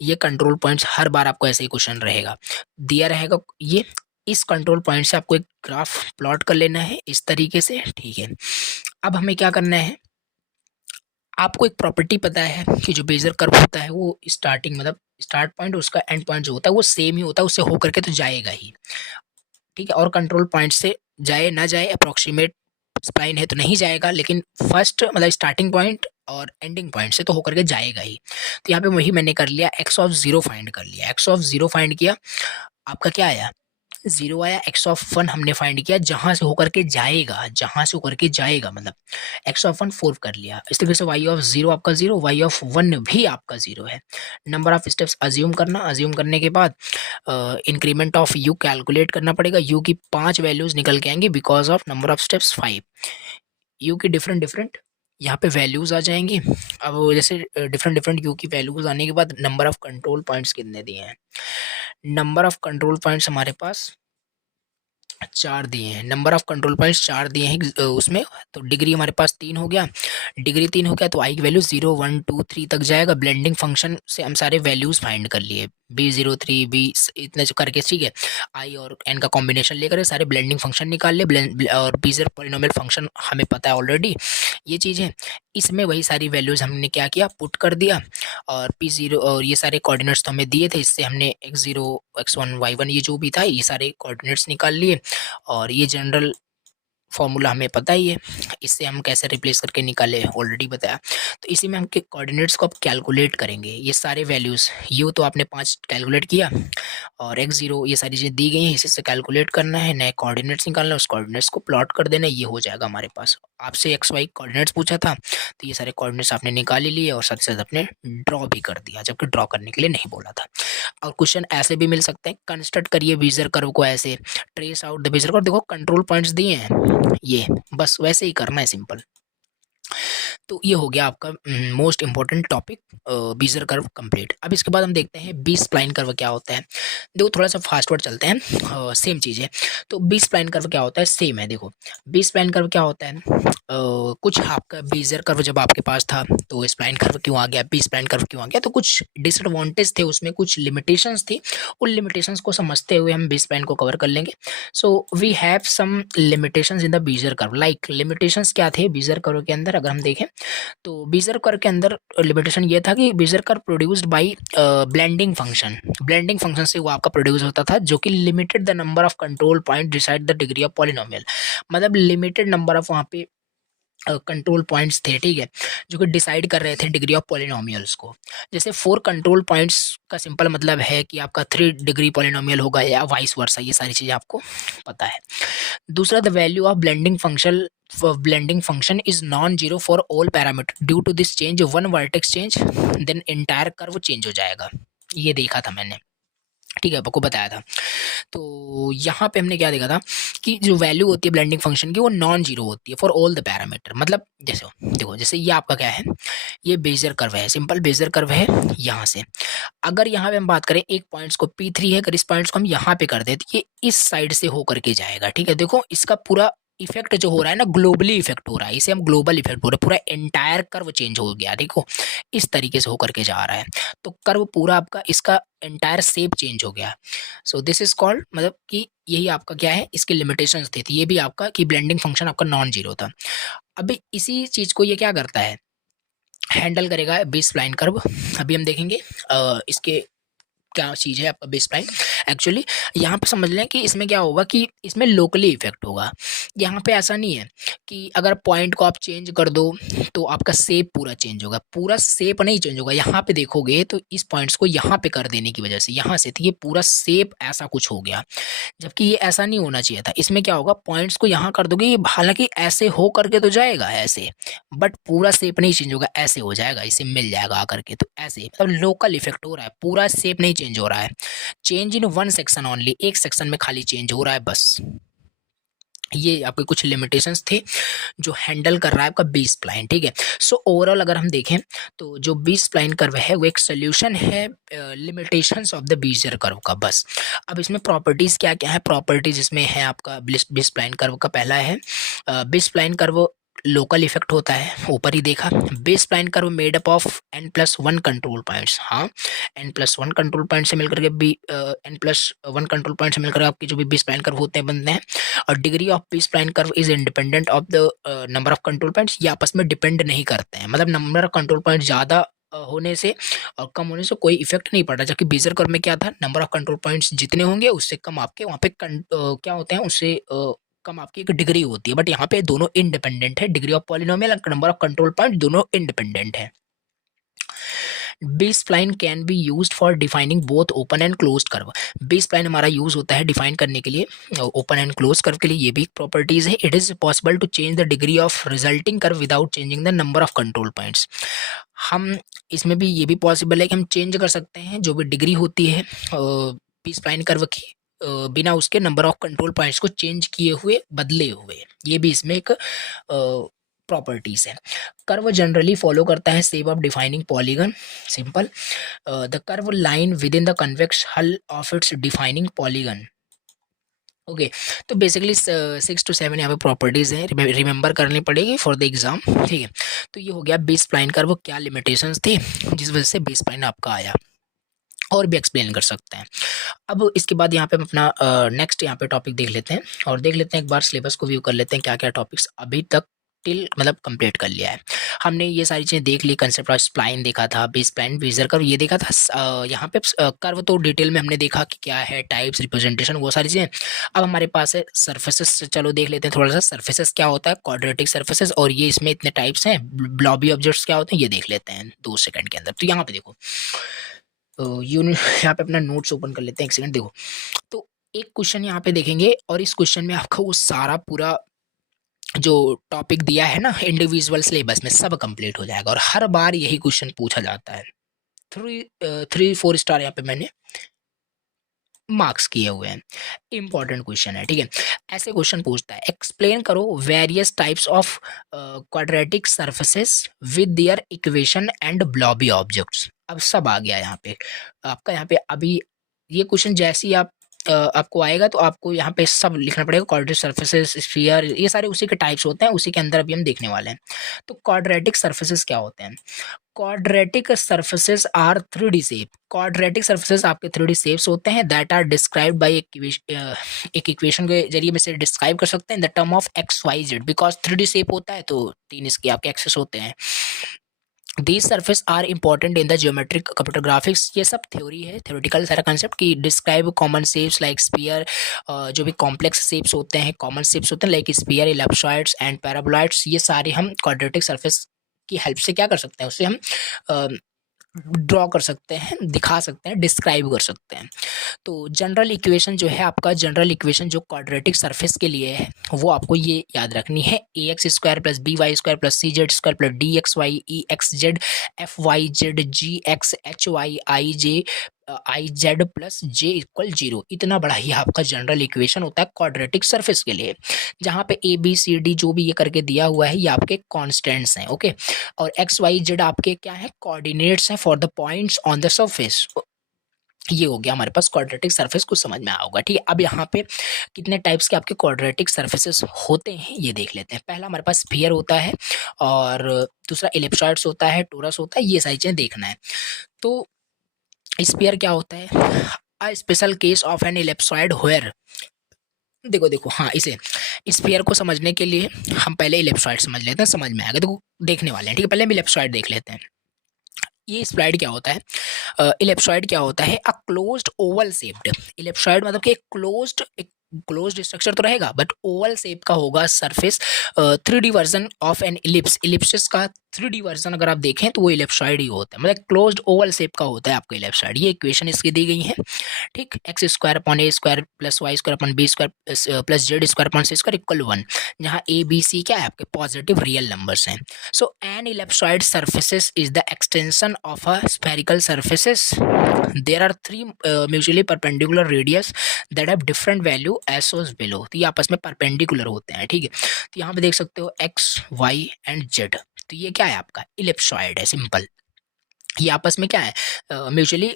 ये कंट्रोल पॉइंट्स हर बार आपको ऐसे ही क्वेश्चन रहेगा, दिया रहेगा ये। इस कंट्रोल पॉइंट से आपको एक ग्राफ प्लॉट कर लेना है इस तरीके से, ठीक है। अब हमें क्या करना है, आपको एक प्रॉपर्टी पता है कि जो बेजियर कर्व होता है वो स्टार्टिंग मतलब स्टार्ट पॉइंट उसका एंड पॉइंट जो होता है वो सेम ही होता है, उससे होकर के तो जाएगा ही, ठीक है। और कंट्रोल पॉइंट से जाए ना जाए, अप्रॉक्सीमेट स्प्लाइन है तो नहीं जाएगा, लेकिन फर्स्ट मतलब स्टार्टिंग पॉइंट और एंडिंग पॉइंट से तो होकर के जाएगा ही। तो यहाँ पे वही मैंने कर लिया, एक्स ऑफ 0 फाइंड कर लिया, एक्स ऑफ 0 फाइंड किया, आपका क्या आया, 0 आया। एक्स ऑफ 1 हमने फाइंड किया, जहाँ से होकर के जाएगा, जहाँ से होकर के जाएगा, मतलब एक्स ऑफ 1 4 कर लिया। इस तरीके से वाई ऑफ 0 आपका 0, वाई ऑफ 1 भी आपका 0 है। नंबर ऑफ स्टेप्स अज्यूम करना, अज्यूम करने के बाद इंक्रीमेंट ऑफ यू कैलकुलेट करना पड़ेगा। यू की 5 वैल्यूज निकल के आएंगी because of number of steps 5। You की डिफरेंट यहाँ पे वैल्यूज आ जाएंगी। अब जैसे डिफरेंट यू की वैल्यूज आने के बाद नंबर ऑफ कंट्रोल पॉइंट्स कितने दिए हैं, नंबर ऑफ कंट्रोल पॉइंट्स हमारे पास 4 दिए हैं, नंबर ऑफ कंट्रोल पॉइंट्स 4 दिए हैं उसमें। तो डिग्री हमारे पास 3 हो गया, डिग्री 3 हो गया, तो आई की वैल्यू 0 1 2 3 तक जाएगा। ब्लेंडिंग फंक्शन से हम सारे वैल्यूज फाइंड कर लिए, B03 बी इतने जो करके, ठीक है, आई और एन का कॉम्बिनेशन लेकर सारे ब्लेंडिंग फंक्शन निकाल ले, और बीजर पॉलिनोमियल फंक्शन हमें पता है ऑलरेडी ये चीज़ है। इसमें वही सारी वैल्यूज़ हमने क्या किया, पुट कर दिया, और P0 और ये सारे कोऑर्डिनेट्स तो हमें दिए थे, इससे हमने x0 x1 y1 ये जो भी था ये सारे कोऑर्डिनेट्स निकाल लिए, और ये जनरल फॉर्मूला हमें पता ही है, इससे हम कैसे रिप्लेस करके निकाले ऑलरेडी बताया। तो इसी में हम के कोऑर्डिनेट्स को अब कैलकुलेट करेंगे, ये सारे वैल्यूज़ यू तो आपने 5 कैलकुलेट किया, और x0 ये सारी चीज़ें दी गई हैं, इसी से कैलकुलेट करना है, नए कोऑर्डिनेट्स निकालना है, उस कोऑर्डिनेट्स को प्लॉट कर देना है, ये हो जाएगा हमारे पास। आपसे XY कोऑर्डिनेट्स पूछा था, तो ये सारे कोऑर्डिनेट्स आपने निकाल ही लिए और साथ ही साथ आपने ड्रॉ भी कर दिया, जबकि ड्रॉ करने के लिए नहीं बोला था। और क्वेश्चन ऐसे भी मिल सकते हैं, कंस्ट्रक्ट करिए बेजियर कर्व को ऐसे, trace out the Bezier curve, देखो कंट्रोल पॉइंट्स दिए हैं ये, बस वैसे ही करना है सिंपल। तो ये हो गया आपका most important topic Bezier curve complete. अब इसके बाद हम देखते हैं बी स्प्लाइन कर्व क्या होता है। देखो थोड़ा सा फास्टवर्ड चलते हैं, सेम चीज़ है। तो बी स्प्लाइन कर्व क्या होता है, सेम है। देखो बी स्प्लाइन कर्व क्या होता है, कुछ आपका बेजियर कर्व जब आपके पास था तो स्प्लाइन कर्व क्यों आ गया, बी स्प्लाइन कर्व क्यों आ गया, तो कुछ डिसएडवांटेज थे उसमें, कुछ लिमिटेशंस थी, उन लिमिटेशंस को समझते हुए हम बी स्प्लाइन को कवर कर लेंगे। So we have some limitations in the Bezier curve. Like limitations क्या थे बेजियर कर्व के अंदर, अगर हम देखें तो बेजियर कर्व के अंदर लिमिटेशन ये था कि Bezier curve produced by blending function, blending function से वो आपका प्रोड्यूस होता था, जो कि limited the number of control point decide the degree of polynomial, मतलब लिमिटेड नंबर ऑफ वहाँ पे कंट्रोल पॉइंट्स थे, ठीक है, जो कि डिसाइड कर रहे थे डिग्री ऑफ पॉलिनोमियल्स को। जैसे 4 कंट्रोल पॉइंट्स का सिंपल मतलब है कि आपका 3 डिग्री पॉलिनोमियल होगा या वाइस वर्सा, ये सारी चीज़ें आपको पता है। दूसरा, the value of blending function is non zero for all parameter, due to this change one vertex change then entire curve change हो जाएगा, ये देखा था मैंने, ठीक है, आपको बताया था। तो यहाँ पे हमने क्या देखा था कि जो वैल्यू होती है ब्लेंडिंग फंक्शन की वो नॉन जीरो होती है फॉर ऑल द पैरामीटर, मतलब जैसे देखो जैसे ये आपका क्या है, ये बेजियर कर्व है, सिंपल बेजियर कर्व है। यहाँ से अगर यहाँ पे हम बात करें एक पॉइंट्स को P3 है, अगर इस पॉइंट्स को हम यहाँ पे कर दें तो ये इस साइड से होकर के जाएगा, ठीक है। देखो इसका पूरा इफेक्ट जो हो रहा है ना, ग्लोबली इफेक्ट हो रहा है, इसे हम ग्लोबल इफेक्ट बोल रहे हैं, पूरा एंटायर कर्व चेंज हो गया, देखो इस तरीके से होकर के जा रहा है, तो कर्व पूरा आपका इसका एंटायर शेप चेंज हो गया। सो दिस इज कॉल्ड, मतलब कि यही आपका क्या है, इसकी लिमिटेशंस थी, तो ये भी आपका कि ब्लेंडिंग फंक्शन आपका नॉन जीरो था। अभी इसी चीज को ये क्या करता है, हैंडल करेगा बी स्प्लाइन कर्व। अभी हम देखेंगे इसके क्या चीज़ है आपका बी स्प्लाइन। एक्चुअली यहाँ पे समझ लें कि इसमें क्या होगा कि इसमें लोकली इफेक्ट होगा, यहाँ पे ऐसा नहीं है कि अगर पॉइंट को आप चेंज कर दो तो आपका शेप पूरा चेंज होगा, पूरा शेप नहीं चेंज होगा। यहाँ पे देखोगे तो इस पॉइंट्स को यहाँ पे कर देने की वजह से यहाँ से तो ये पूरा शेप ऐसा कुछ हो गया, जबकि ये ऐसा नहीं होना चाहिए था। इसमें क्या होगा, पॉइंट्स को यहाँ कर दोगे, ये हालांकि ऐसे हो करके तो जाएगा ऐसे, बट पूरा शेप नहीं चेंज होगा, ऐसे हो जाएगा, इसे मिल जाएगा आकर के, तो ऐसे मतलब लोकल इफेक्ट हो रहा है, पूरा शेप नहीं चेंज हो रहा है, change in one section only, एक सेक्शन में खाली चेंज हो रहा है बस। ये आपके कुछ लिमिटेशंस थे जो हैंडल कर रहा है आपका बी स्प्लाइन, ठीक है। सो ओवरऑल अगर हम देखें तो जो बी स्प्लाइन कर्व है वो एक सोल्यूशन है limitations of the Bezier curve का, बस। अब इसमें प्रॉपर्टीज क्या क्या है, प्रॉपर्टीज इसमें है आपका बी स्प्लाइन कर्व का पहला है B spline curve local effect होता है, ऊपर ही देखा। B spline curve made up of n+1 control points, हाँ n+1 कंट्रोल पॉइंट से मिलकर के n+1 कंट्रोल पॉइंट से मिलकर आपके जो भी बी स्प्लाइन कर्व होते हैं बनते हैं। और degree of B spline curve is independent of the number of control points, ये आपस में डिपेंड नहीं करते हैं, मतलब नंबर ऑफ कंट्रोल पॉइंट ज़्यादा होने से और कम होने से कोई इफेक्ट नहीं पड़ता। जबकि बेजियर कर्व में क्या था, नंबर ऑफ कंट्रोल पॉइंट्स जितने होंगे उससे कम आपके वहाँ पे क्या होते हैं, उससे कम आपकी एक डिग्री होती है, बट यहाँ पे दोनों इंडिपेंडेंट है, डिग्री ऑफ पॉलिनोमियल और नंबर ऑफ कंट्रोल पॉइंट दोनों इंडिपेंडेंट है। B spline can be used for defining both open and closed curve. B spline हमारा यूज होता है डिफाइन करने के लिए ओपन एंड क्लोज कर्व के लिए, ये भी एक प्रॉपर्टीज है। It is possible to change the degree of resulting curve without changing the number of control points. हम इसमें भी ये भी पॉसिबल है कि हम चेंज कर सकते हैं जो भी डिग्री होती है बी स्प्लाइन कर्व की बिना उसके नंबर ऑफ कंट्रोल पॉइंट्स को चेंज किए हुए, बदले हुए, ये भी इसमें एक प्रॉपर्टीज है। कर्व जनरली फॉलो करता है shape of defining polygon, simple the curve line within the convex hull of its defining polygon. Okay, तो बेसिकली 6 to 7 यहाँ पे प्रॉपर्टीज हैं, रिमेंबर करनी पड़ेगी फॉर द एग्जाम, ठीक है। तो ये हो गया बी स्प्लाइन कर्व क्या लिमिटेशंस थी जिस वजह से बी स्प्लाइन आपका आया। और भी एक्सप्लेन कर सकते हैं। अब इसके बाद यहाँ पे हम अपना नेक्स्ट यहाँ पे टॉपिक देख लेते हैं और देख लेते हैं, एक बार सिलेबस को व्यू कर लेते हैं क्या क्या टॉपिक्स अभी तक टिल मतलब कंप्लीट कर लिया है हमने। ये सारी चीज़ें देख ली, कंसेप्ट ऑफ स्प्लाइन देखा था, बेस स्प्लाइन बेजर कर्व ये देखा था। यहाँ पे कर्व तो डिटेल में हमने देखा कि क्या है, टाइप्स, रिप्रेजेंटेशन, वो सारी चीज़ें। अब हमारे पास है सरफेसेस, चलो देख लेते हैं थोड़ा सा सरफेसेस क्या होता है, क्वाड्रेटिक सरफेसेस, और ये इसमें इतने टाइप्स हैं। ब्लॉबी ऑब्जेक्ट्स क्या होते हैं ये देख लेते हैं 2 सेकंड के अंदर। तो यहाँ पे देखो यहाँ पे अपना नोट्स ओपन कर लेते हैं, एक सेकंड देखो। तो एक क्वेश्चन यहाँ पे देखेंगे और इस क्वेश्चन में आपका वो सारा पूरा जो टॉपिक दिया है ना इंडिविजुअल सिलेबस में सब कंप्लीट हो जाएगा और हर बार यही क्वेश्चन पूछा जाता है। 3-4 स्टार यहाँ पे मैंने मार्क्स किए हुए हैं, इंपॉर्टेंट क्वेश्चन है, ठीक है। ऐसे क्वेश्चन पूछता है, एक्सप्लेन करो various types of quadratic surfaces with their equation and blobby objects. अब सब आ गया यहाँ पे आपका। यहाँ पे अभी ये क्वेश्चन जैसे ही आपको आएगा तो आपको यहाँ पे सब लिखना पड़ेगा, क्वाड्रेटिक सरफेसेस, स्फीयर, ये सारे उसी के टाइप्स होते हैं, उसी के अंदर अभी हम देखने वाले हैं। तो क्वाड्रेटिक सरफेसेस क्या होते हैं? Quadratic surfaces are 3D shape. Quadratic surfaces आपके 3D शेप्स होते हैं दैट आर डिस्क्राइब्ड बाय एक इक्वेशन के जरिए में से डिस्क्राइब कर सकते हैं the term of x Y Z. Because 3D shape होता है तो 3 इसके आपके एक्सेस होते हैं। These surface are important in the geometric computer graphics. ये सब थ्योरी है, थ्योरेटिकल सारा कंसेप्ट की describe common shapes like sphere, जो भी कॉम्प्लेक्स शेप्स होते हैं, कॉमन शेप्स होते हैं लाइक स्फीयर, इलिप्सॉइड्स एंड पैराबोलॉइड्स, ये सारे हम क्वाड्रेटिक सरफेस की हेल्प से क्या कर सकते हैं, उससे हम ड्रॉ कर सकते हैं, दिखा सकते हैं, डिस्क्राइब कर सकते हैं। तो जनरल इक्वेशन जो है आपका, जनरल इक्वेशन जो क्वाड्रेटिक सरफेस के लिए है वो आपको ये याद रखनी है, a x square plus b y square plus c z square plus d x y e x z f y z g x h y I z plus j equal 0। इतना बड़ा ही आपका जनरल इक्वेशन होता है क्वाड्रेटिक सरफेस के लिए, जहाँ पे ए बी सी डी जो भी ये करके दिया हुआ है ये आपके कॉन्स्टेंट्स हैं, ओके। और एक्स वाई जेड आपके क्या है, कोऑर्डिनेट्स हैं for the points on the surface. ये हो गया हमारे पास क्वाड्रेटिक सरफेस, कुछ समझ में आया होगा, ठीक है। अब यहाँ पे कितने टाइप्स के आपके क्वाड्रेटिक सरफेसेस होते हैं ये देख लेते हैं। पहला हमारे पास स्फीयर होता है और दूसरा इलिप्सॉइड्स होता है, टोरस होता है, ये सारी चीज़ें देखना है। तो स्फीयर क्या होता है, a special case of an ellipsoid where, देखो हाँ, इसे स्फीयर को समझने के लिए हम पहले इलिप्सॉइड समझ लेते हैं, समझ में आएगा, देखो देखने वाले हैं, ठीक है। पहले हम इलिप्सॉइड देख लेते हैं। ये स्लाइड क्या होता है, इलिप्सॉइड क्या होता है, a closed Oval shaped. Ellipsoid मतलब कि एक क्लोज्ड स्ट्रक्चर तो रहेगा बट ओवल शेप का होगा surface, 3D version of N ellipse. Ellipsis का 3D वर्जन अगर आप देखें तो वो इलिप्सॉइड ही होता है, मतलब क्लोज्ड ओवल शेप का होता है आपका इलिप्सॉइड। ये इक्वेशन इसकी दी गई है, ठीक। X square upon a square plus y square upon b square plus z square upon c square equal 1, जहाँ ए बी सी क्या है आपके पॉजिटिव रियल नंबर्स हैं। So an ellipsoid surfaces is the extension of a spherical surfaces. There are 3 mutually perpendicular radius that have different value as shows below. तो ये आपस में परपेंडिकुलर होते हैं, ठीक है। तो यहाँ पे देख सकते हो एक्स वाई एंड जेड, तो ये क्या है आपका इलिप्सॉइड है, सिंपल। ये आपस में क्या है, म्यूचुअली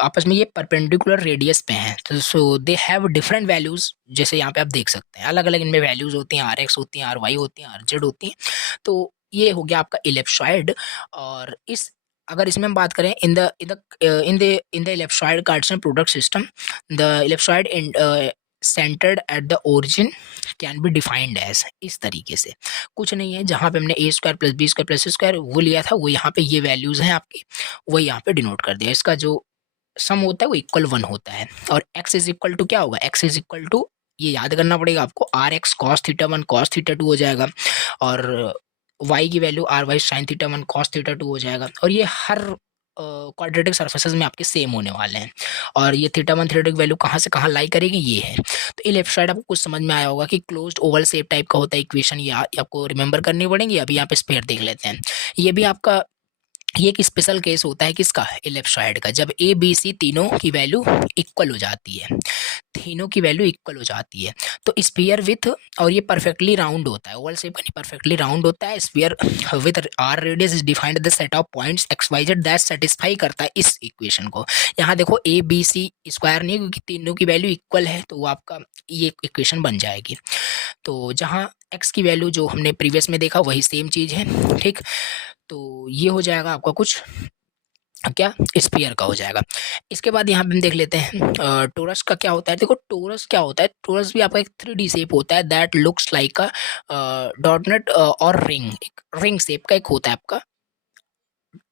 आपस में ये परपेंडिकुलर रेडियस पे हैं, तो सो दे हैव डिफरेंट वैल्यूज। जैसे यहाँ पे आप देख सकते हैं अलग अलग इनमें वैल्यूज होती हैं, आर एक्स होती हैं, आर वाई होती हैं, आर जेड होती हैं। तो ये हो गया आपका इलिप्सॉइड। और इस अगर इसमें हम बात करें in the ellipsoid Cartesian product system, the ellipsoid centred at the origin can be defined as, इस तरीके से कुछ नहीं है, जहाँ पे हमने a square plus b square plus c square वो लिया था, वो यहाँ पे ये वैल्यूज हैं आपकी, वो यहाँ पे डिनोट कर दिया। इसका जो सम होता है वो इक्वल 1 होता है। और x इज इक्वल टू क्या होगा, x इज इक्वल टू, ये याद करना पड़ेगा आपको, R X cos theta 1 cos theta 2 हो जाएगा, और y की value R Y sine theta 1 cos theta 2 हो जाएगा। और ये हर क्वाड्रेटिक सरफेसेस में आपके सेम होने वाले हैं। और ये थीटा 1 थीटा की वैल्यू कहाँ से कहाँ लाई करेगी, ये है। तो ये लेफ्ट साइड आपको कुछ समझ में आया होगा कि क्लोज्ड ओवल शेप टाइप का होता है इक्वेशन, ये आपको रिमेंबर करनी पड़ेगी। अभी यहाँ पे स्फीयर देख लेते हैं। ये भी आपका ये एक स्पेशल केस होता है किसका, इलिप्सॉइड का, जब ए बी सी तीनों की वैल्यू इक्वल हो जाती है, तीनों की वैल्यू इक्वल हो जाती है। तो स्फीयर विथ, और ये परफेक्टली राउंड होता है, ओवल शेप का नहीं, परफेक्टली राउंड होता है। Sphere with R radius is defined the set of points X Y Z that satisfy करता है इस इक्वेशन को। यहाँ देखो ए बी सी स्क्वायर नहीं है क्योंकि तीनों की वैल्यू इक्वल है, तो वो आपका ये इक्वेशन बन जाएगी। तो जहाँ एक्स की वैल्यू जो हमने प्रीवियस में देखा वही सेम चीज़ है, ठीक। तो ये हो जाएगा आपका कुछ क्या स्फीयर का हो जाएगा। इसके बाद यहाँ पे हम देख लेते हैं टोरस का क्या होता है। देखो टोरस क्या होता है, टोरस भी आपका एक 3D शेप होता है that looks like a dot net और रिंग, एक रिंग शेप का एक होता है आपका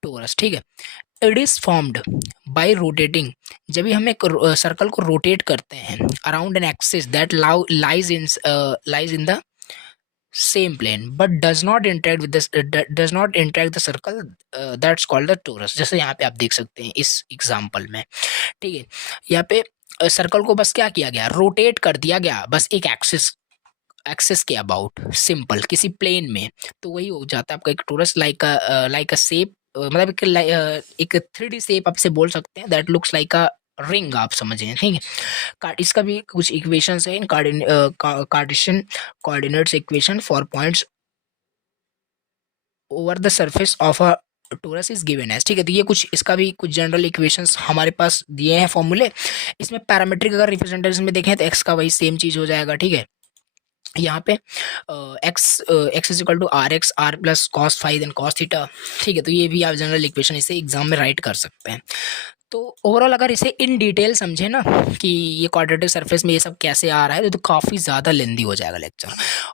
टोरस, ठीक है। It is formed by rotating, जब भी हम एक सर्कल को रोटेट करते हैं around an axis that lies in the same plane but does not interact with this does not interact the circle, that's called the torus। जैसे यहाँ पे आप देख सकते हैं इस एग्जांपल में, ठीक है। यहाँ पे सर्कल को बस क्या किया गया, रोटेट कर दिया गया बस एक एक्सिस एक्सिस के अबाउट, सिंपल किसी प्लेन में, तो वही हो जाता है आपका एक टोरस लाइक अ शेप, मतलब एक 3D शेप आपसे बोल सकते हैं that looks like a ring, आप समझें, ठीक है। इसका भी कुछ इक्वेशंस है in Cartesian coordinates equation for points over the surface of a torus is given as, ठीक है। तो ये कुछ इसका भी कुछ जनरल इक्वेशंस हमारे पास दिए हैं फॉर्मूले। इसमें पैरामीट्रिक अगर रिप्रेजेंटेशन में देखें तो एक्स का वही सेम चीज हो जाएगा, ठीक है। यहाँ पे X is equal to R X R plus cos five then cos theta, ठीक है। तो ये भी आप जनरल इक्वेशन इसे एग्जाम में राइट कर सकते हैं। तो ओवरऑल अगर इसे इन डिटेल समझे ना कि ये क्वाड्रेटिक सरफेस में ये सब कैसे आ रहा है, तो काफ़ी ज़्यादा लेंदी हो जाएगा लेक्चर,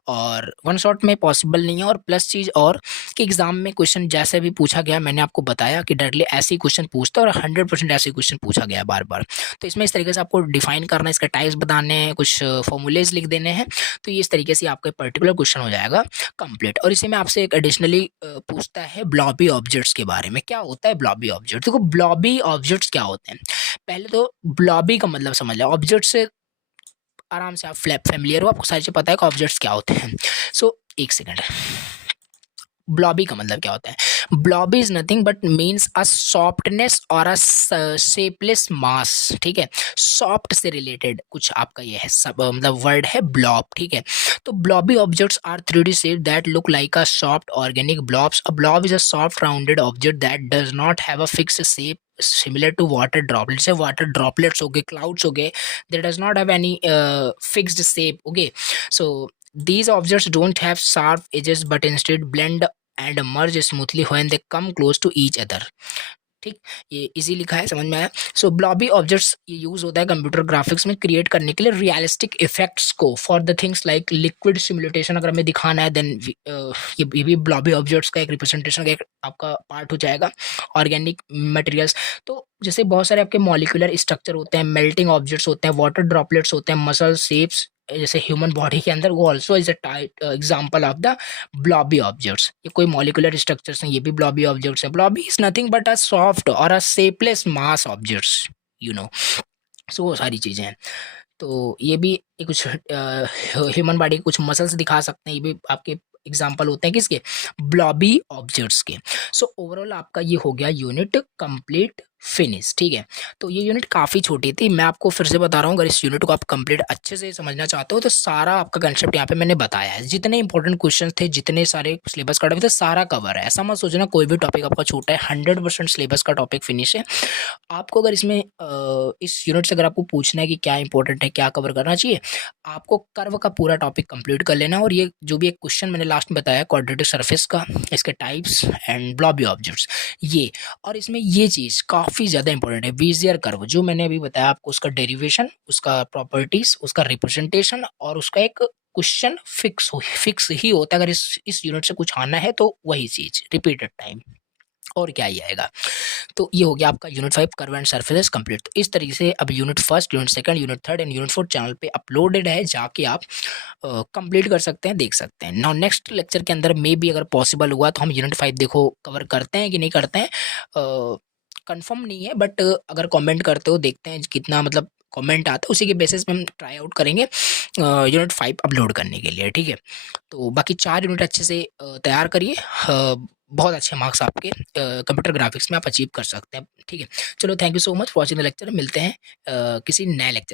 और वन शॉट में पॉसिबल नहीं है। और प्लस चीज़ और कि एग्जाम में क्वेश्चन जैसे भी पूछा गया, मैंने आपको बताया कि डायरेक्टली ऐसे ही क्वेश्चन पूछता है और 100% ऐसे क्वेश्चन पूछा गया बार बार। तो इसमें इस तरीके से आपको डिफाइन करना है, इसके टाइप्स बताने हैं, कुछ फॉर्मूलेज लिख देने हैं, तो ये इस तरीके से आपका पर्टिकुलर क्वेश्चन हो जाएगा कंप्लीट। और इसी में आपसे एक एडिशनली पूछता है ब्लॉबी ऑब्जेक्ट्स के बारे में। क्या होता है ब्लॉबी ऑब्जेक्ट? देखो ब्लॉबी ऑब्जेक्ट्स क्या होते हैं, पहले तो ब्लॉबी का मतलब समझ लो। ऑब्जेक्ट से आराम से आप फैमिलियर हो, आपको सारी चीज़ पता है कि ऑब्जेक्ट्स क्या होते हैं। सो एक सेकंड, ब्लॉबी का मतलब क्या होता है? Blobby is nothing but means a softness और अ शेपलेस मास, ठीक है। सॉफ्ट से रिलेटेड कुछ आपका ये है सब, मतलब वर्ड है ब्लॉब, ठीक है। तो blobby objects are 3D shape that look like a soft organic blobs. A blob is a soft rounded object that does not have a fixed shape similar to water droplets. जैसे वाटर ड्रॉपलेट्स हो गए, क्लाउड्स हो गए, they does not have any fixed shape, okay. So these objects don't have sharp edges but instead blend and merge smoothly when they come close to each other, ठीक। ये इजी लिखा है, समझ में आया। सो ब्लॉबी ऑब्जेक्ट्स ये यूज होता है कंप्यूटर ग्राफिक्स में क्रिएट करने के लिए रियलिस्टिक इफेक्ट्स को for the things like liquid simulation. अगर हमें दिखाना है देन ये भी ब्लॉबी ऑब्जेक्ट्स का एक रिप्रेजेंटेशन का एक आपका पार्ट हो जाएगा। ऑर्गेनिक मटेरियल्स, तो जैसे बहुत सारे आपके मॉलिक्यूलर स्ट्रक्चर होते हैं, मेल्टिंग ऑब्जेक्ट्स होते हैं, वाटर ड्रॉपलेट्स होते हैं, मसल शेप्स जैसे ह्यूमन बॉडी के अंदर, वो also is a example of the blobby objects. ये कोई मॉलिकुलर स्ट्रक्चर्स हैं, ये भी ब्लॉबी ऑब्जेक्ट्स है। Blobby is nothing but a soft और a shapeless mass objects, you know. So वो सारी चीज़ें हैं। तो ये भी एक कुछ ह्यूमन बॉडी के कुछ मसल्स दिखा सकते हैं, ये भी आपके एग्जाम्पल होते हैं किसके? ब्लॉबी ऑब्जेक्ट्स के। सो ओवरऑल आपका ये हो गया यूनिट कंप्लीट फिनिश, ठीक है। तो ये यूनिट काफ़ी छोटी थी, मैं आपको फिर से बता रहा हूँ, अगर इस यूनिट को आप कंप्लीट अच्छे से समझना चाहते हो तो सारा आपका कंसेप्ट यहाँ पे मैंने बताया है। जितने इंपॉर्टेंट क्वेश्चन थे, जितने सारे सिलेबस का टॉपिक थे, सारा कवर है। ऐसा मत सोचना कोई भी टॉपिक आपका छोटा है, 100% सिलेबस का टॉपिक फिनिश है। आपको अगर इसमें इस यूनिट से अगर आपको पूछना है कि क्या इंपॉर्टेंट है, क्या कवर करना चाहिए, आपको कर्व का पूरा टॉपिक कंप्लीट कर लेना। और ये जो भी एक क्वेश्चन मैंने लास्ट में बताया क्वाड्रेटिक सरफेस का, इसके टाइप्स एंड ब्लॉबी ऑब्जेक्ट्स, ये और इसमें ये चीज़ काफ़ी ज़्यादा इंपॉर्टेंट है, बेजियर कर्व, जो मैंने अभी बताया आपको, उसका डेरिवेशन, उसका प्रॉपर्टीज, उसका रिप्रेजेंटेशन और उसका एक क्वेश्चन फिक्स ही होता है। अगर इस यूनिट से कुछ आना है तो वही चीज़ रिपीटेड टाइम, और क्या ही आएगा। तो ये हो गया आपका unit 5 curve and surfaces complete. तो इस तरीके से अब unit 1, unit 2, unit 3 and unit 4 channel पे अपलोडेड है, जाके आप कंप्लीट कर सकते हैं, देख सकते हैं। नाउ नेक्स्ट लेक्चर के अंदर मे भी अगर पॉसिबल हुआ तो हम यूनिट 5 देखो कवर करते हैं कि नहीं करते हैं, कंफर्म नहीं है, बट अगर कमेंट करते हो, देखते हैं कितना मतलब कमेंट आता है, उसी के बेसिस पे हम ट्राई आउट करेंगे यूनिट 5 अपलोड करने के लिए, ठीक है। तो बाकी 4 यूनिट अच्छे से तैयार करिए, बहुत अच्छे मार्क्स आपके कंप्यूटर ग्राफिक्स में आप अचीव कर सकते हैं, ठीक है। चलो thank you so much for watching the lecture, मिलते हैं किसी नए लेक्चर